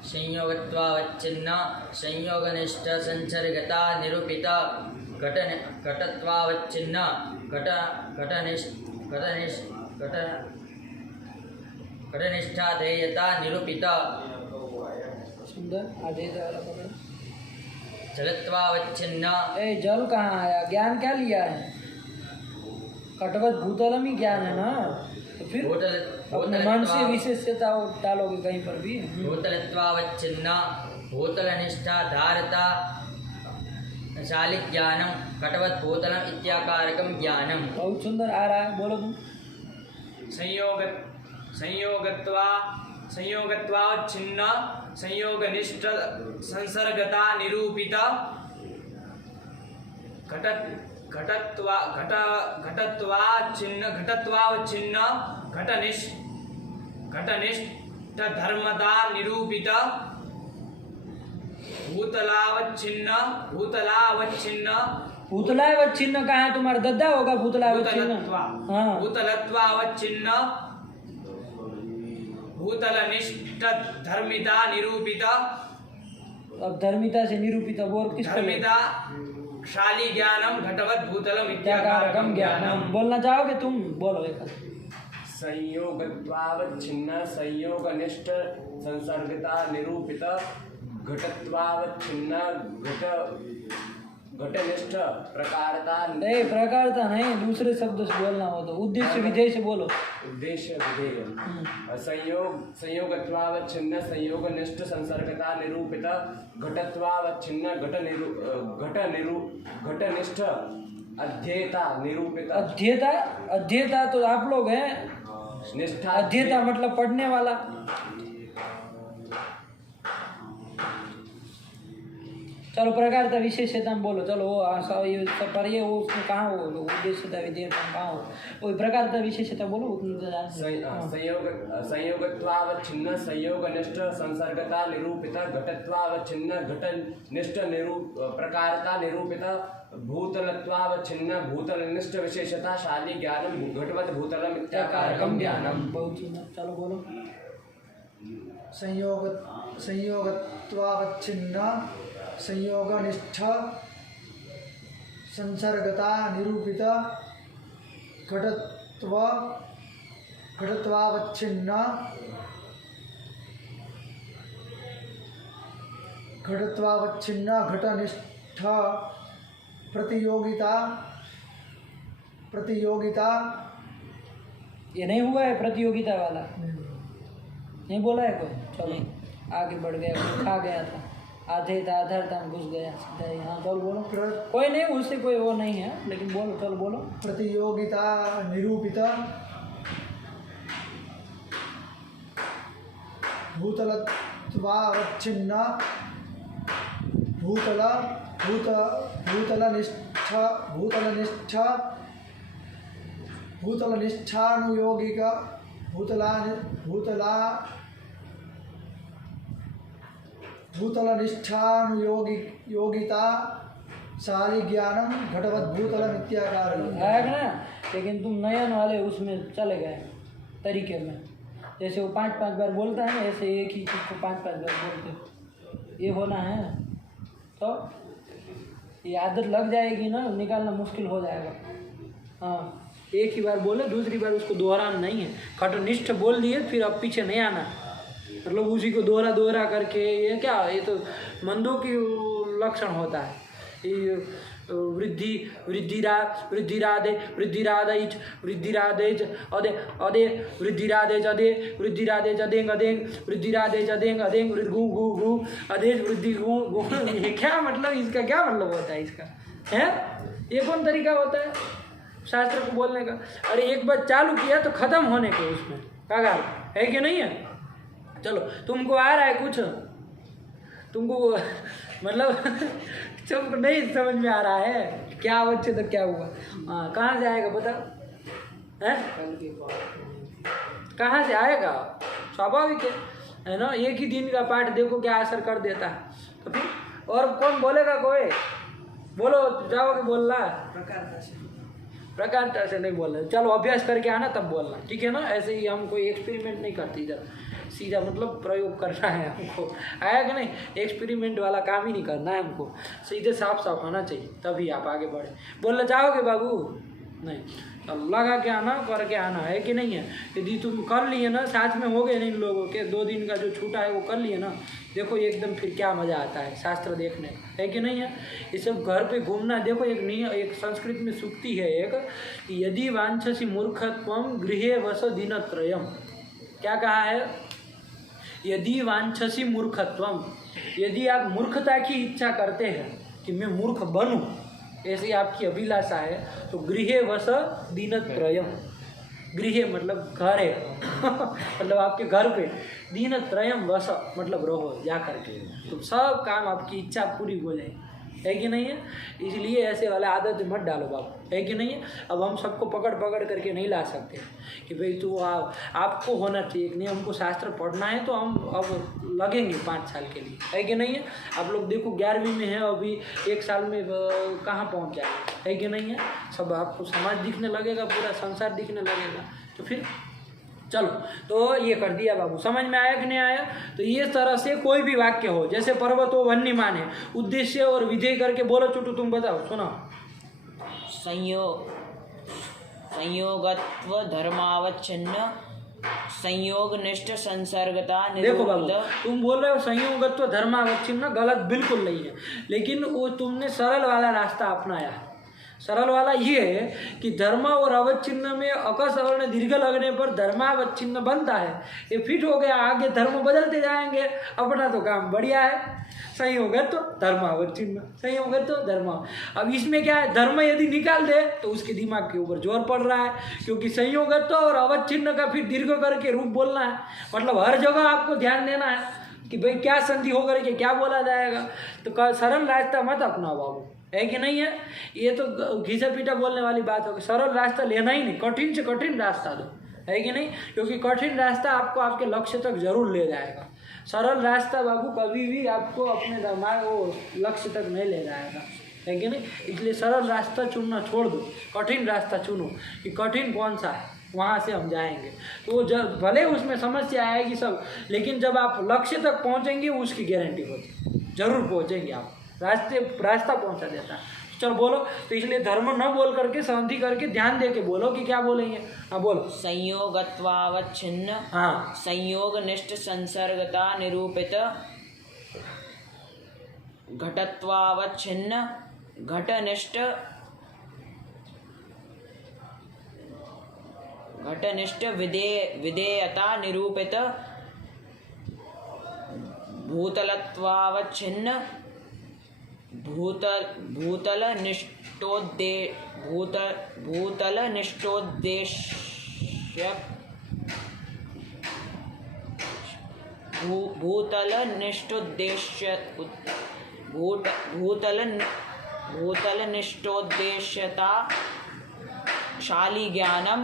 संयोगत्वावच्छिन्न संयोगनिष्ठ संसर्गता निरूपित घटत्वावच्छिन्न घटनिष्ठाधेयता निरूपित सुंदर। आधे वाला पकड़। जलत्वावच्छिन्न जल कहाँ आया? ज्ञान क्या लिया है? घटवत भूतलम ही ज्ञान है ना, तो फिर अपने मन से विशेषता डालोगे कहीं पर भी। भूतलत्वावच्छिन्न भूतलनिष्ठा धारता शाली ज्ञानम घटवत् भूतलम इत्याकारकम ज्ञानम। बहुत सुंदर आ रहा है, बोलो तुम। संयोगत्वावच्छिन्न संयोगनिष्ठ संसर्गता निरूपित घटत्वावच्छिन्न घटनिष्ठ धर्मता निरूपित भूतलावच्छिन्न कहाँ है तुम्हारा? दद्दा होगा भूतलावच्छिन्न। हाँ। भूतलत्वावच्छिन्न भूतलनिष्ठ धर्मिता निरूपित। अब धर्मिता से निरूपित बोल किस धर्मिता शाली ज्ञानम घटवत् भूतलम इत्याकारकम ज्ञानम। बोलना चाहोगे तुम? बोलो एक। संयोगत्वावच्छिन्न संयोगनिष्ठ संसर्गता निरूपित घटत्वावच्छिन्न घटनिष्ठ प्रकारता नहीं प्रकारता नहीं, दूसरे शब्द से बोलना हो तो उद्देश्य विधेय से बोलो। उद्देश्य विधेय संयोगत्वावच्छिन्न संयोगनिष्ठ संसर्गता निरूपित घटत्वावच्छिन्न घटनिष्ठ अध्येता निरूपित। अध्येता तो आप लोग हैं, निष्ठा अध्येता मतलब पढ़ने वाला। चलो प्रकारता विशेषता में बोलो, चलो वो ये सब पढ़िए, वो उसमें कहाँ हो उद्देश्यता विधेय कहाँ हो, वो प्रकारता विशेषता बोलो उतना। संयोगत्वावच्छिन्न संयोगनिष्ठ संसर्गता निरूपित घटत्वावच्छिन्न घटनिष्ठ प्रकारता निरूपित भूतलत्वावच्छिन्न भूतलनिष्ठ विशेषता शाली ज्ञानम घटवत भूतलम इत्याकारकम ज्ञानम। चलो बोलो। संयोगत्वावच्छिन्न संयोगनिष्ठ संसर्गता निरूपित घटत्वावच्छिन्न घटनिष्ठ प्रतियोगिता ये नहीं हुआ है प्रतियोगिता वाला, नहीं बोला है कोई। चलो आगे बढ़ गया, खा गया था आधे था आधारता में घुस गया सीधा। हाँ चलो बोलो। कोई नहीं, उससे कोई वो नहीं है, लेकिन बोलो, चलो बोलो। प्रतियोगिता निरूपित भूतलत्वावच्छिन्न भूतलनिष्ठानुयोगिक भूतलनिष्ठानुयोगिता सारी ज्ञानम घटवत भूतलम इत्याकारकम। है ना, लेकिन तुम नयन वाले उसमें चले गए तरीके में, जैसे वो 5-5 बार बोलता है ना, ऐसे एक ही चीज़ को 5-5 बार बोलते, ये होना है तो ये आदत लग जाएगी ना, निकालना मुश्किल हो जाएगा। हाँ एक ही बार बोले, दूसरी बार उसको दोहराना नहीं है। घटनिष्ठ बोल दिए फिर अब पीछे नहीं आना, मतलब उसी को दोहरा करके, ये क्या, ये तो मंदों की लक्षण होता है। ये वृद्धिरादेज अदे वृद्धिरादेज अदेंग अदेंग गु अदेज वृद्धि गु। ये क्या मतलब, इसका क्या मतलब होता है इसका, है ये कौन तरीका होता है शास्त्र को बोलने का? अरे एक बार चालू किया तो खत्म होने के उसमें कगार है कि नहीं है? चलो तुमको आ रहा है कुछ, तुमको मतलब तुमको नहीं समझ में आ रहा है क्या बच्चे तो क्या हुआ। हाँ कहाँ से आएगा बताओ, हैं कहाँ से आएगा? स्वाभाविक है ना, एक ही दिन का पाठ देखो क्या असर कर देता है। तो फिर और कौन बोलेगा, कोई बोलो, जाओगे बोलना? प्रकारता से नहीं बोलना, चलो अभ्यास करके आना तब बोलना, ठीक है ना? ऐसे ही हम कोई एक्सपेरिमेंट नहीं करती इधर, सीधा मतलब प्रयोग करना है हमको, आया कि नहीं? एक्सपेरिमेंट वाला काम ही नहीं करना है हमको, सीधे साफ साफ आना चाहिए, तभी आप आगे बढ़े। बोलना चाहोगे बाबू? नहीं, चलो लगा के आना, करके आना, है कि नहीं है? यदि तुम कर लिए ना, साथ में हो गए नहीं लोगों के, 2 दिन का जो छूटा है वो कर लिए ना, देखो एकदम फिर क्या मज़ा आता है शास्त्र देखने, है कि नहीं है? ये सब घर पे घूमना। देखो एक संस्कृत में सूक्ति है एक, कि यदि वांछसी मूर्खत्वम गृहे वस दिनत्रयम। क्या कहा है? यदि वांछसी मूर्खत्वम, यदि आप मूर्खता की इच्छा करते हैं कि मैं मूर्ख बनूं, ऐसी आपकी अभिलाषा है, तो गृहे वस दिनत्रयम। गृह मतलब घर है मतलब आपके घर पे, दिनत्रयम वस मतलब रहो जा करके, तो सब काम आपकी इच्छा पूरी हो जाएगी, है कि नहीं है? इसलिए ऐसे वाले आदत मत डालो बाबू, है कि नहीं है? अब हम सबको पकड़ करके नहीं ला सकते कि भाई तू आपको होना चाहिए, नहीं हमको शास्त्र पढ़ना है तो हम अब लगेंगे 5 साल के लिए, है कि नहीं है? आप लोग देखो 11वीं में है, अभी 1 साल में कहाँ पहुँच जाएगा, है कि नहीं है? सब आपको समाज दिखने लगेगा, पूरा संसार दिखने लगेगा, तो फिर चलो तो ये कर दिया बाबू। समझ में आया कि नहीं आया? तो ये तरह से कोई भी वाक्य हो, जैसे पर्वतो वन्यमान है, उद्देश्य और विधेय करके बोलो। चुटू तुम बताओ, सुनो। संयोगत्व धर्मावच्छिन्न संयोग निष्ठ संसर्गता देखो बाबू, निरूपित। तुम बोल रहे हो संयोगत्व धर्मावच्छिन्न, गलत बिल्कुल नहीं है, लेकिन वो तुमने सरल वाला रास्ता अपनाया है। सरल वाला ये है कि धर्म और अवच्छिन्न में अकस और दीर्घ लगने पर धर्मावच्छिन्न बनता है, ये फिट हो गया, आगे धर्म बदलते जाएंगे, अपना तो काम बढ़िया है। संयोगत्व धर्मावच्छिन्न, संयोगत्व धर्म। अब इसमें क्या है, धर्म यदि निकाल दे तो उसके दिमाग के ऊपर जोर पड़ रहा है, क्योंकि संयोगत्व और अवच्छिन्न का फिर दीर्घ करके रूप बोलना है, मतलब हर जगह आपको ध्यान देना है कि भाई क्या संधि होकर के क्या बोला जाएगा। तो सरल रास्ता मत अपनाओ बाबू, है कि नहीं है। ये तो घिसा पीटा बोलने वाली बात होगी, सरल रास्ता लेना ही नहीं, कठिन से कठिन रास्ता दो, है कि नहीं, क्योंकि कठिन रास्ता आपको आपके लक्ष्य तक जरूर ले जाएगा। सरल रास्ता बाबू कभी भी आपको अपने दिमाग वो लक्ष्य तक नहीं ले जाएगा, है कि नहीं। इसलिए सरल रास्ता चुनना छोड़ दो, कठिन रास्ता चुनो कि कठिन कौन सा है, वहाँ से हम जाएंगे। तो वो जब भले उसमें समस्या आएगी सब, लेकिन जब आप लक्ष्य तक पहुँचेंगे उसकी गारंटी होती, जरूर पहुँचेंगे आप, रास्ता पहुँचा देता है। चलो बोलो, तो इसलिए धर्म न बोल करके संधि करके ध्यान दे के बोलो कि क्या बोलेंगे। हाँ बोलो। संयोगत्वावच्छिन्न हाँ, संयोग निष्ठ संसर्गता निरूपित घटत्वावच्छिन्न घटनिष्ठ विधेयता निरूपित भूतलत्वावच्छिन्न भूतलनिष्ठोद्देश्यता शाली ज्ञानम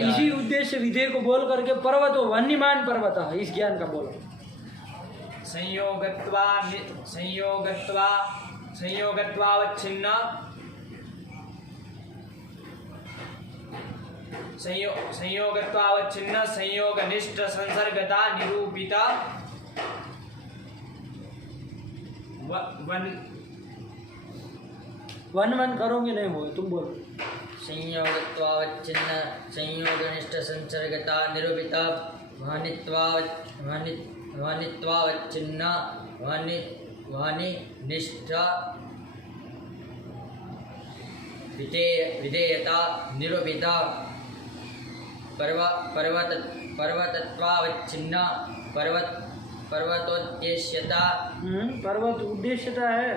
इसी उद्देश्य विधेय को बोल करके पर्वत वन्यमान पर्वत है, इस ज्ञान का बोलो। संयोगत्वावच्छिन्न संयोगत्वावच्छिन्न संयोगनिष्ठ संसर्गता निरूपिता वन करोगे नहीं बोल, तुम बोलो। संयोगत्वावच्छिन्न संयोगनिष्ठ संसर्गता निरूपिता वनित्वावच्छिन्न वनिनिष्ठ विधेयता निरूपिता पर्वतत्वावच्छिन्न पर्वतोद्देश्यता पर्वत उद्देश्यता है,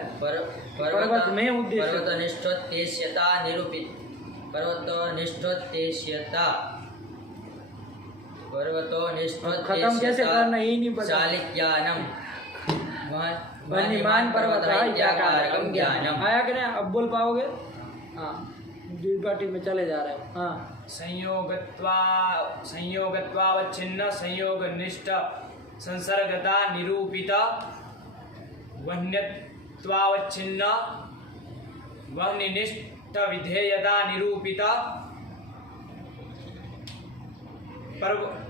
पर्वत में उद्देश्य, पर्वतनिष्ठोद्देश्यता निरूपित खत्म कैसे करना यही नहीं पता। शालिज्ञानम वन्यमान पर्वत इत्याकारकम ज्ञानम। आया कि नहीं, अब बोल पाओगे। हाँ, द्विपाठी में चले जा रहे हो। हाँ, संयोगत्वावच्छिन्न संयोगनिष्ठ संसर्गता निरूपित वन्यत्वावच्छिन्न वन्यनिष्ठ विधेयता निरूपित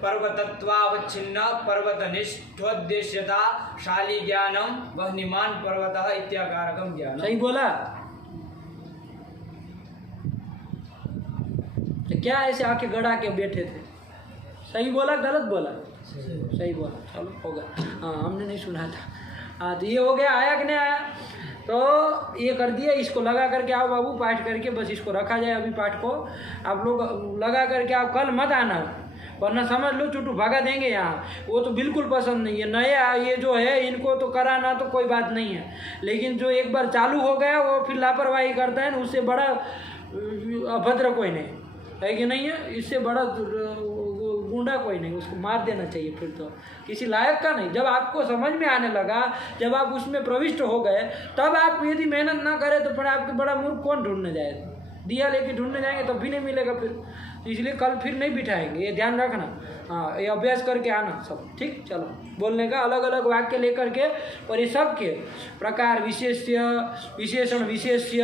पर्वतत्वावच्छिन्न पर्वतनिष्ठोद्देश्यता शाली ज्ञानम वह्निमान पर्वतः इत्याकारकम ज्ञानम। सही बोला। तो क्या ऐसे आके गड़ा के बैठे थे, सही बोला गलत बोला? सही बोला, चलो हो गया। हाँ, हमने नहीं सुना था। हाँ, तो ये हो गया। आया कि नहीं आया? तो ये कर दिया, इसको लगा करके आओ बाबू, पाठ करके बस इसको रखा जाए अभी पाठ को। आप लोग लगा करके आओ, कल मत आना, वरना समझ लो चुटू भगा देंगे यहाँ। वो तो बिल्कुल पसंद नहीं है, नया ये जो है इनको तो कराना तो कोई बात नहीं है, लेकिन जो एक बार चालू हो गया वो फिर लापरवाही करता है ना, उससे बड़ा अभद्र कोई नहीं है, कि नहीं है? इससे बड़ा गुंडा कोई नहीं, उसको मार देना चाहिए। फिर तो किसी लायक का नहीं। जब आपको समझ में आने लगा, जब आप उसमें प्रविष्ट हो गए, तब आप यदि मेहनत ना करें तो फिर आपके बड़ा मूर्ख कौन ढूंढने जाएगा? दिया लेके ढूंढने जाएंगे तब भी नहीं मिलेगा फिर। तो इसलिए कल फिर नहीं बिठाएंगे, ये ध्यान रखना। हाँ, ये अभ्यास करके आना सब, ठीक? चलो, बोलने का अलग अलग वाक्य लेकर के, और ये सब के प्रकार, विशेष्य, विशेषण, विशेष्य,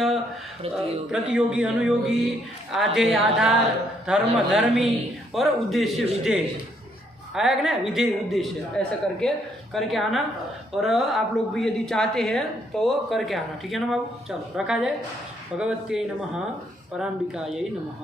प्रतियोगी, अनुयोगी, आधेय, आधार, धर्म, धर्मी और उद्देश्य, विधेय। आया कि नहीं, विधेय उद्देश्य ऐसा करके आना। और आप लोग भी यदि चाहते हैं तो करके आना, ठीक है ना बाबू। चलो रखा जाए। भगवत्यै नमः, पराम्बिकायै नमः।